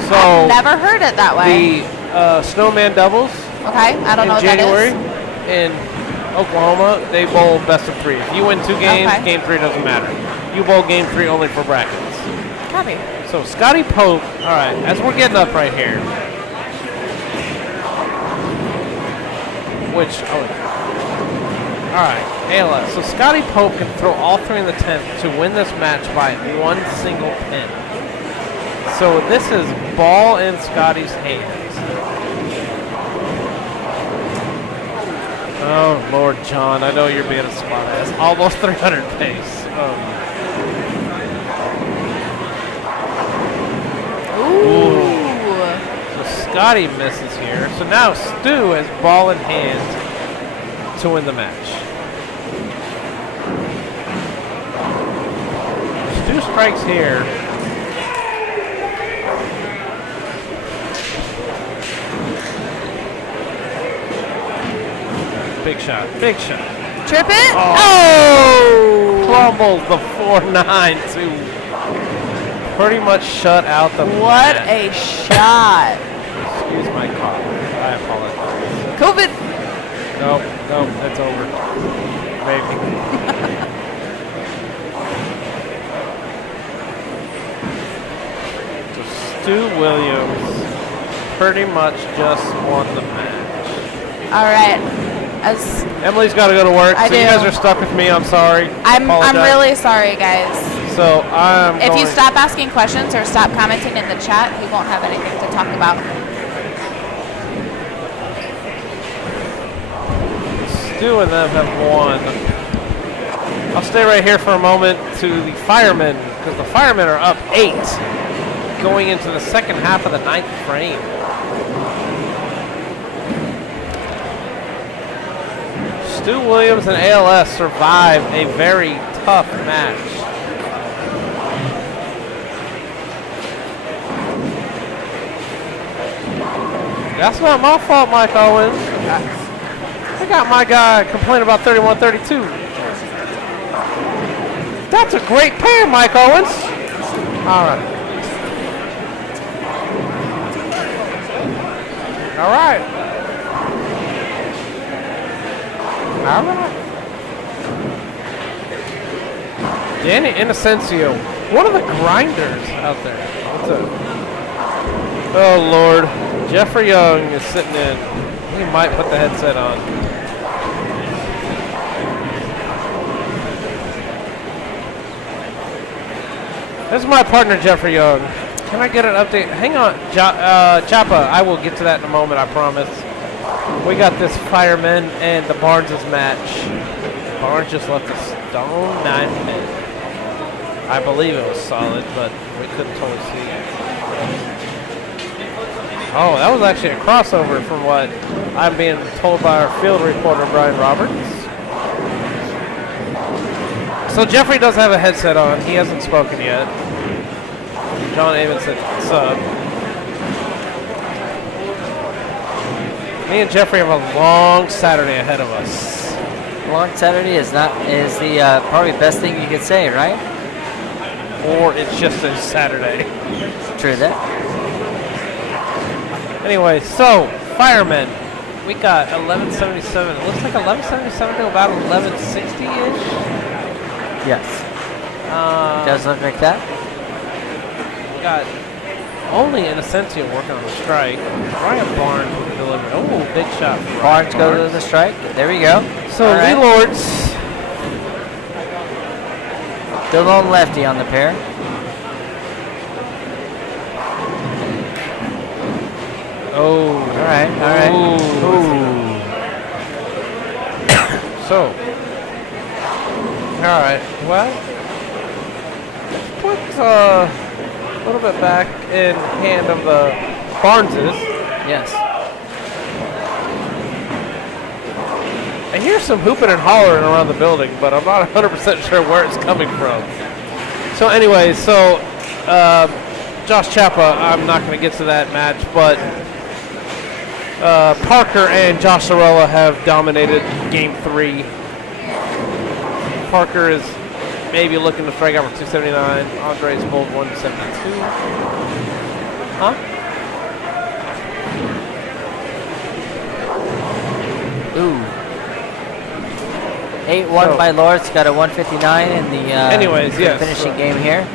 So I've never heard it that way. the Snowman doubles Okay, I don't know in what January that is. in Oklahoma, they bowl best of 3. If you win 2 games, Okay. game 3 doesn't matter. You bowl game 3 only for brackets. Copy. So Scotty Pope, all right, as we're getting up right here, all right, ALS. So Scotty Pope can throw all 3 in the 10th to win this match by 1 single pin. So this is ball in Scotty's hands. Oh, Lord John, I know you're being a smart ass. Almost 300 pace. Ooh. So Scotty misses here. So now Stu has ball in hand to win the match. Stu strikes here. Big shot. Big shot. Trip it? Oh. Crumbles the 4-9 to pretty much shut out the What match. a shot. Excuse my cough. I apologize. COVID. Nope, it's over. Maybe. So Stu Williams pretty much just won the match. All right. As Emily's got to go to work, I so you do. guys are stuck with me. I'm sorry. I'm Apologize. really sorry, guys. So I'm If you going- stop asking questions or stop commenting in the chat, we won't have anything to talk about. Stu and them have won. I'll stay right here for a moment to the Firemen, because the Firemen are up 8 going into the second half of the 9th frame. Stu Williams and ALS survive a very tough match. That's not my fault, Mike Owens. I got my guy complaining about 31-32. That's a great pair, Mike Owens. All right. All right. All right. Danny Inocencio, one of the grinders out there. What's up? Oh, Lord. Jeffrey Young is sitting in. He might put the headset on. This is my partner, Jeffrey Young. Can I get an update? Hang on, Chapa. I will get to that in a moment, I promise. We got this Firemen and the Barnes' match. Barnes just left a stone 9 pin. I believe it was solid, but we couldn't totally see it. Oh, that was actually a crossover from what I'm being told by our field reporter, Brian Roberts. So Jeffrey does have a headset on. He hasn't spoken yet. John Avon said sub. Me and Jeffrey have a long Saturday ahead of us. Long Saturday is the probably best thing you could say, right? Or it's just a Saturday. True that. Anyway, so firemen, we got 1177. It looks like 1177 to about 1160-ish. Yes. Does look like that. We got only an Ascension working on the strike. Ryan Barnes will be delivered. Oh, big shot. Barnes goes to the strike. There we go. So All right. Lee Lords. The lone lefty on the pair. Oh. All right. So. All right. Well, put a little bit back in hand of the Barneses. Yes. I hear some hooping and hollering around the building, but I'm not 100% sure where it's coming from. So anyway, Josh Chapa, I'm not going to get to that match, but Parker and Josh Sorella have dominated Game 3. Parker is maybe looking to strike out for 279. Andre's pulled 172. Huh? Ooh. 8-1 by Lords, got a 159 in the Anyways, yes, finishing game here.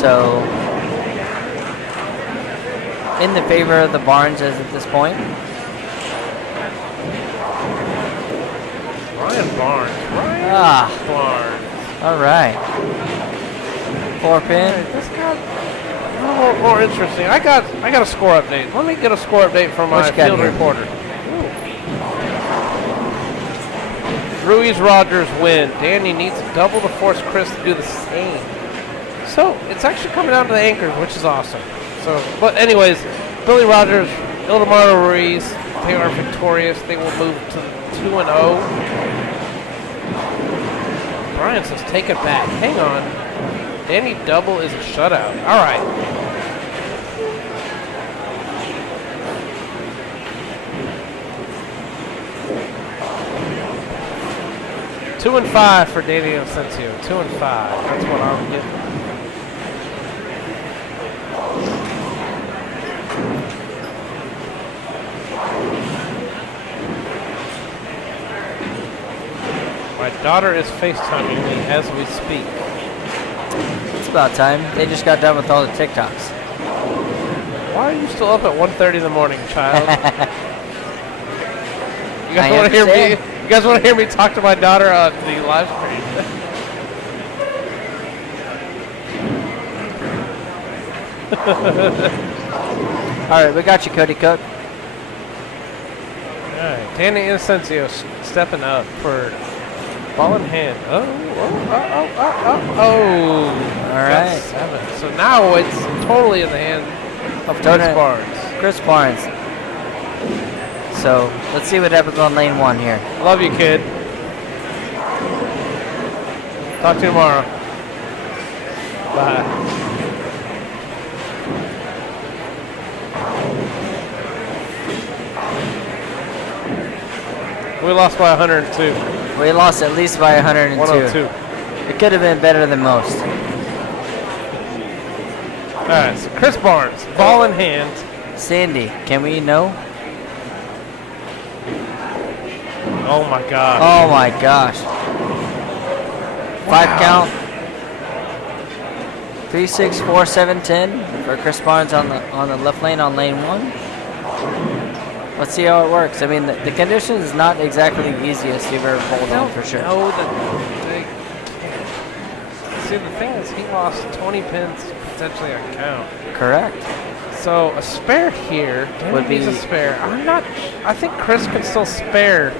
So, in the favor of the Barneses at this point. Ryan Barnes. Barnes. All right. 4-pin. This got a little more interesting. I got a score update. Let me get a score update from my field reporter. Ruiz Rogers win. Danny needs to double to force Chris to do the same. So it's actually coming down to the anchors, which is awesome. So, but anyways, Billy Rogers, Ildemaro Ruiz, they are victorious. They will move to 2-0. Brian says, take it back. Hang on. Danny double is a shutout. All right. Two and 5 for Danny Asensio. 2 and 5. That's what I'm getting. My daughter is FaceTiming me as we speak. It's about time. They just got done with all the TikToks. Why are you still up at 1:30 in the morning, child? You guys I want to hear me? understand. You guys want to hear me talk to my daughter on the live stream? All right, we got you, Cody Cook. All right, Danny Asensio stepping up for ball in hand. Oh. All right. 7. So now it's totally in the hand of Chris Barnes. Chris Barnes. So let's see what happens on lane 1 here. Love you, kid. Talk to you tomorrow. Bye. We lost by 102. We lost at least by 102. 102. It could have been better than most. All right, so Chris Barnes, ball in hand. Sandy, can we know? Oh my God. Oh my gosh. 5 count. 3, 6, 4, 7, 10 for Chris Barnes on the left lane on lane 1. Let's see how it works. I mean, the condition is not exactly the easiest you've ever pulled on for sure. No, they can't. See, the thing is, he lost 20 pins potentially on count. Correct. So a spare here would be a spare. I'm not. I think Chris can still spare.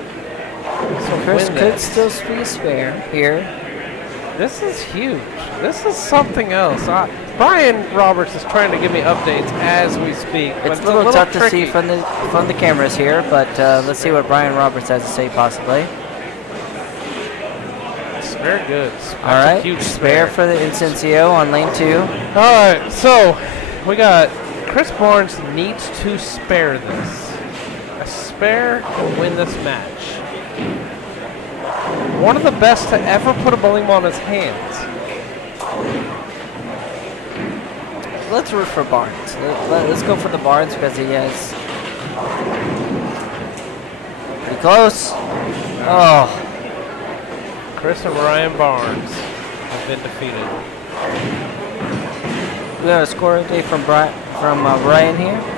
So Chris could still be spare here. This is huge. This is something else. Brian Roberts is trying to give me updates as we speak. It's a little tough to see from the cameras here, but let's see what Brian Roberts has to say possibly. Spare good. All right, huge spare for the Incencio on lane 2. All right, so we got Chris Barnes needs to spare this. As despair can win this match. One of the best to ever put a bowling ball in his hands. Let's root for Barnes. Let's go for the Barnes because he has. Pretty close. Oh. Chris and Ryan Barnes have been defeated. We got a score update from Ryan here.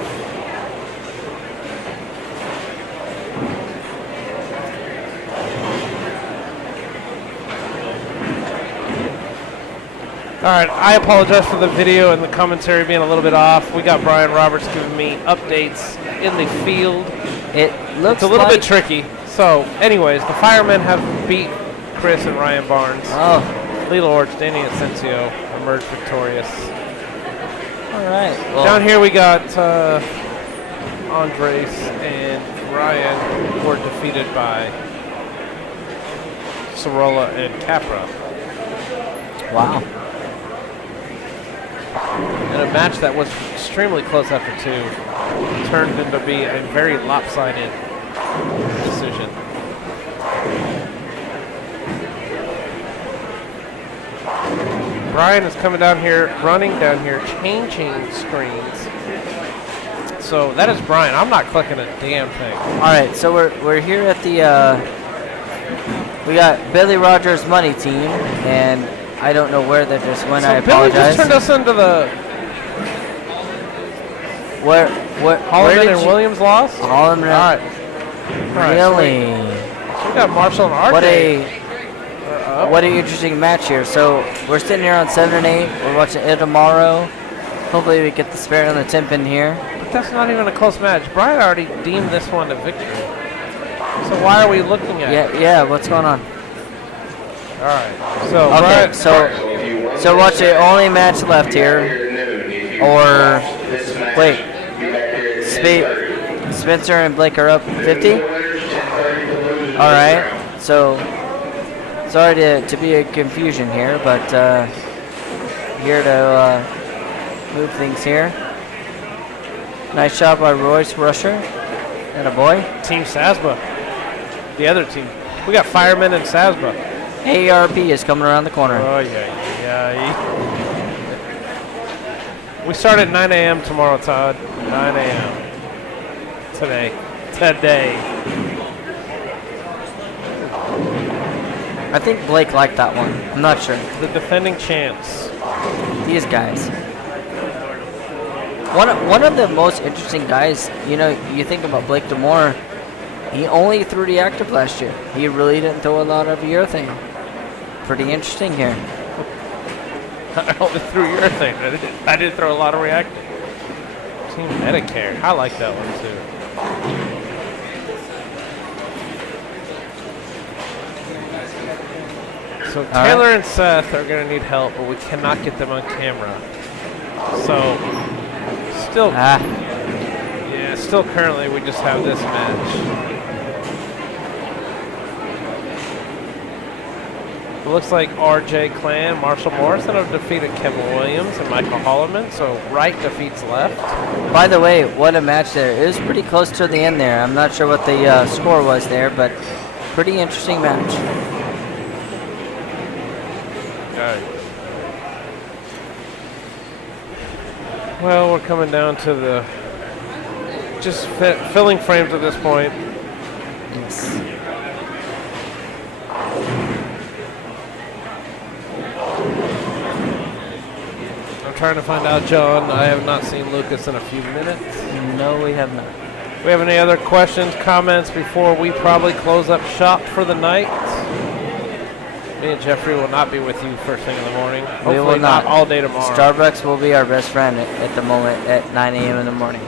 All right, I apologize for the video and the commentary being a little bit off. We got Brian Roberts giving me updates in the field. It looks It's a little like bit tricky. So, anyways, the Firemen have beat Chris and Ryan Barnes. Oh, Lilo Orch, Danny Asensio emerged victorious. all right. Well, Down here we got Andres and Ryan who were defeated by Sorolla and Capra. wow. In a match that was extremely close after two, turned into be a very lopsided decision. Brian is coming down here, running down here, changing screens. So that is Brian. I'm not clicking a damn thing. All right, so we're here at the we got Billy Rogers' money team, and I don't know where that just went. So I Billy apologize. just turned us into the Where Holloman did and Williams lost. Holloman. All right. Really? So we got Marshall and RJ. What an interesting match here. So we're sitting here on 7 and 8. We're watching it tomorrow. Hopefully we get the spirit on the 10 pin here. But that's not even a close match. Brian already deemed this one a victory. So why are we looking at it? Yeah. What's going on? All right. So Okay. Brian, So watch the only match left here. Or wait, Spencer and Blake are up 50. All right. So sorry to be a confusion here, but here to move things here. Nice job by Royce Rusher. And a boy. Team Sasba. The other team. We got Firemen and Sasba. AARP is coming around the corner. Oh, yeah. We start at 9 a.m. tomorrow, Todd. 9 a.m. Today. I think Blake liked that one. I'm not sure. The defending champs. These guys. One of the most interesting guys, you know, you think about Blake DeMore, he only threw reactive last year. He really didn't throw a lot of urethane. Pretty interesting here. I only threw urethane. I didn't throw a lot of reactive. Team Medicare. I like that one too. So Taylor and Seth are going to need help, but we cannot get them on camera. So still currently we just have this match. It looks like RJ Clan, Marshall Morrison have defeated Kevin Williams and Michael Holloman, so right defeats left. By the way, what a match there. It was pretty close to the end there. I'm not sure what the score was there, but pretty interesting match. Okay. Well, we're coming down to the just filling frames at this point. Yes. I'm trying to find out John. I have not seen Lucas in a few minutes. No, we have not. We have any other questions, comments before we probably close up shop for the night? Me and Jeffrey will not be with you first thing in the morning. Hopefully We will not. all day tomorrow. Starbucks will be our best friend at the moment at 9 a.m. in the morning.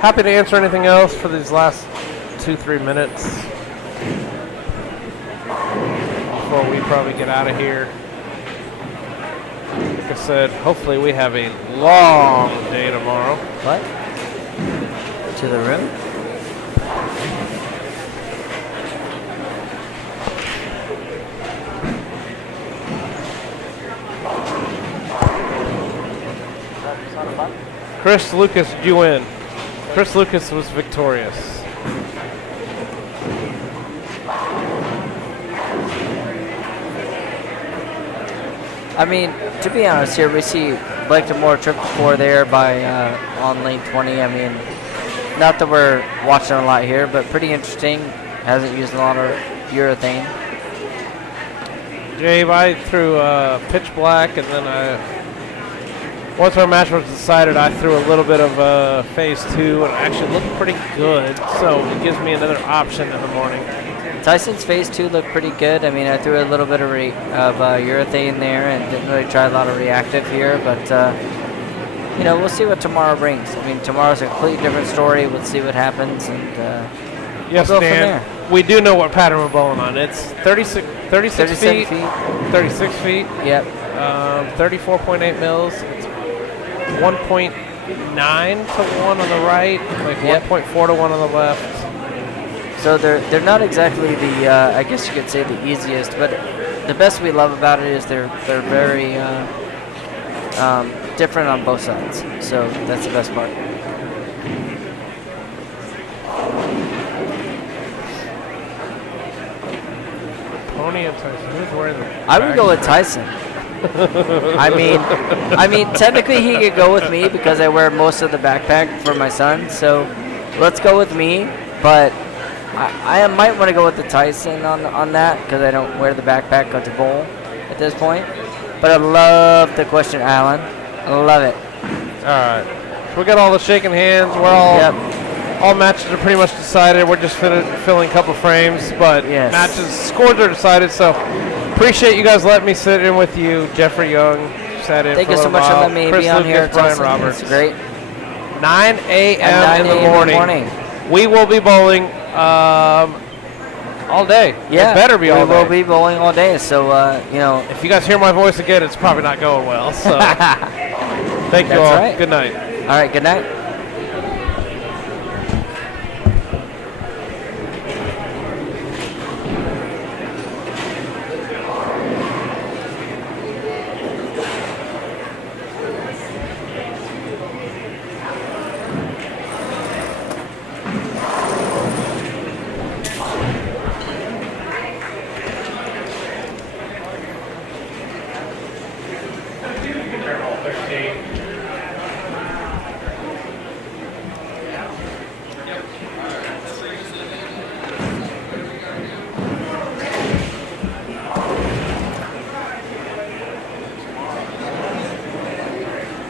Happy to answer anything else for these last 2-3 minutes before we probably get out of here. Like I said, hopefully we have a long day tomorrow. What? To the room? Chris, Lucas, did you win? Chris Lucas was victorious. I mean, to be honest, here we see Blake DeMore triple score there by on lane 20. I mean, not that we're watching a lot here, but pretty interesting. Hasn't used a lot of urethane. Dave, I threw pitch black, and then once our match was decided, I threw a little bit of phase 2, and it actually looked pretty good. So it gives me another option in the morning. Tyson's phase 2 looked pretty good. I mean, I threw a little bit of urethane there and didn't really try a lot of reactive here, but you know, we'll see what tomorrow brings. I mean, tomorrow's a completely different story. We'll see what happens, and yes, we'll go Dan, from there. we do know what pattern we're bowling on. It's 36 37 feet, feet. 36 feet, Yep. 34.8 mils. It's 1.9 to 1 on the right, like Yep. 1.4 to 1 on the left. So they're not exactly the I guess you could say the easiest, but the best we love about it is they're very different on both sides. So that's the best part. Pony and Tyson. Who's wearing the I would go with Tyson. I mean, technically he could go with me because I wear most of the backpack for my son. So let's go with me, but I might want to go with the Tyson on that because I don't wear the backpack to bowl at this point. But I love the question, Alan. I love it. All right. So we got all the shaking hands. We're all all matches are pretty much decided. We're just filling a couple frames, but Yes. scores are decided. So appreciate you guys letting me sit in with you. Jeffrey Young sat in. Thank for you a so little much for while. letting me Chris be on Lucas, here. Brian Tyson. Roberts. It's great. 9 a.m. At 9 in the morning. We will be bowling all day. Yeah, It better be all we will day. be bowling all day. So you know, If you guys hear my voice again, it's probably not going well. So thank you That's all. right. Good night. all right. Good night. All 13.